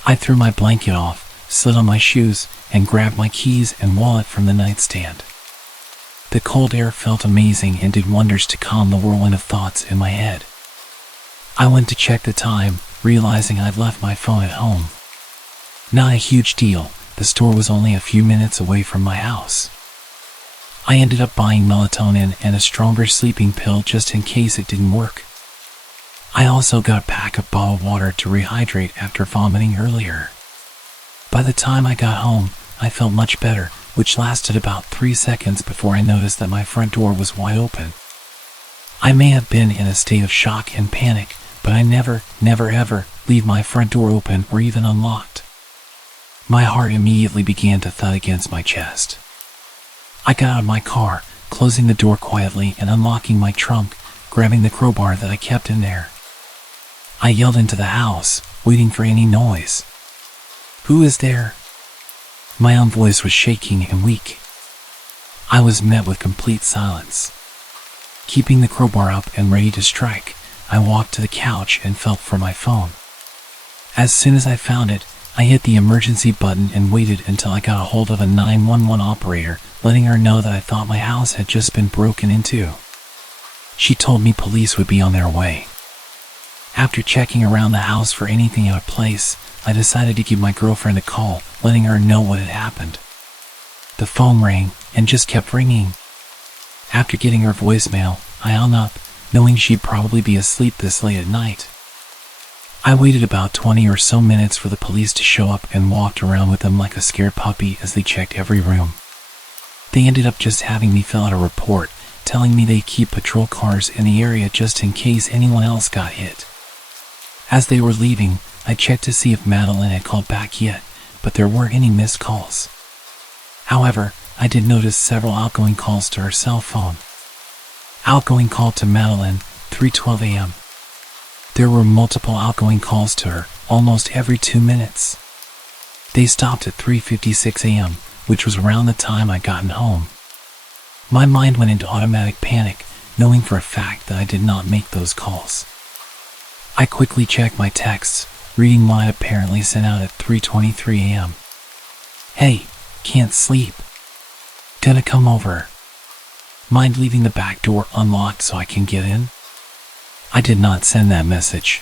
I threw my blanket off, slid on my shoes, and grabbed my keys and wallet from the nightstand. The cold air felt amazing and did wonders to calm the whirlwind of thoughts in my head. I went to check the time, realizing I'd left my phone at home. Not a huge deal, the store was only a few minutes away from my house. I ended up buying melatonin and a stronger sleeping pill just in case it didn't work. I also got a pack of bottled water to rehydrate after vomiting earlier. By the time I got home, I felt much better, which lasted about 3 seconds before I noticed that my front door was wide open. I may have been in a state of shock and panic, but I never ever leave my front door open or even unlocked. My heart immediately began to thud against my chest. I got out of my car, closing the door quietly and unlocking my trunk, grabbing the crowbar that I kept in there. I yelled into the house, waiting for any noise. "Who is there?" My own voice was shaking and weak. I was met with complete silence. Keeping the crowbar up and ready to strike, I walked to the couch and felt for my phone. As soon as I found it, I hit the emergency button and waited until I got a hold of a 911 operator, letting her know that I thought my house had just been broken into. She told me police would be on their way. After checking around the house for anything out of place, I decided to give my girlfriend a call, letting her know what had happened. The phone rang and just kept ringing. After getting her voicemail, I hung up, knowing she'd probably be asleep this late at night. I waited about 20 or so minutes for the police to show up and walked around with them like a scared puppy as they checked every room. They ended up just having me fill out a report, telling me they'd keep patrol cars in the area just in case anyone else got hit. As they were leaving, I checked to see if Madeline had called back yet, but there weren't any missed calls. However, I did notice several outgoing calls to her cell phone. Outgoing call to Madeline, 3:12 a.m. There were multiple outgoing calls to her, almost every 2 minutes. They stopped at 3:56 a.m., which was around the time I'd gotten home. My mind went into automatic panic, knowing for a fact that I did not make those calls. I quickly checked my texts, reading what I apparently sent out at 3:23 a.m. Hey, can't sleep. Gonna come over. Mind leaving the back door unlocked so I can get in? I did not send that message.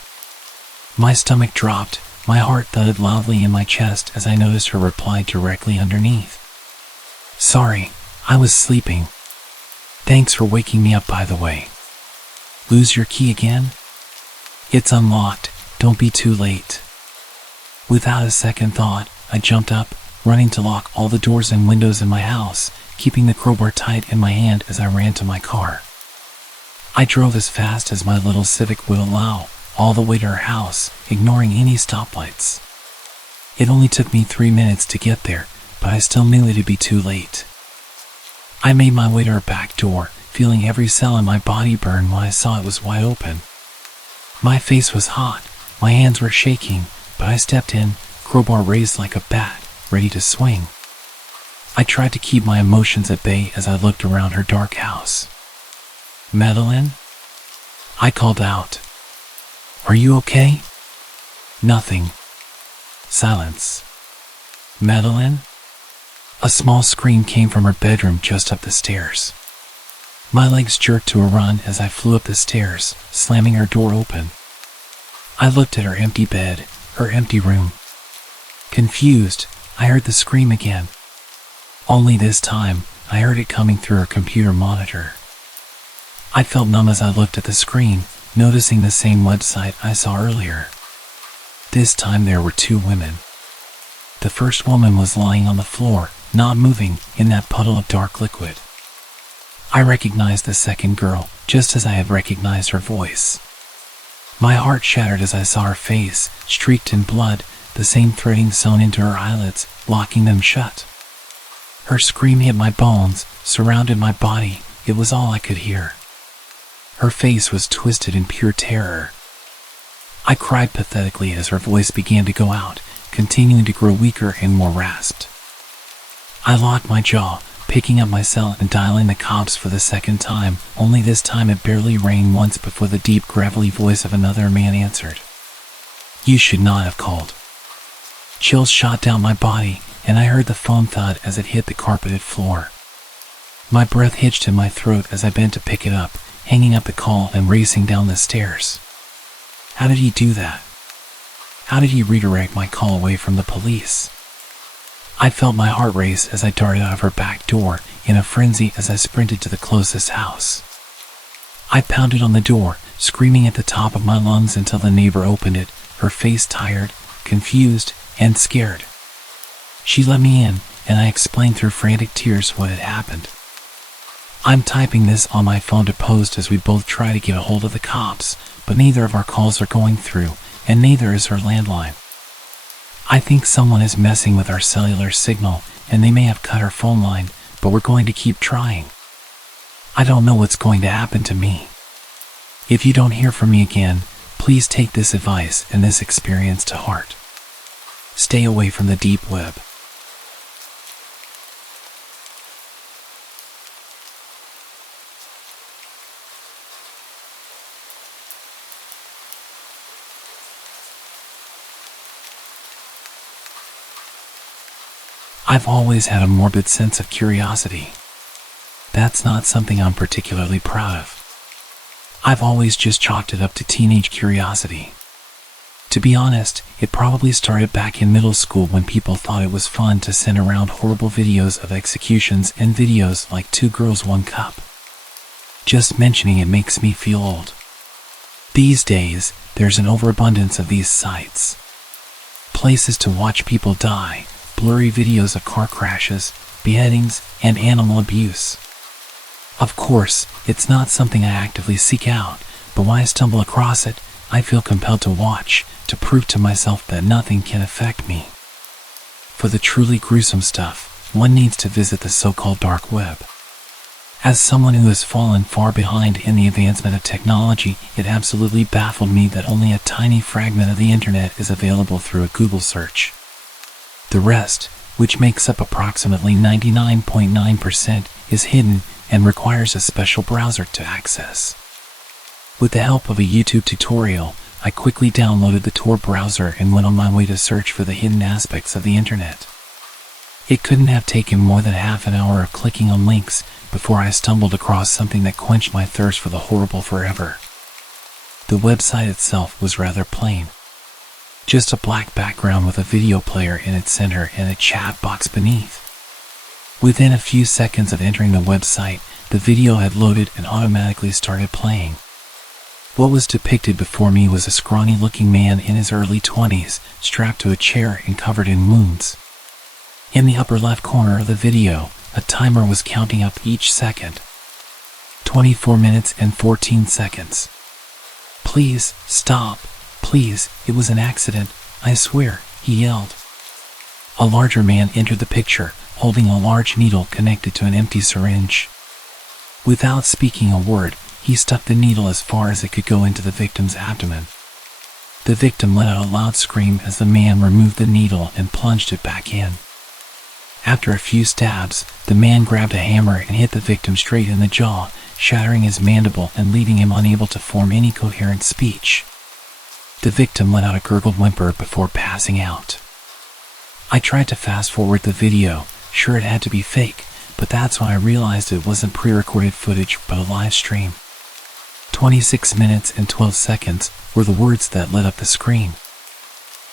My stomach dropped, my heart thudded loudly in my chest as I noticed her reply directly underneath. Sorry, I was sleeping. Thanks for waking me up, by the way. Lose your key again? It's unlocked, don't be too late. Without a second thought, I jumped up, running to lock all the doors and windows in my house, keeping the crowbar tight in my hand as I ran to my car. I drove as fast as my little Civic would allow, all the way to her house, ignoring any stoplights. It only took me 3 minutes to get there, but I still knew it'd be too late. I made my way to her back door, feeling every cell in my body burn when I saw it was wide open. My face was hot, my hands were shaking, but I stepped in, crowbar raised like a bat, ready to swing. I tried to keep my emotions at bay as I looked around her dark house. Madeline? I called out. Are you okay? Nothing. Silence. Madeline? A small scream came from her bedroom just up the stairs. My legs jerked to a run as I flew up the stairs, slamming her door open. I looked at her empty bed, her empty room. Confused, I heard the scream again. Only this time, I heard it coming through her computer monitor. I felt numb as I looked at the screen, noticing the same website I saw earlier. This time there were 2 women. The first woman was lying on the floor, not moving, in that puddle of dark liquid. I recognized the second girl, just as I had recognized her voice. My heart shattered as I saw her face, streaked in blood, the same threading sewn into her eyelids, locking them shut. Her scream hit my bones, surrounded my body. It was all I could hear. Her face was twisted in pure terror. I cried pathetically as her voice began to go out, continuing to grow weaker and more rasped. I locked my jaw, picking up my cell and dialing the cops for the second time, only this time it barely rang once before the deep, gravelly voice of another man answered. You should not have called. Chills shot down my body, and I heard the phone thud as it hit the carpeted floor. My breath hitched in my throat as I bent to pick it up, hanging up the call and racing down the stairs. How did he do that? How did he redirect my call away from the police? I felt my heart race as I darted out of her back door, in a frenzy as I sprinted to the closest house. I pounded on the door, screaming at the top of my lungs until the neighbor opened it, her face tired, confused, and scared. She let me in, and I explained through frantic tears what had happened. I'm typing this on my phone to post as we both try to get a hold of the cops, but neither of our calls are going through, and neither is her landline. I think someone is messing with our cellular signal, and they may have cut our phone line, but we're going to keep trying. I don't know what's going to happen to me. If you don't hear from me again, please take this advice and this experience to heart. Stay away from the deep web. I've always had a morbid sense of curiosity. That's not something I'm particularly proud of. I've always just chalked it up to teenage curiosity. To be honest, it probably started back in middle school when people thought it was fun to send around horrible videos of executions and videos like 2 Girls 1 Cup. Just mentioning it makes me feel old. These days, there's an overabundance of these sites. Places to watch people die, blurry videos of car crashes, beheadings, and animal abuse. Of course, it's not something I actively seek out, but when I stumble across it, I feel compelled to watch, to prove to myself that nothing can affect me. For the truly gruesome stuff, one needs to visit the so-called dark web. As someone who has fallen far behind in the advancement of technology, it absolutely baffled me that only a tiny fragment of the internet is available through a Google search. The rest, which makes up approximately 99.9%, is hidden and requires a special browser to access. With the help of a YouTube tutorial, I quickly downloaded the Tor browser and went on my way to search for the hidden aspects of the internet. It couldn't have taken more than half an hour of clicking on links before I stumbled across something that quenched my thirst for the horrible forever. The website itself was rather plain. Just a black background with a video player in its center and a chat box beneath. Within a few seconds of entering the website, the video had loaded and automatically started playing. What was depicted before me was a scrawny-looking man in his early 20s, strapped to a chair and covered in wounds. In the upper left corner of the video, a timer was counting up each second. 24 minutes and 14 seconds. "Please, stop. Please, it was an accident, I swear," he yelled. A larger man entered the picture, holding a large needle connected to an empty syringe. Without speaking a word, he stuck the needle as far as it could go into the victim's abdomen. The victim let out a loud scream as the man removed the needle and plunged it back in. After a few stabs, the man grabbed a hammer and hit the victim straight in the jaw, shattering his mandible and leaving him unable to form any coherent speech. The victim let out a gurgled whimper before passing out. I tried to fast forward the video, sure it had to be fake, but that's when I realized it wasn't pre-recorded footage but a live stream. 26 minutes and 12 seconds were the words that lit up the screen.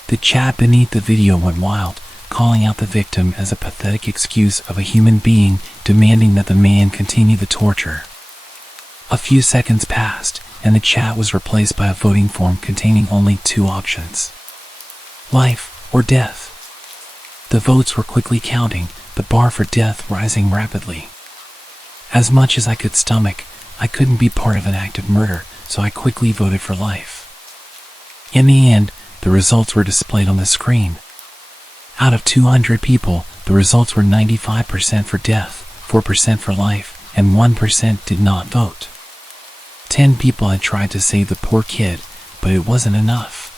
The chat beneath the video went wild, calling out the victim as a pathetic excuse of a human being, demanding that the man continue the torture. A few seconds passed, and the chat was replaced by a voting form containing only 2 options: life or death. The votes were quickly counting, the bar for death rising rapidly. As much as I could stomach, I couldn't be part of an act of murder, so I quickly voted for life. In the end, the results were displayed on the screen. Out of 200 people, the results were 95% for death, 4% for life, and 1% did not vote. 10 people had tried to save the poor kid, but it wasn't enough.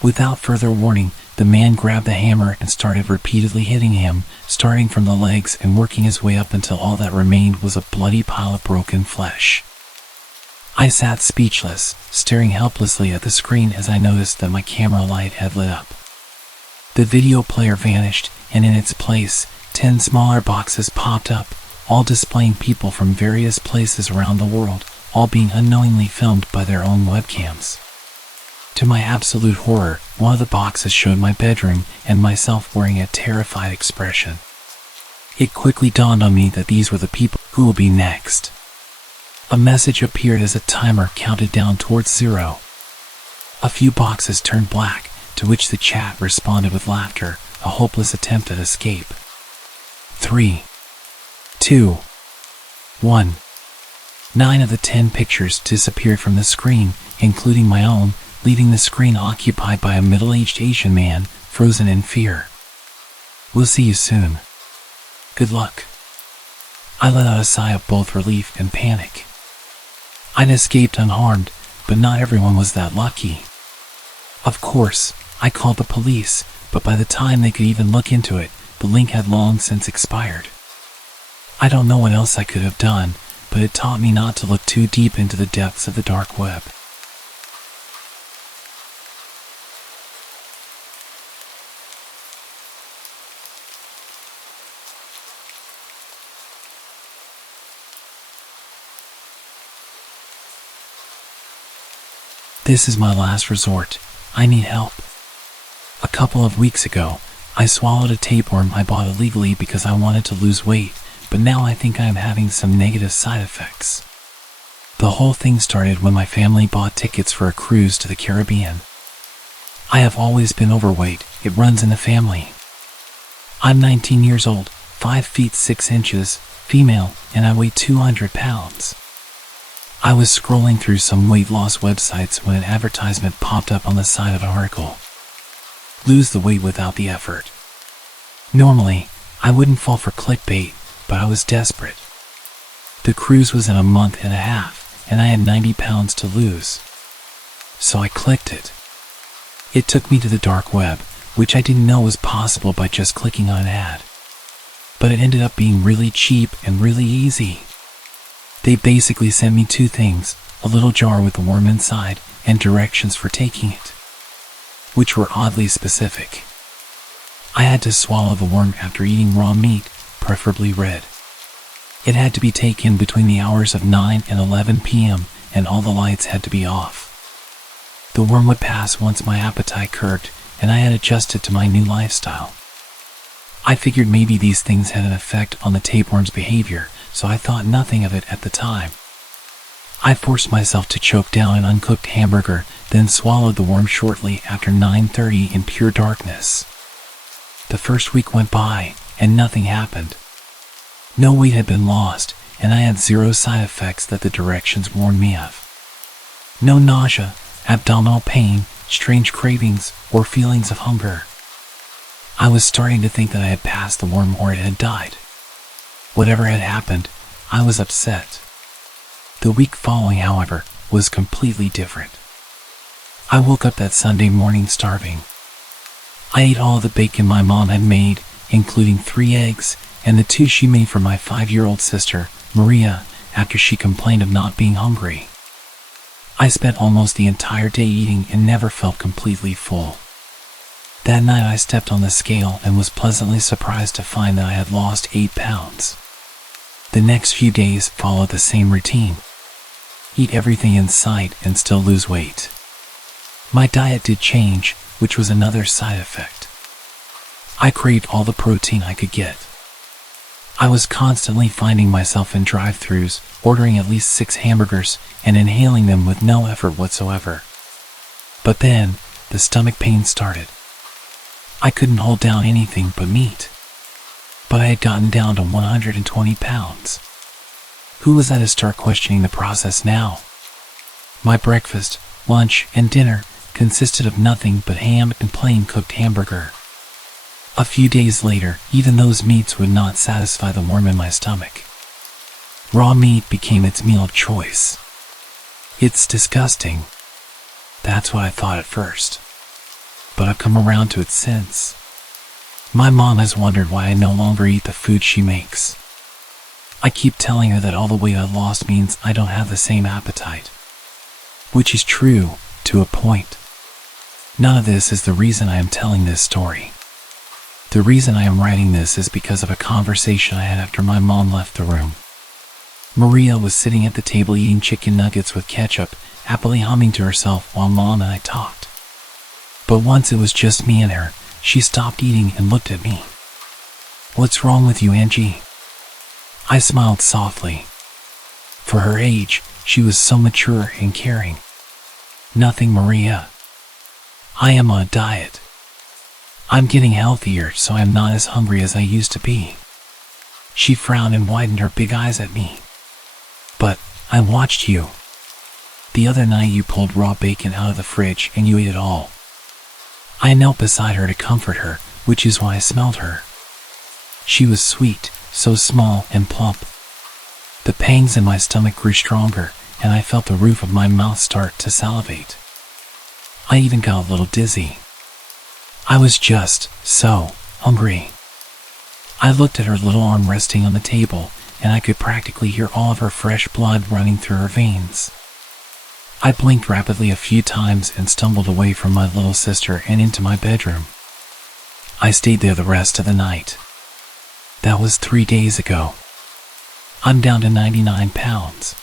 Without further warning, the man grabbed the hammer and started repeatedly hitting him, starting from the legs and working his way up until all that remained was a bloody pile of broken flesh. I sat speechless, staring helplessly at the screen as I noticed that my camera light had lit up. The video player vanished, and in its place, 10 smaller boxes popped up, all displaying people from various places around the world, all being unknowingly filmed by their own webcams. To my absolute horror, one of the boxes showed my bedroom and myself wearing a terrified expression. It quickly dawned on me that these were the people who will be next. A message appeared as a timer counted down towards 0. A few boxes turned black, to which the chat responded with laughter, a hopeless attempt at escape. 3, 2, 1. 9 of the 10 pictures disappeared from the screen, including my own, leaving the screen occupied by a middle-aged Asian man, frozen in fear. "We'll see you soon. Good luck." I let out a sigh of both relief and panic. I'd escaped unharmed, but not everyone was that lucky. Of course, I called the police, but by the time they could even look into it, the link had long since expired. I don't know what else I could have done, but it taught me not to look too deep into the depths of the dark web. This is my last resort. I need help. A couple of weeks ago, I swallowed a tapeworm I bought illegally because I wanted to lose weight, but now I think I am having some negative side effects. The whole thing started when my family bought tickets for a cruise to the Caribbean. I have always been overweight, it runs in the family. I'm 19 years old, 5 feet 6 inches, female, and I weigh 200 pounds. I was scrolling through some weight loss websites when an advertisement popped up on the side of an article. Lose the weight without the effort. Normally, I wouldn't fall for clickbait, but I was desperate. The cruise was in a month and a half, and I had 90 pounds to lose. So I clicked it. It took me to the dark web, which I didn't know was possible by just clicking on an ad. But it ended up being really cheap and really easy. They basically sent me 2 things, a little jar with a worm inside and directions for taking it, which were oddly specific. I had to swallow the worm after eating raw meat, preferably red. It had to be taken between the hours of 9 and 11 p.m., and all the lights had to be off. The worm would pass once my appetite curbed, and I had adjusted to my new lifestyle. I figured maybe these things had an effect on the tapeworm's behavior, so I thought nothing of it at the time. I forced myself to choke down an uncooked hamburger, then swallowed the worm shortly after 9:30 in pure darkness. The first week went by, and nothing happened. No weight had been lost, and I had zero side effects that the directions warned me of. No nausea, abdominal pain, strange cravings, or feelings of hunger. I was starting to think that I had passed the worm or it had died. Whatever had happened, I was upset. The week following, however, was completely different. I woke up that Sunday morning starving. I ate all the bacon my mom had made, including 3 eggs, and the 2 she made for my 5-year-old sister, Maria, after she complained of not being hungry. I spent almost the entire day eating and never felt completely full. That night I stepped on the scale and was pleasantly surprised to find that I had lost 8 pounds. The next few days followed the same routine. Eat everything in sight and still lose weight. My diet did change, which was another side effect. I craved all the protein I could get. I was constantly finding myself in drive-thrus, ordering at least 6 hamburgers and inhaling them with no effort whatsoever. But then, the stomach pain started. I couldn't hold down anything but meat. But I had gotten down to 120 pounds. Who was I to start questioning the process now? My breakfast, lunch, and dinner consisted of nothing but ham and plain cooked hamburger. A few days later, even those meats would not satisfy the worm in my stomach. Raw meat became its meal of choice. It's disgusting. That's what I thought at first. But I've come around to it since. My mom has wondered why I no longer eat the food she makes. I keep telling her that all the weight I lost means I don't have the same appetite. Which is true, to a point. None of this is the reason I am telling this story. The reason I am writing this is because of a conversation I had after my mom left the room. Maria was sitting at the table eating chicken nuggets with ketchup, happily humming to herself while Mom and I talked. But once it was just me and her, she stopped eating and looked at me. "What's wrong with you, Angie?" I smiled softly. For her age, she was so mature and caring. "Nothing, Maria. I am on a diet. I'm getting healthier, so I'm not as hungry as I used to be." She frowned and widened her big eyes at me. "But I watched you. The other night you pulled raw bacon out of the fridge and you ate it all." I knelt beside her to comfort her, which is why I smelled her. She was sweet, so small and plump. The pangs in my stomach grew stronger, and I felt the roof of my mouth start to salivate. I even got a little dizzy. I was just so hungry. I looked at her little arm resting on the table, and I could practically hear all of her fresh blood running through her veins. I blinked rapidly a few times and stumbled away from my little sister and into my bedroom. I stayed there the rest of the night. That was 3 days ago. I'm down to 99 pounds.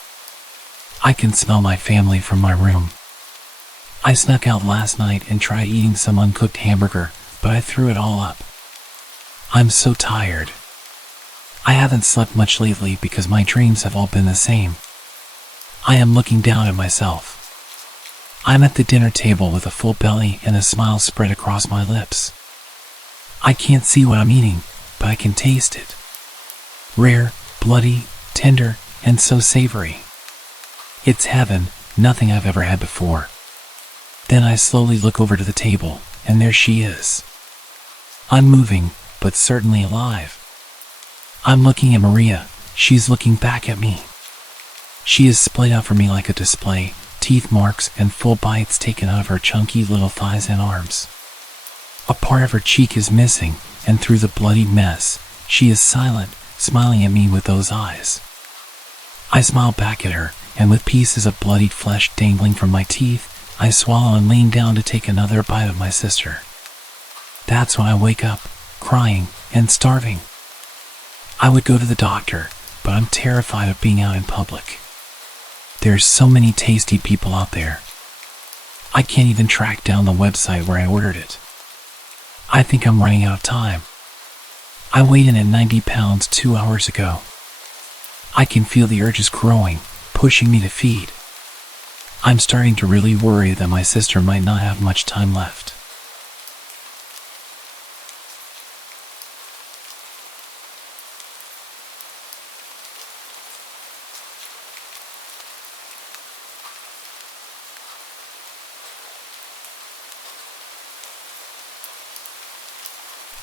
I can smell my family from my room. I snuck out last night and tried eating some uncooked hamburger, but I threw it all up. I'm so tired. I haven't slept much lately because my dreams have all been the same. I am looking down at myself. I'm at the dinner table with a full belly and a smile spread across my lips. I can't see what I'm eating, but I can taste it. Rare, bloody, tender, and so savory. It's heaven, nothing I've ever had before. Then I slowly look over to the table, and there she is. Unmoving, but certainly alive. I'm looking at Maria, she's looking back at me. She is splayed out for me like a display, teeth marks and full bites taken out of her chunky little thighs and arms. A part of her cheek is missing, and through the bloody mess, she is silent, smiling at me with those eyes. I smile back at her, and with pieces of bloodied flesh dangling from my teeth, I swallow and lean down to take another bite of my sister. That's when I wake up, crying, and starving. I would go to the doctor, but I'm terrified of being out in public. There's so many tasty people out there. I can't even track down the website where I ordered it. I think I'm running out of time. I weighed in at 90 pounds 2 hours ago. I can feel the urges growing, pushing me to feed. I'm starting to really worry that my sister might not have much time left.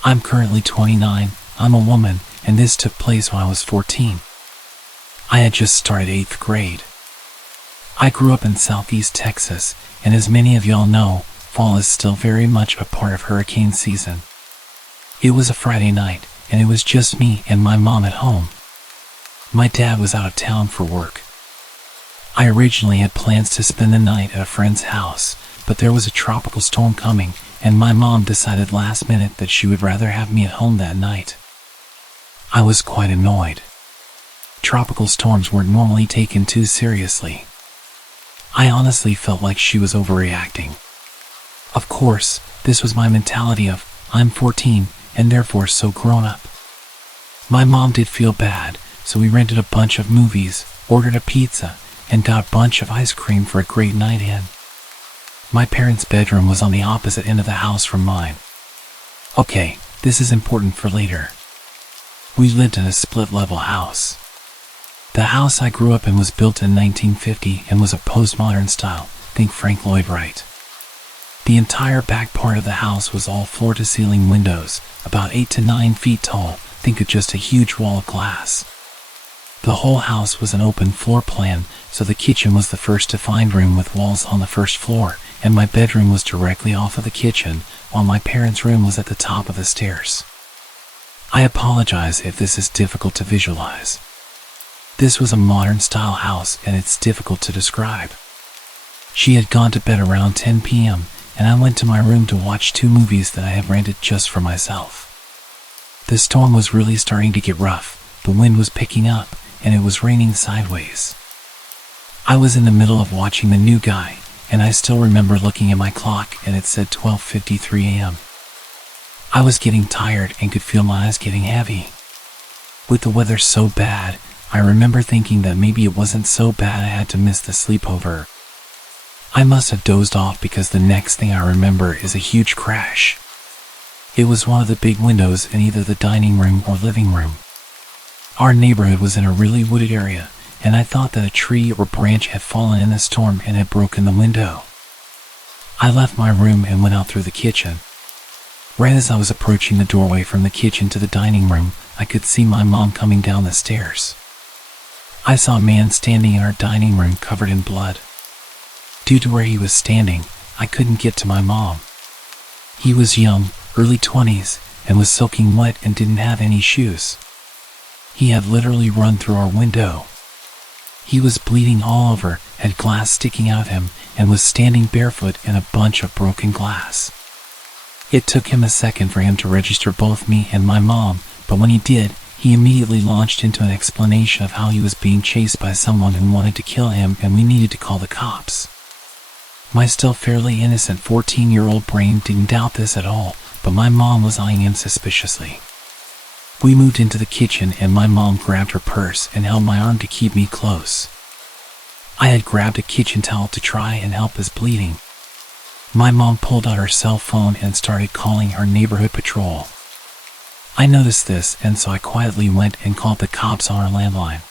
I'm currently 29, I'm a woman, and this took place when I was 14. I had just started 8th grade. I grew up in Southeast Texas, and as many of y'all know, fall is still very much a part of hurricane season. It was a Friday night, and it was just me and my mom at home. My dad was out of town for work. I originally had plans to spend the night at a friend's house, but there was a tropical storm coming, and my mom decided last minute that she would rather have me at home that night. I was quite annoyed. Tropical storms weren't normally taken too seriously. I honestly felt like she was overreacting. Of course, this was my mentality of, I'm 14, and therefore so grown up. My mom did feel bad, so we rented a bunch of movies, ordered a pizza, and got a bunch of ice cream for a great night in. My parents' bedroom was on the opposite end of the house from mine. Okay, this is important for later. We lived in a split-level house. The house I grew up in was built in 1950 and was a postmodern style, think Frank Lloyd Wright. The entire back part of the house was all floor-to-ceiling windows, about 8 to 9 feet tall, think of just a huge wall of glass. The whole house was an open floor plan, so the kitchen was the first defined room with walls on the first floor, and my bedroom was directly off of the kitchen, while my parents' room was at the top of the stairs. I apologize if this is difficult to visualize. This was a modern-style house, and it's difficult to describe. She had gone to bed around 10 p.m., and I went to my room to watch 2 movies that I had rented just for myself. The storm was really starting to get rough, the wind was picking up, and it was raining sideways. I was in the middle of watching The New Guy, and I still remember looking at my clock and it said 12:53 a.m. I was getting tired and could feel my eyes getting heavy. With the weather so bad, I remember thinking that maybe it wasn't so bad I had to miss the sleepover. I must have dozed off because the next thing I remember is a huge crash. It was one of the big windows in either the dining room or living room. Our neighborhood was in a really wooded area, and I thought that a tree or branch had fallen in the storm and had broken the window. I left my room and went out through the kitchen. Right as I was approaching the doorway from the kitchen to the dining room, I could see my mom coming down the stairs. I saw a man standing in our dining room covered in blood. Due to where he was standing, I couldn't get to my mom. He was young, early 20s, and was soaking wet and didn't have any shoes. He had literally run through our window. He was bleeding all over, had glass sticking out of him, and was standing barefoot in a bunch of broken glass. It took him a second for him to register both me and my mom, but when he did, he immediately launched into an explanation of how he was being chased by someone who wanted to kill him and we needed to call the cops. My still fairly innocent 14-year-old brain didn't doubt this at all, but my mom was eyeing him suspiciously. We moved into the kitchen and my mom grabbed her purse and held my arm to keep me close. I had grabbed a kitchen towel to try and help his bleeding. My mom pulled out her cell phone and started calling our neighborhood patrol. I noticed this, and so I quietly went and called the cops on our landline.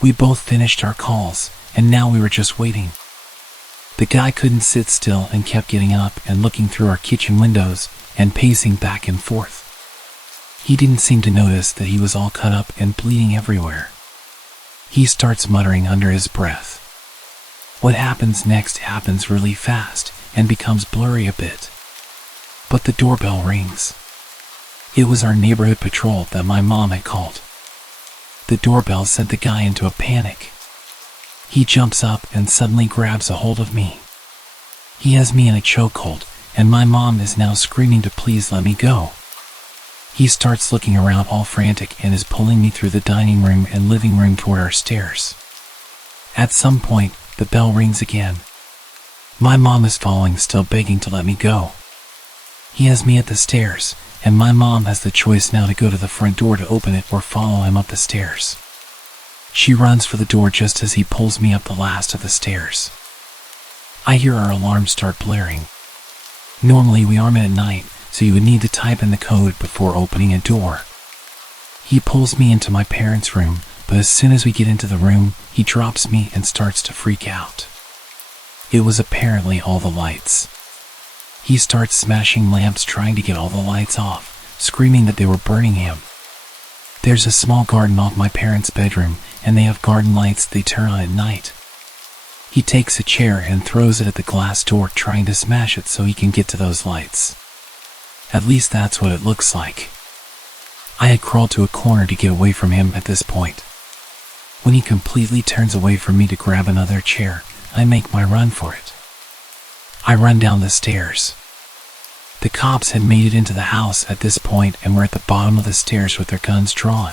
We both finished our calls, and now we were just waiting. The guy couldn't sit still and kept getting up and looking through our kitchen windows and pacing back and forth. He didn't seem to notice that he was all cut up and bleeding everywhere. He starts muttering under his breath. What happens next happens really fast and becomes blurry a bit. But the doorbell rings. It was our neighborhood patrol that my mom had called. The doorbell sent the guy into a panic. He jumps up and suddenly grabs a hold of me. He has me in a chokehold, and my mom is now screaming to please let me go. He starts looking around all frantic and is pulling me through the dining room and living room toward our stairs. At some point, the bell rings again. My mom is following, still begging to let me go. He has me at the stairs, and my mom has the choice now to go to the front door to open it or follow him up the stairs. She runs for the door just as he pulls me up the last of the stairs. I hear our alarm start blaring. Normally we arm it at night, so you would need to type in the code before opening a door. He pulls me into my parents' room, but as soon as we get into the room, he drops me and starts to freak out. It was apparently all the lights. He starts smashing lamps trying to get all the lights off, screaming that they were burning him. There's a small garden off my parents' bedroom, and they have garden lights they turn on at night. He takes a chair and throws it at the glass door, trying to smash it so he can get to those lights. At least that's what it looks like. I had crawled to a corner to get away from him at this point. When he completely turns away from me to grab another chair, I make my run for it. I run down the stairs. The cops had made it into the house at this point and were at the bottom of the stairs with their guns drawn.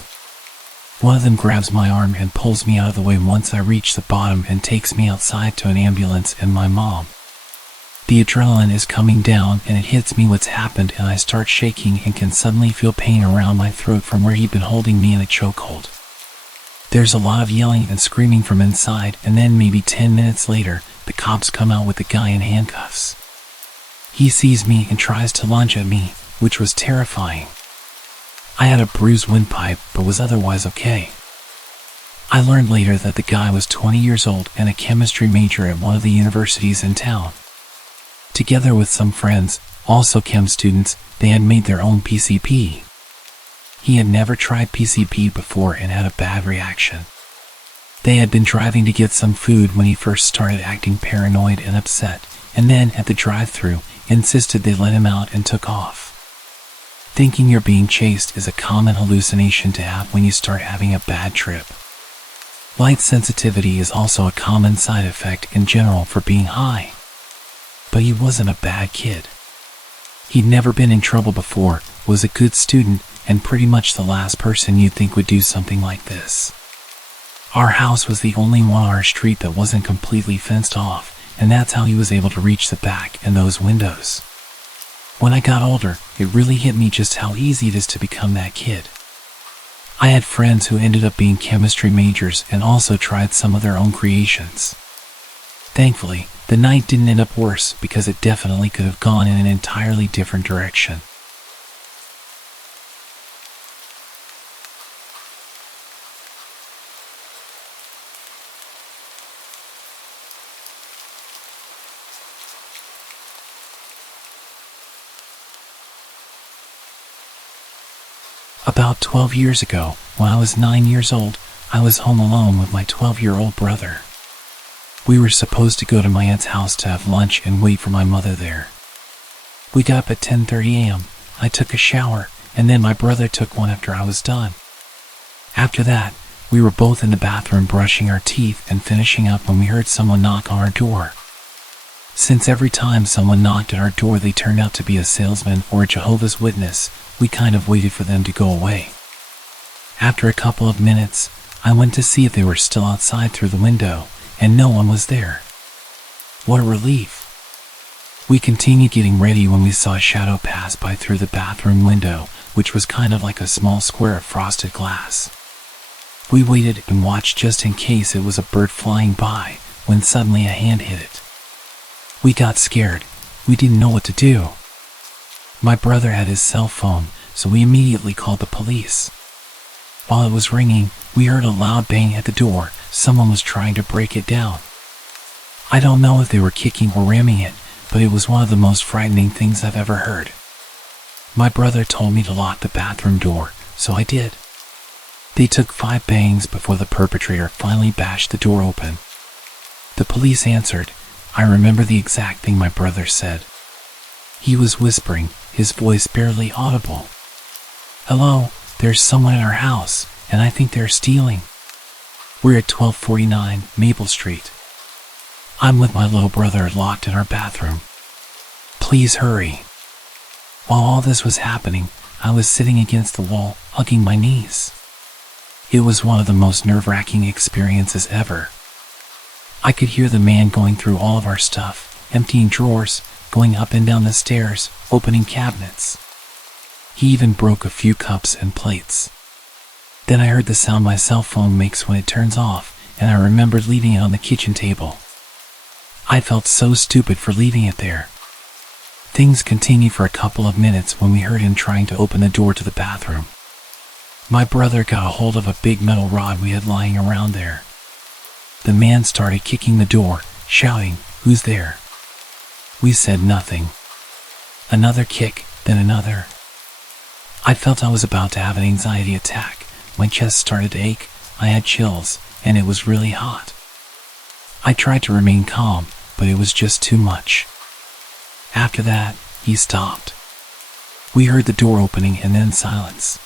One of them grabs my arm and pulls me out of the way once I reach the bottom and takes me outside to an ambulance and my mom. The adrenaline is coming down and it hits me what's happened, and I start shaking and can suddenly feel pain around my throat from where he'd been holding me in a chokehold. There's a lot of yelling and screaming from inside, and then maybe 10 minutes later, the cops come out with the guy in handcuffs. He sees me and tries to lunge at me, which was terrifying. I had a bruised windpipe, but was otherwise okay. I learned later that the guy was 20 years old and a chemistry major at one of the universities in town. Together with some friends, also chem students, they had made their own PCP. He had never tried PCP before and had a bad reaction. They had been driving to get some food when he first started acting paranoid and upset, and then at the drive-thru, insisted they let him out and took off. Thinking you're being chased is a common hallucination to have when you start having a bad trip. Light sensitivity is also a common side effect in general for being high. But he wasn't a bad kid. He'd never been in trouble before, was a good student, and pretty much the last person you'd think would do something like this. Our house was the only one on our street that wasn't completely fenced off, and that's how he was able to reach the back and those windows. When I got older, it really hit me just how easy it is to become that kid. I had friends who ended up being chemistry majors and also tried some of their own creations. Thankfully, the night didn't end up worse because it definitely could have gone in an entirely different direction. About 12 years ago, when I was 9 years old, I was home alone with my 12-year-old brother. We were supposed to go to my aunt's house to have lunch and wait for my mother there. We got up at 10:30 a.m., I took a shower, and then my brother took one after I was done. After that, we were both in the bathroom brushing our teeth and finishing up when we heard someone knock on our door. Since every time someone knocked at our door they turned out to be a salesman or a Jehovah's Witness, we kind of waited for them to go away. After a couple of minutes, I went to see if they were still outside through the window, and no one was there. What a relief. We continued getting ready when we saw a shadow pass by through the bathroom window, which was kind of like a small square of frosted glass. We waited and watched just in case it was a bird flying by, when suddenly a hand hit it. We got scared. We didn't know what to do. My brother had his cell phone, so we immediately called the police. While it was ringing, we heard a loud bang at the door. Someone was trying to break it down. I don't know if they were kicking or ramming it, but it was one of the most frightening things I've ever heard. My brother told me to lock the bathroom door, so I did. They took 5 bangs before the perpetrator finally bashed the door open. The police answered. I remember the exact thing my brother said. He was whispering, his voice barely audible. "Hello, there's someone in our house, and I think they're stealing. We're at 1249 Maple Street. I'm with my little brother locked in our bathroom. Please hurry." While all this was happening, I was sitting against the wall, hugging my knees. It was one of the most nerve-wracking experiences ever. I could hear the man going through all of our stuff, emptying drawers, going up and down the stairs, opening cabinets. He even broke a few cups and plates. Then I heard the sound my cell phone makes when it turns off, and I remembered leaving it on the kitchen table. I felt so stupid for leaving it there. Things continued for a couple of minutes when we heard him trying to open the door to the bathroom. My brother got a hold of a big metal rod we had lying around there. The man started kicking the door, shouting, "Who's there?" We said nothing. Another kick, then another. I felt I was about to have an anxiety attack. My chest started to ache, I had chills, and it was really hot. I tried to remain calm, but it was just too much. After that, he stopped. We heard the door opening and then silence.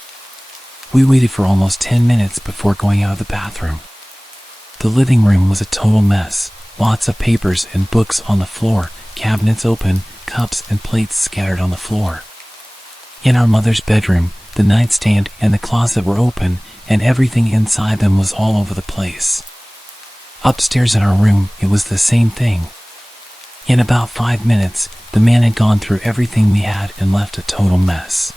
We waited for almost 10 minutes before going out of the bathroom. The living room was a total mess, lots of papers and books on the floor, cabinets open, cups and plates scattered on the floor. In our mother's bedroom, the nightstand and the closet were open, and everything inside them was all over the place. Upstairs in our room, it was the same thing. In about 5 minutes, the man had gone through everything we had and left a total mess.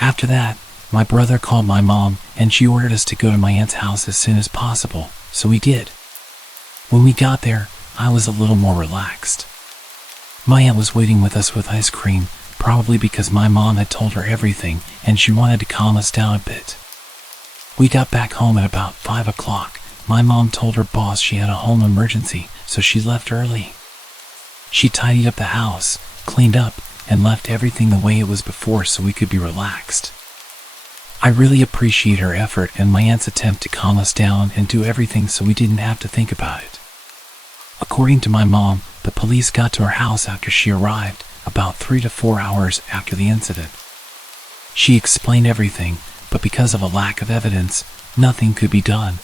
After that, my brother called my mom, and she ordered us to go to my aunt's house as soon as possible, so we did. When we got there, I was a little more relaxed. My aunt was waiting with us with ice cream, probably because my mom had told her everything, and she wanted to calm us down a bit. We got back home at about 5 o'clock. My mom told her boss she had a home emergency, so she left early. She tidied up the house, cleaned up, and left everything the way it was before so we could be relaxed. I really appreciate her effort and my aunt's attempt to calm us down and do everything so we didn't have to think about it. According to my mom, the police got to our house after she arrived, about 3 to 4 hours after the incident. She explained everything, but because of a lack of evidence, nothing could be done.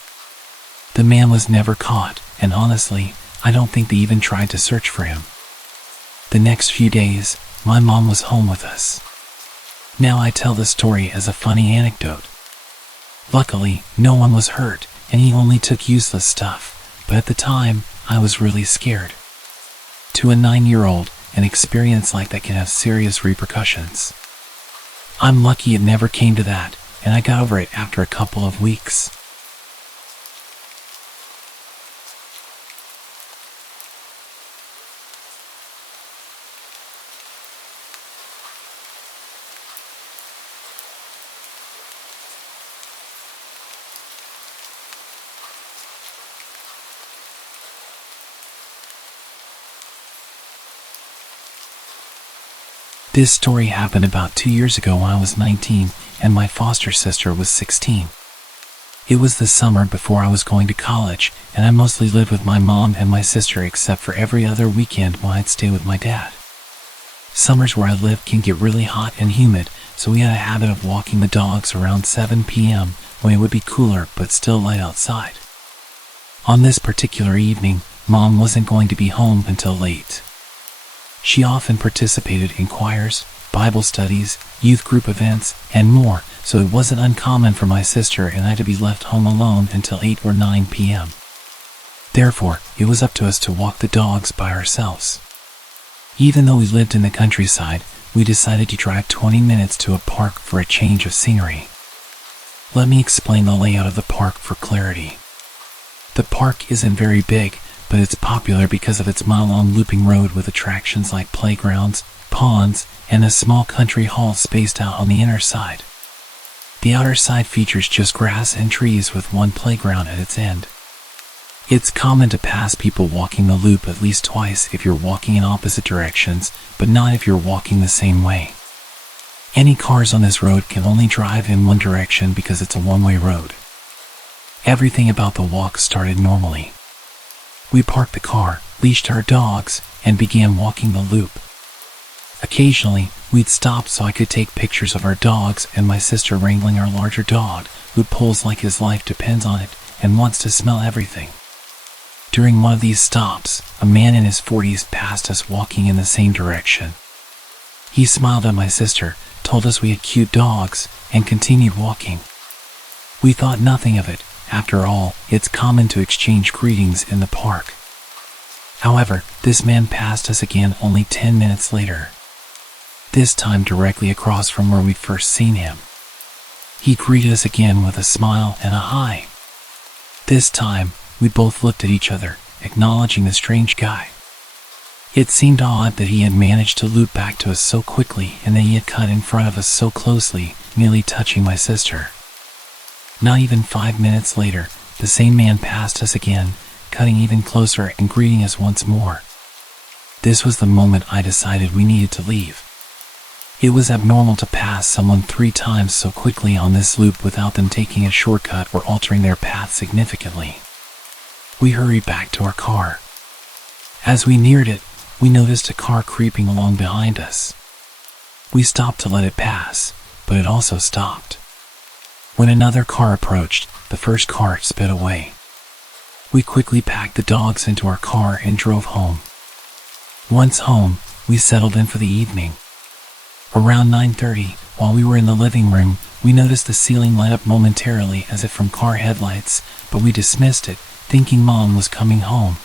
The man was never caught, and honestly, I don't think they even tried to search for him. The next few days, my mom was home with us. Now I tell the story as a funny anecdote. Luckily, no one was hurt, and he only took useless stuff, but at the time, I was really scared. To a 9-year-old, an experience like that can have serious repercussions. I'm lucky it never came to that, and I got over it after a couple of weeks. This story happened about 2 years ago when I was 19 and my foster sister was 16. It was the summer before I was going to college, and I mostly lived with my mom and my sister except for every other weekend when I'd stay with my dad. Summers where I live can get really hot and humid, so we had a habit of walking the dogs around 7 p.m. when it would be cooler but still light outside. On this particular evening, Mom wasn't going to be home until late. She often participated in choirs, Bible studies, youth group events, and more, so it wasn't uncommon for my sister and I to be left home alone until 8 or 9 p.m. Therefore, it was up to us to walk the dogs by ourselves. Even though we lived in the countryside, we decided to drive 20 minutes to a park for a change of scenery. Let me explain the layout of the park for clarity. The park isn't very big, but it's popular because of its mile-long looping road with attractions like playgrounds, ponds, and a small country hall spaced out on the inner side. The outer side features just grass and trees with one playground at its end. It's common to pass people walking the loop at least twice if you're walking in opposite directions, but not if you're walking the same way. Any cars on this road can only drive in one direction because it's a one-way road. Everything about the walk started normally. We parked the car, leashed our dogs, and began walking the loop. Occasionally, we'd stop so I could take pictures of our dogs and my sister wrangling our larger dog, who pulls like his life depends on it and wants to smell everything. During one of these stops, a man in his 40s passed us walking in the same direction. He smiled at my sister, told us we had cute dogs, and continued walking. We thought nothing of it. After all, it's common to exchange greetings in the park. However, this man passed us again only 10 minutes later. This time directly across from where we'd first seen him. He greeted us again with a smile and a hi. This time, we both looked at each other, acknowledging the strange guy. It seemed odd that he had managed to loop back to us so quickly and that he had cut in front of us so closely, nearly touching my sister. Not even 5 minutes later, the same man passed us again, cutting even closer and greeting us once more. This was the moment I decided we needed to leave. It was abnormal to pass someone 3 times so quickly on this loop without them taking a shortcut or altering their path significantly. We hurried back to our car. As we neared it, we noticed a car creeping along behind us. We stopped to let it pass, but it also stopped. When another car approached, the first car sped away. We quickly packed the dogs into our car and drove home. Once home, we settled in for the evening. Around 9:30, while we were in the living room, we noticed the ceiling light up momentarily as if from car headlights, but we dismissed it, thinking Mom was coming home.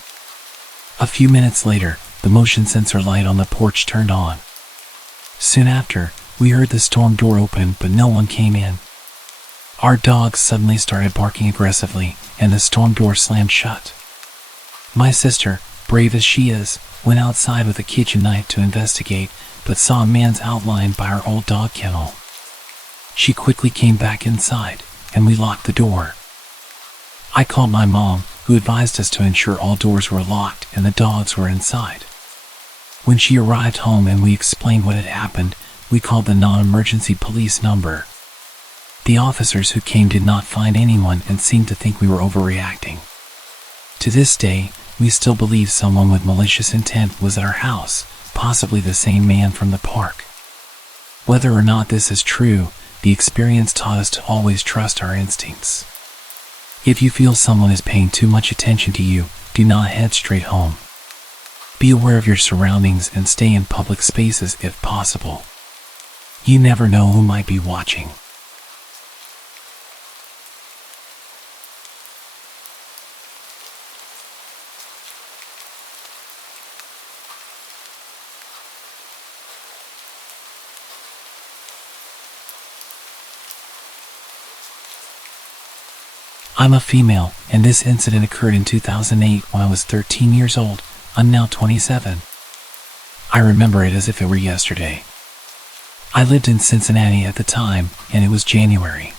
A few minutes later, the motion sensor light on the porch turned on. Soon after, we heard the storm door open, but no one came in. Our dogs suddenly started barking aggressively, and the storm door slammed shut. My sister, brave as she is, went outside with a kitchen knife to investigate, but saw a man's outline by our old dog kennel. She quickly came back inside, and we locked the door. I called my mom, who advised us to ensure all doors were locked and the dogs were inside. When she arrived home and we explained what had happened, we called the non-emergency police number. The officers who came did not find anyone and seemed to think we were overreacting. To this day, we still believe someone with malicious intent was at our house, possibly the same man from the park. Whether or not this is true, the experience taught us to always trust our instincts. If you feel someone is paying too much attention to you, do not head straight home. Be aware of your surroundings and stay in public spaces if possible. You never know who might be watching. I'm a female, and this incident occurred in 2008 when I was 13 years old. I'm now 27. I remember it as if it were yesterday. I lived in Cincinnati at the time, and it was January.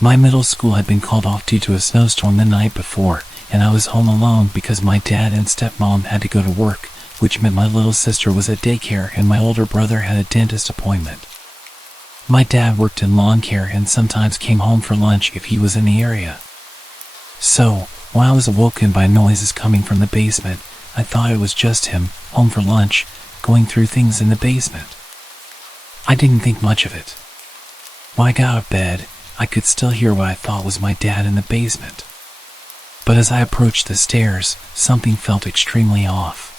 My middle school had been called off due to a snowstorm the night before, and I was home alone because my dad and stepmom had to go to work, which meant my little sister was at daycare and my older brother had a dentist appointment. My dad worked in lawn care and sometimes came home for lunch if he was in the area. So, when I was awoken by noises coming from the basement, I thought it was just him, home for lunch, going through things in the basement. I didn't think much of it. When I got out of bed, I could still hear what I thought was my dad in the basement. But as I approached the stairs, something felt extremely off.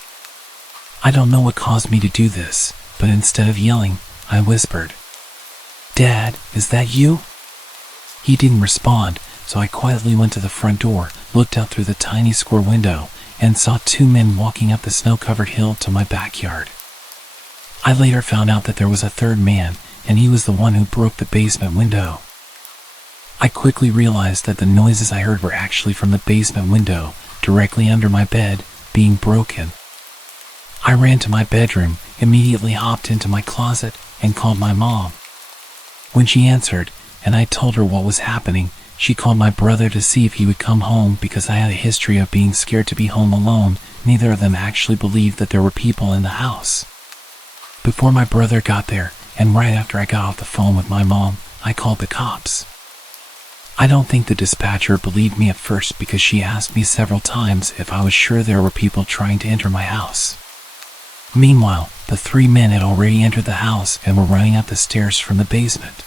I don't know what caused me to do this, but instead of yelling, I whispered, "Dad, is that you?" He didn't respond, so I quietly went to the front door, looked out through the tiny square window, and saw 2 men walking up the snow-covered hill to my backyard. I later found out that there was a third man, and he was the one who broke the basement window. I quickly realized that the noises I heard were actually from the basement window, directly under my bed, being broken. I ran to my bedroom, immediately hopped into my closet, and called my mom. When she answered, and I told her what was happening, she called my brother to see if he would come home because I had a history of being scared to be home alone. Neither of them actually believed that there were people in the house. Before my brother got there, and right after I got off the phone with my mom, I called the cops. I don't think the dispatcher believed me at first because she asked me several times if I was sure there were people trying to enter my house. Meanwhile, the 3 men had already entered the house and were running up the stairs from the basement.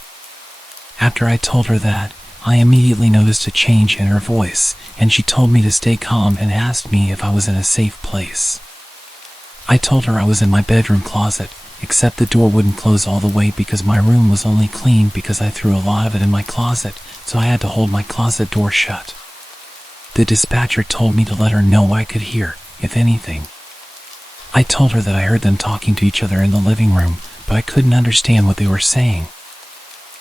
After I told her that, I immediately noticed a change in her voice, and she told me to stay calm and asked me if I was in a safe place. I told her I was in my bedroom closet, except the door wouldn't close all the way because my room was only clean because I threw a lot of it in my closet, so I had to hold my closet door shut. The dispatcher told me to let her know I could hear, if anything. I told her that I heard them talking to each other in the living room, but I couldn't understand what they were saying.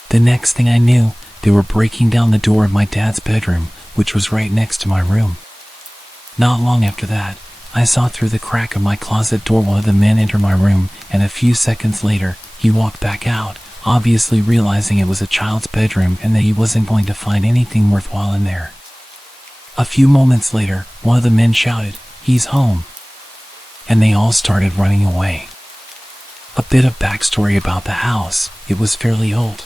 The next thing I knew, they were breaking down the door of my dad's bedroom, which was right next to my room. Not long after that, I saw through the crack of my closet door one of the men enter my room, and a few seconds later, he walked back out, obviously realizing it was a child's bedroom and that he wasn't going to find anything worthwhile in there. A few moments later, one of the men shouted, "He's home!" And they all started running away. A bit of backstory about the house: it was fairly old.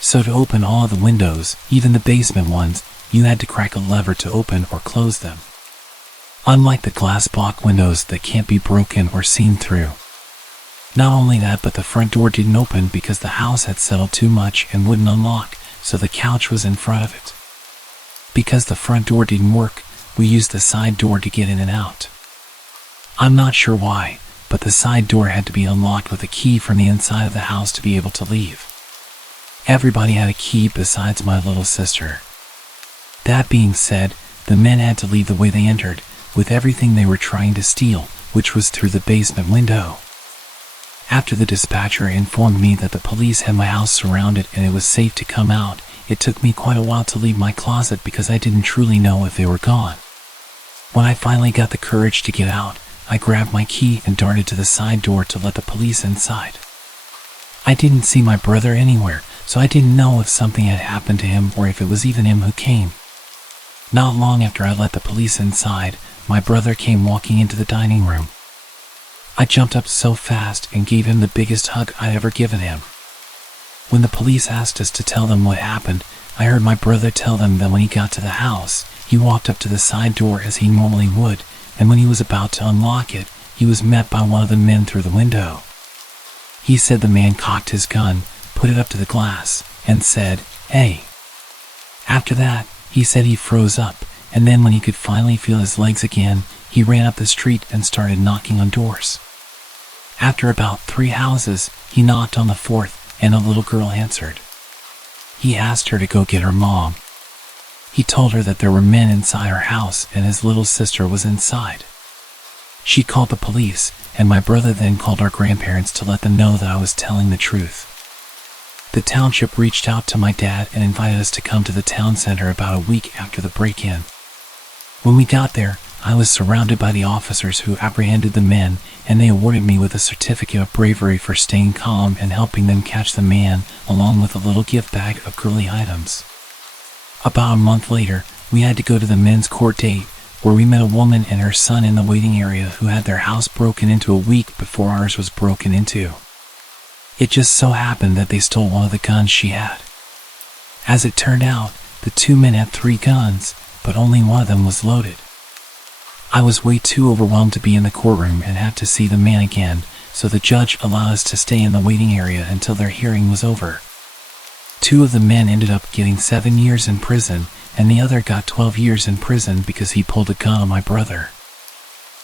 So to open all of the windows, even the basement ones, you had to crack a lever to open or close them. Unlike the glass block windows that can't be broken or seen through. Not only that, but the front door didn't open because the house had settled too much and wouldn't unlock, so the couch was in front of it. Because the front door didn't work, we used the side door to get in and out. I'm not sure why, but the side door had to be unlocked with a key from the inside of the house to be able to leave. Everybody had a key besides my little sister. That being said, the men had to leave the way they entered, with everything they were trying to steal, which was through the basement window. After the dispatcher informed me that the police had my house surrounded and it was safe to come out, it took me quite a while to leave my closet because I didn't truly know if they were gone. When I finally got the courage to get out, I grabbed my key and darted to the side door to let the police inside. I didn't see my brother anywhere, so I didn't know if something had happened to him or if it was even him who came. Not long after I let the police inside, my brother came walking into the dining room. I jumped up so fast and gave him the biggest hug I'd ever given him. When the police asked us to tell them what happened, I heard my brother tell them that when he got to the house, he walked up to the side door as he normally would, and when he was about to unlock it, he was met by one of the men through the window. He said the man cocked his gun, put it up to the glass, and said, "Hey." After that, he said he froze up, and then when he could finally feel his legs again, he ran up the street and started knocking on doors. After about 3 houses, he knocked on the 4th, and a little girl answered. He asked her to go get her mom. He told her that there were men inside her house and his little sister was inside. She called the police, and my brother then called our grandparents to let them know that I was telling the truth. The township reached out to my dad and invited us to come to the town center about a week after the break-in. When we got there, I was surrounded by the officers who apprehended the men, and they awarded me with a certificate of bravery for staying calm and helping them catch the man, along with a little gift bag of girly items. About a month later, we had to go to the men's court date, where we met a woman and her son in the waiting area who had their house broken into a week before ours was broken into. It just so happened that they stole one of the guns she had. As it turned out, the 2 men had 3 guns, but only one of them was loaded. I was way too overwhelmed to be in the courtroom and have to see the man again, so the judge allowed us to stay in the waiting area until their hearing was over. 2 of the men ended up getting 7 years in prison, and the other got 12 years in prison because he pulled a gun on my brother.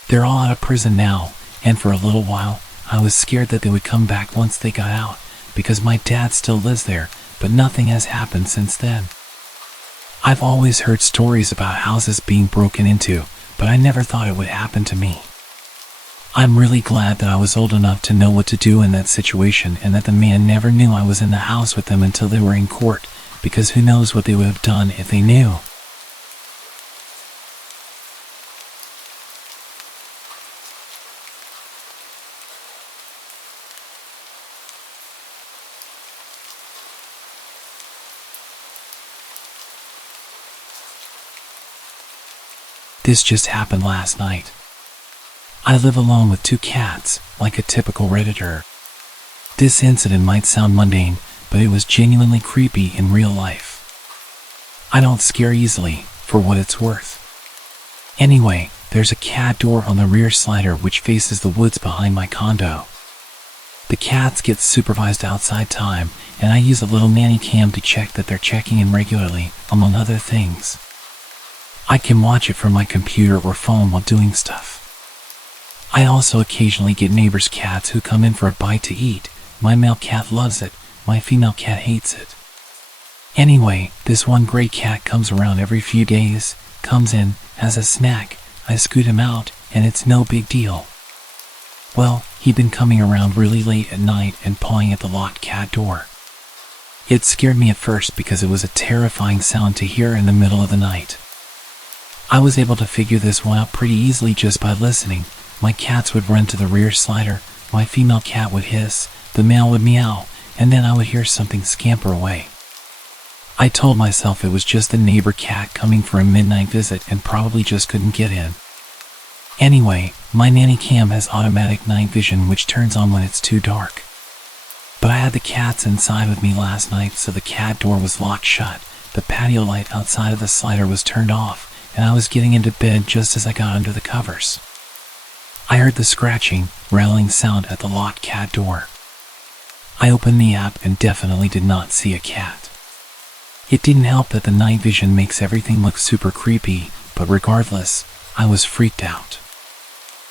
They're all out of prison now, and for a little while, I was scared that they would come back once they got out, because my dad still lives there, but nothing has happened since then. I've always heard stories about houses being broken into, but I never thought it would happen to me. I'm really glad that I was old enough to know what to do in that situation and that the man never knew I was in the house with them until they were in court, because who knows what they would have done if they knew. This just happened last night. I live alone with 2 cats, like a typical Redditor. This incident might sound mundane, but it was genuinely creepy in real life. I don't scare easily, for what it's worth. Anyway, there's a cat door on the rear slider which faces the woods behind my condo. The cats get supervised outside time, and I use a little nanny cam to check that they're checking in regularly, among other things. I can watch it from my computer or phone while doing stuff. I also occasionally get neighbors' cats who come in for a bite to eat. My male cat loves it, my female cat hates it. Anyway, this one gray cat comes around every few days, comes in, has a snack, I scoot him out, and it's no big deal. Well, he'd been coming around really late at night and pawing at the locked cat door. It scared me at first because it was a terrifying sound to hear in the middle of the night. I was able to figure this one out pretty easily just by listening. My cats would run to the rear slider, my female cat would hiss, the male would meow, and then I would hear something scamper away. I told myself it was just the neighbor cat coming for a midnight visit and probably just couldn't get in. Anyway, my nanny cam has automatic night vision which turns on when it's too dark. But I had the cats inside with me last night, so the cat door was locked shut, the patio light outside of the slider was turned off, and I was getting into bed just as I got under the covers. I heard the scratching, rattling sound at the locked cat door. I opened the app and definitely did not see a cat. It didn't help that the night vision makes everything look super creepy, but regardless, I was freaked out.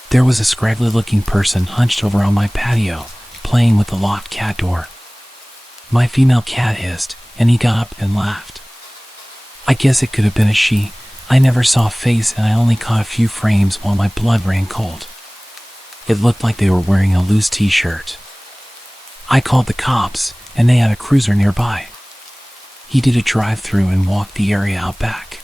There was a scraggly-looking person hunched over on my patio, playing with the locked cat door. My female cat hissed, and he got up and laughed. I guess it could have been a she. I never saw a face and I only caught a few frames while my blood ran cold. It looked like they were wearing a loose t-shirt. I called the cops, and they had a cruiser nearby. He did a drive-through and walked the area out back.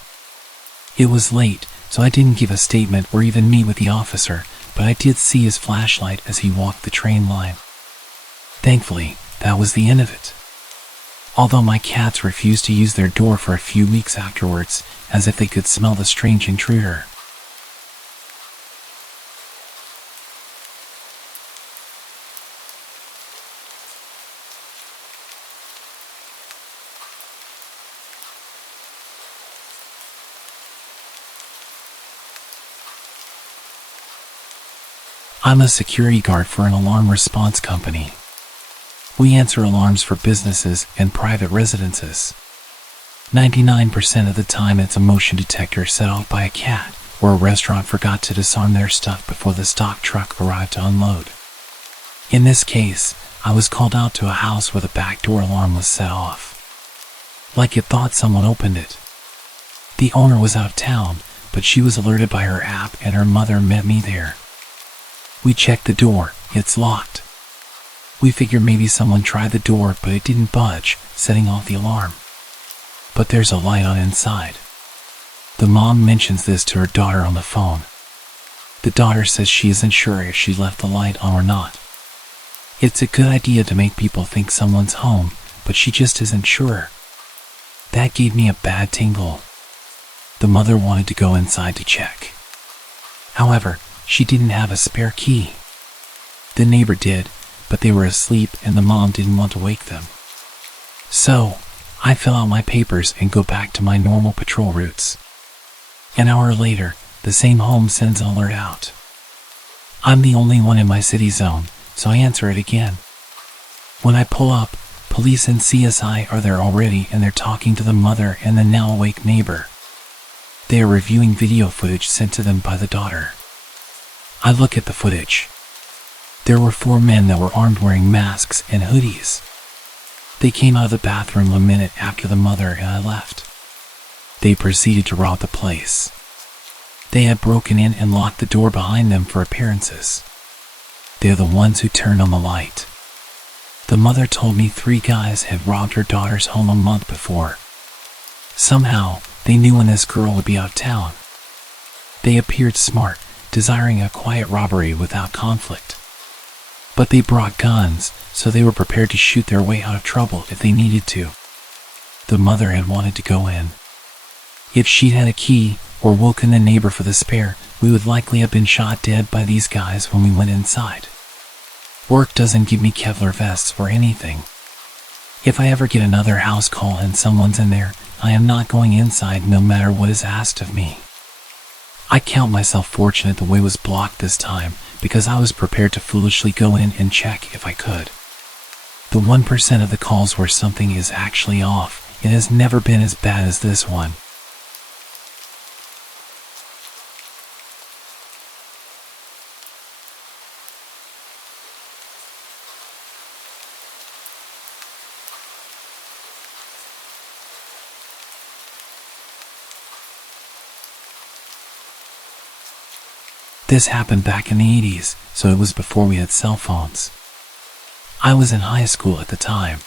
It was late, so I didn't give a statement or even meet with the officer, but I did see his flashlight as he walked the train line. Thankfully, that was the end of it. Although my cats refused to use their door for a few weeks afterwards, as if they could smell the strange intruder. I'm a security guard for an alarm response company. We answer alarms for businesses and private residences. 99% of the time it's a motion detector set off by a cat, or a restaurant forgot to disarm their stuff before the stock truck arrived to unload. In this case, I was called out to a house where the back door alarm was set off. Like it thought someone opened it. The owner was out of town, but she was alerted by her app and her mother met me there. We checked the door, it's locked. We figured maybe someone tried the door but it didn't budge, setting off the alarm. But there's a light on inside. The mom mentions this to her daughter on the phone. The daughter says she isn't sure if she left the light on or not. It's a good idea to make people think someone's home, but she just isn't sure. That gave me a bad tingle. The mother wanted to go inside to check. However, she didn't have a spare key. The neighbor did, but they were asleep and the mom didn't want to wake them. So, I fill out my papers and go back to my normal patrol routes. An hour later, the same home sends an alert out. I'm the only one in my city zone, so I answer it again. When I pull up, police and CSI are there already and they're talking to the mother and the now awake neighbor. They are reviewing video footage sent to them by the daughter. I look at the footage. There were 4 men that were armed wearing masks and hoodies. They came out of the bathroom a minute after the mother and I left. They proceeded to rob the place. They had broken in and locked the door behind them for appearances. They're the ones who turned on the light. The mother told me 3 guys had robbed her daughter's home a month before. Somehow, they knew when this girl would be out of town. They appeared smart, desiring a quiet robbery without conflict. But they brought guns, so they were prepared to shoot their way out of trouble if they needed to. The mother had wanted to go in. If she'd had a key, or woken the neighbor for the spare, we would likely have been shot dead by these guys when we went inside. Work doesn't give me Kevlar vests or anything. If I ever get another house call and someone's in there, I am not going inside no matter what is asked of me. I count myself fortunate the way was blocked this time, because I was prepared to foolishly go in and check if I could. The 1% of the calls where something is actually off, it has never been as bad as this one. This happened back in the 80s, so it was before we had cell phones. I was in high school at the time.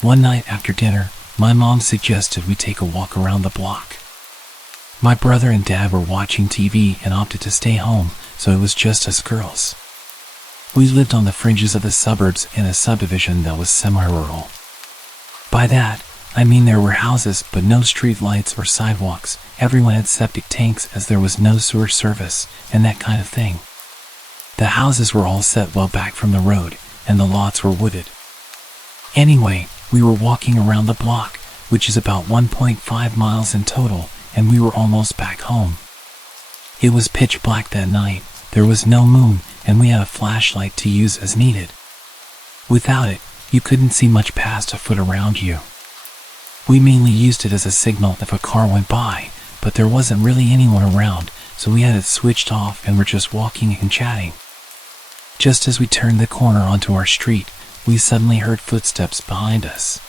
One night after dinner, my mom suggested we take a walk around the block. My brother and dad were watching TV and opted to stay home, so it was just us girls. We lived on the fringes of the suburbs in a subdivision that was semi-rural. By that, I mean there were houses but no street lights or sidewalks. Everyone had septic tanks as there was no sewer service and that kind of thing. The houses were all set well back from the road and the lots were wooded. Anyway, we were walking around the block, which is about 1.5 miles in total, and we were almost back home. It was pitch black that night, there was no moon, and we had a flashlight to use as needed. Without it, you couldn't see much past a foot around you. We mainly used it as a signal if a car went by, but there wasn't really anyone around, so we had it switched off and were just walking and chatting. Just as we turned the corner onto our street, we suddenly heard footsteps behind us.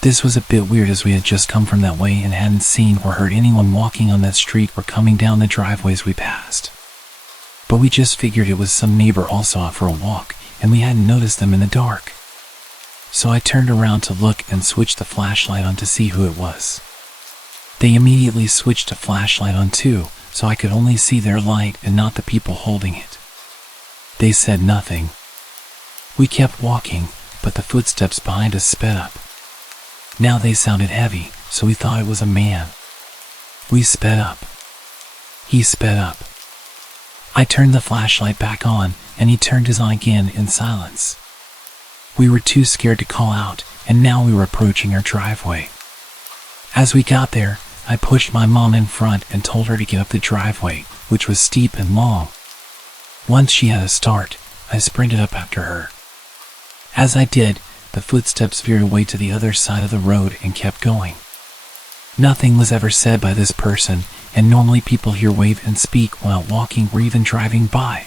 This was a bit weird as we had just come from that way and hadn't seen or heard anyone walking on that street or coming down the driveways we passed. But we just figured it was some neighbor also out for a walk, and we hadn't noticed them in the dark. So I turned around to look and switched the flashlight on to see who it was. They immediately switched the flashlight on too, so I could only see their light and not the people holding it. They said nothing. We kept walking, but the footsteps behind us sped up. Now they sounded heavy, so we thought it was a man. We sped up. He sped up. I turned the flashlight back on, and he turned his on again in silence. We were too scared to call out, and now we were approaching our driveway. As we got there, I pushed my mom in front and told her to get up the driveway, which was steep and long. Once she had a start, I sprinted up after her. As I did, the footsteps veered away to the other side of the road and kept going. Nothing was ever said by this person, and normally people here wave and speak while walking or even driving by.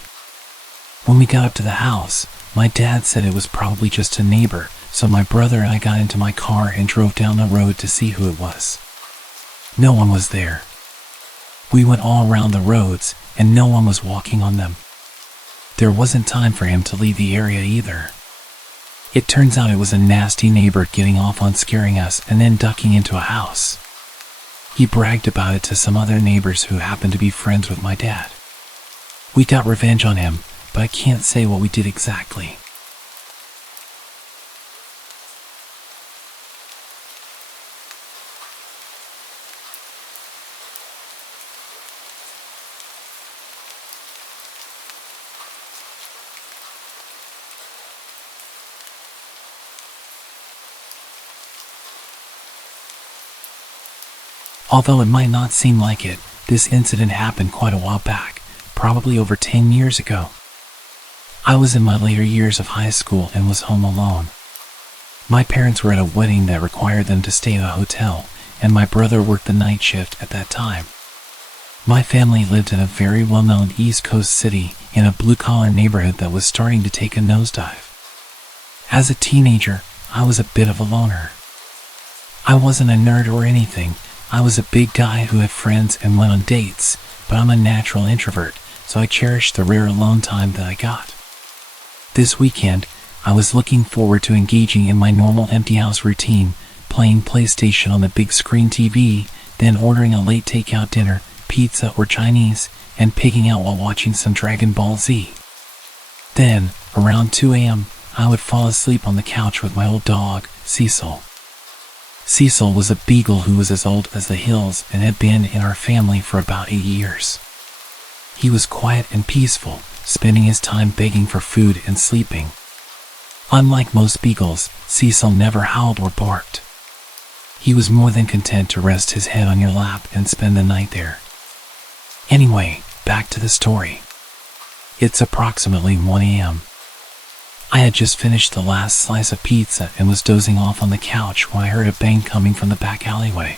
When we got up to the house, my dad said it was probably just a neighbor, so my brother and I got into my car and drove down the road to see who it was. No one was there. We went all around the roads, and no one was walking on them. There wasn't time for him to leave the area either. It turns out it was a nasty neighbor getting off on scaring us and then ducking into a house. He bragged about it to some other neighbors who happened to be friends with my dad. We got revenge on him, but I can't say what we did exactly. Although it might not seem like it, this incident happened quite a while back, probably over 10 years ago. I was in my later years of high school and was home alone. My parents were at a wedding that required them to stay at a hotel, and my brother worked the night shift at that time. My family lived in a very well-known East Coast city in a blue-collar neighborhood that was starting to take a nosedive. As a teenager, I was a bit of a loner. I wasn't a nerd or anything. I was a big guy who had friends and went on dates, but I'm a natural introvert, so I cherished the rare alone time that I got. This weekend, I was looking forward to engaging in my normal empty house routine, playing PlayStation on the big screen TV, then ordering a late takeout dinner, pizza or Chinese, and pigging out while watching some Dragon Ball Z. Then, around 2 a.m., I would fall asleep on the couch with my old dog, Cecil. Cecil was a beagle who was as old as the hills and had been in our family for about 8 years. He was quiet and peaceful, spending his time begging for food and sleeping. Unlike most beagles, Cecil never howled or barked. He was more than content to rest his head on your lap and spend the night there. Anyway, back to the story. It's approximately 1 a.m. I had just finished the last slice of pizza and was dozing off on the couch when I heard a bang coming from the back alleyway.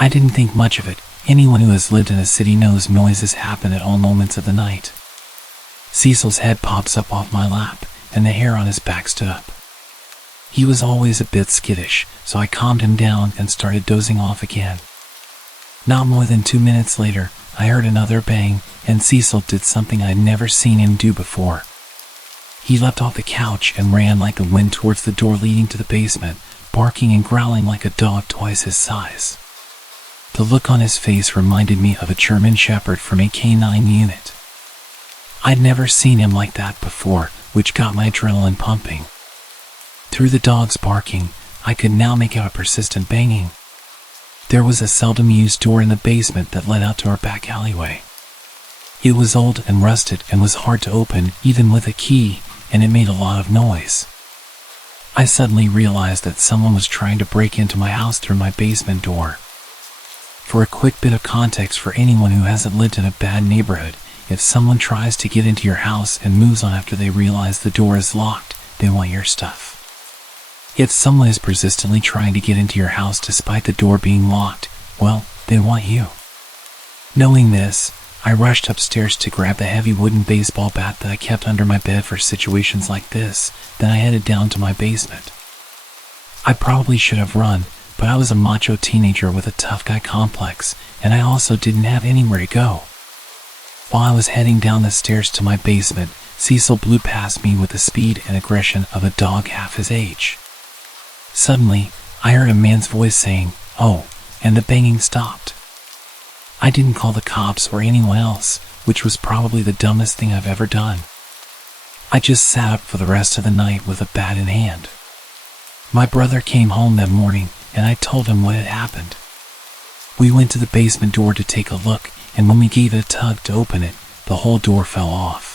I didn't think much of it. Anyone who has lived in a city knows noises happen at all moments of the night. Cecil's head pops up off my lap, and the hair on his back stood up. He was always a bit skittish, so I calmed him down and started dozing off again. Not more than 2 minutes later, I heard another bang, and Cecil did something I'd never seen him do before. He leapt off the couch and ran like the wind towards the door leading to the basement, barking and growling like a dog twice his size. The look on his face reminded me of a German Shepherd from a K9 unit. I'd never seen him like that before, which got my adrenaline pumping. Through the dog's barking, I could now make out a persistent banging. There was a seldom used door in the basement that led out to our back alleyway. It was old and rusted and was hard to open even with a key, and it made a lot of noise. I suddenly realized that someone was trying to break into my house through my basement door. For a quick bit of context for anyone who hasn't lived in a bad neighborhood, if someone tries to get into your house and moves on after they realize the door is locked, they want your stuff. If someone is persistently trying to get into your house despite the door being locked, well, they want you. Knowing this, I rushed upstairs to grab the heavy wooden baseball bat that I kept under my bed for situations like this. Then I headed down to my basement. I probably should have run, but I was a macho teenager with a tough guy complex, and I also didn't have anywhere to go. While I was heading down the stairs to my basement, Cecil blew past me with the speed and aggression of a dog half his age. Suddenly, I heard a man's voice saying, "Oh," and the banging stopped. I didn't call the cops or anyone else, which was probably the dumbest thing I've ever done. I just sat up for the rest of the night with a bat in hand. My brother came home that morning, and I told him what had happened. We went to the basement door to take a look, and when we gave it a tug to open it, the whole door fell off.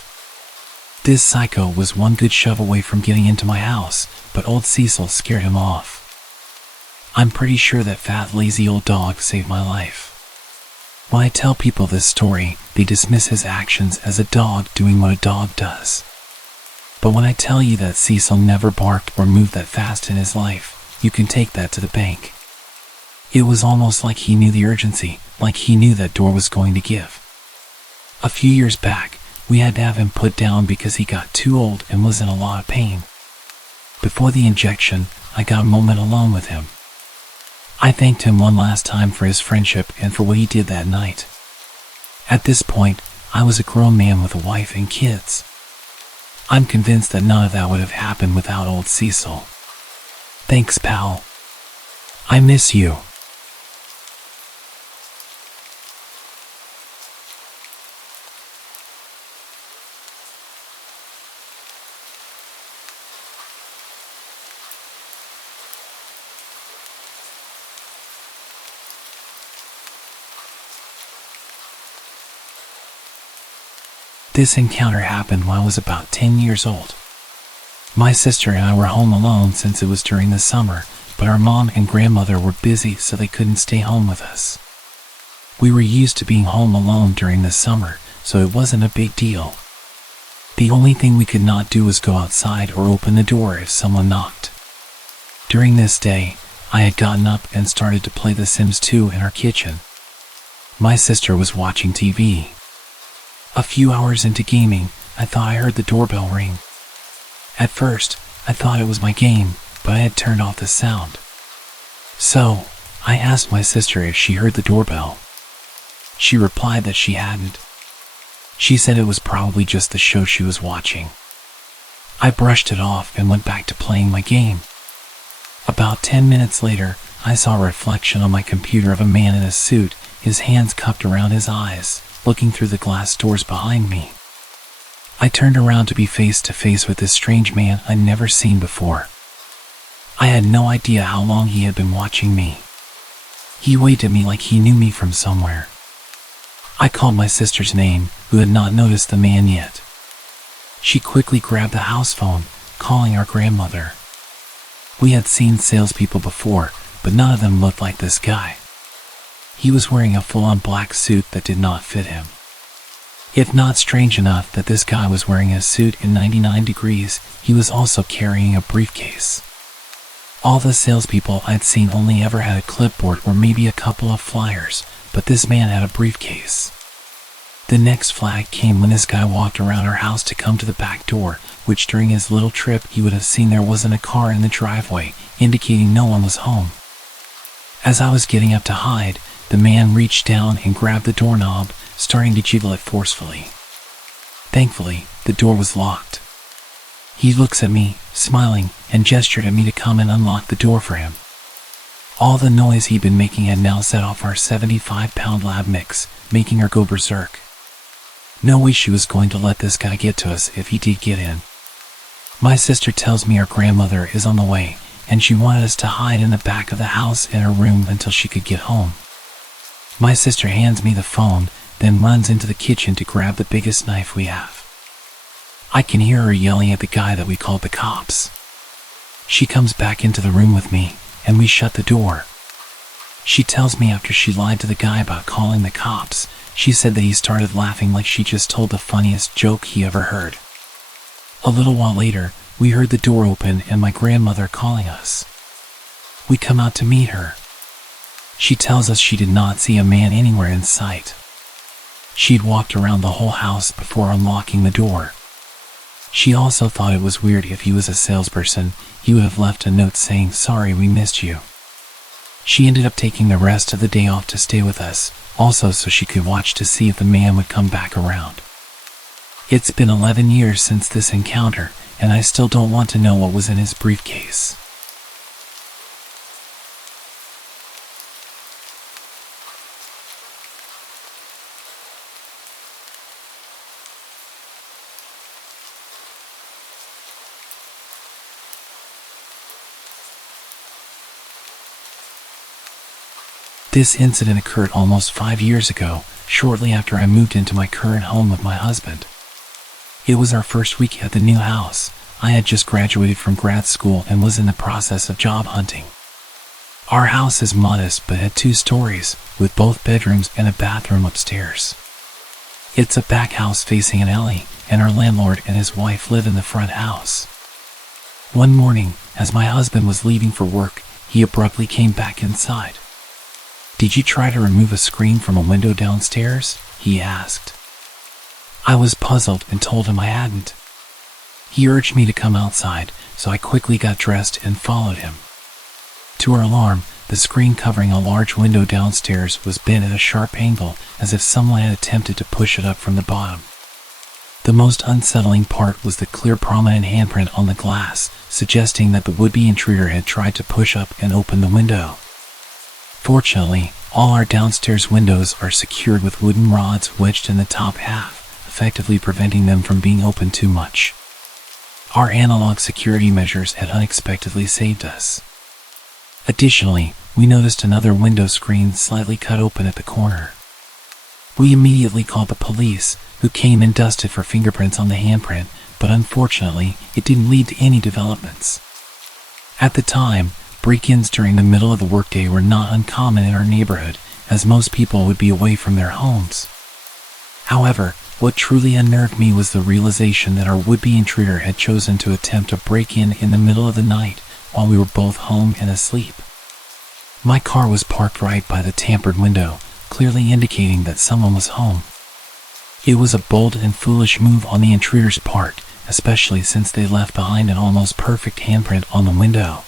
This psycho was one good shove away from getting into my house, but old Cecil scared him off. I'm pretty sure that fat, lazy old dog saved my life. When I tell people this story, they dismiss his actions as a dog doing what a dog does. But when I tell you that Cecil never barked or moved that fast in his life, you can take that to the bank. It was almost like he knew the urgency, like he knew that door was going to give. A few years back, we had to have him put down because he got too old and was in a lot of pain. Before the injection, I got a moment alone with him. I thanked him one last time for his friendship and for what he did that night. At this point, I was a grown man with a wife and kids. I'm convinced that none of that would have happened without old Cecil. Thanks, pal. I miss you. This encounter happened when I was about 10 years old. My sister and I were home alone since it was during the summer, but our mom and grandmother were busy so they couldn't stay home with us. We were used to being home alone during the summer, so it wasn't a big deal. The only thing we could not do was go outside or open the door if someone knocked. During this day, I had gotten up and started to play The Sims 2 in our kitchen. My sister was watching TV. A few hours into gaming, I thought I heard the doorbell ring. At first, I thought it was my game, but I had turned off the sound. So, I asked my sister if she heard the doorbell. She replied that she hadn't. She said it was probably just the show she was watching. I brushed it off and went back to playing my game. About 10 minutes later, I saw a reflection on my computer of a man in a suit, his hands cupped around his eyes, looking through the glass doors behind me. I turned around to be face to face with this strange man I'd never seen before. I had no idea how long he had been watching me. He waved at me like he knew me from somewhere. I called my sister's name, who had not noticed the man yet. She quickly grabbed the house phone, calling our grandmother. We had seen salespeople before, but none of them looked like this guy. He was wearing a full-on black suit that did not fit him. If not strange enough that this guy was wearing a suit in 99 degrees, he was also carrying a briefcase. All the salespeople I'd seen only ever had a clipboard or maybe a couple of flyers, but this man had a briefcase. The next flag came when this guy walked around our house to come to the back door, which during his little trip he would have seen there wasn't a car in the driveway, indicating no one was home. As I was getting up to hide, the man reached down and grabbed the doorknob, starting to jiggle it forcefully. Thankfully, the door was locked. He looks at me, smiling, and gestured at me to come and unlock the door for him. All the noise he'd been making had now set off our 75-pound lab mix, making her go berserk. No way she was going to let this guy get to us if he did get in. My sister tells me our grandmother is on the way, and she wanted us to hide in the back of the house in her room until she could get home. My sister hands me the phone, then runs into the kitchen to grab the biggest knife we have. I can hear her yelling at the guy that we called the cops. She comes back into the room with me, and we shut the door. She tells me after she lied to the guy about calling the cops, she said that he started laughing like she just told the funniest joke he ever heard. A little while later, we heard the door open and my grandmother calling us. We come out to meet her. She tells us she did not see a man anywhere in sight. She'd walked around the whole house before unlocking the door. She also thought it was weird if he was a salesperson, he would have left a note saying, "Sorry, we missed you." She ended up taking the rest of the day off to stay with us, also so she could watch to see if the man would come back around. It's been 11 years since this encounter, and I still don't want to know what was in his briefcase. This incident occurred almost 5 years ago, shortly after I moved into my current home with my husband. It was our first week at the new house. I had just graduated from grad school and was in the process of job hunting. Our house is modest but had 2 stories, with both bedrooms and a bathroom upstairs. It's a back house facing an alley, and our landlord and his wife live in the front house. One morning, as my husband was leaving for work, he abruptly came back inside. "Did you try to remove a screen from a window downstairs?" he asked. I was puzzled and told him I hadn't. He urged me to come outside, so I quickly got dressed and followed him. To our alarm, the screen covering a large window downstairs was bent at a sharp angle, as if someone had attempted to push it up from the bottom. The most unsettling part was the clear prominent handprint on the glass, suggesting that the would-be intruder had tried to push up and open the window. Fortunately, all our downstairs windows are secured with wooden rods wedged in the top half, effectively preventing them from being opened too much. Our analog security measures had unexpectedly saved us. Additionally, we noticed another window screen slightly cut open at the corner. We immediately called the police, who came and dusted for fingerprints on the handprint, but unfortunately, it didn't lead to any developments. At the time, break-ins during the middle of the workday were not uncommon in our neighborhood, as most people would be away from their homes. However, what truly unnerved me was the realization that our would-be intruder had chosen to attempt a break-in in the middle of the night while we were both home and asleep. My car was parked right by the tampered window, clearly indicating that someone was home. It was a bold and foolish move on the intruder's part, especially since they left behind an almost perfect handprint on the window.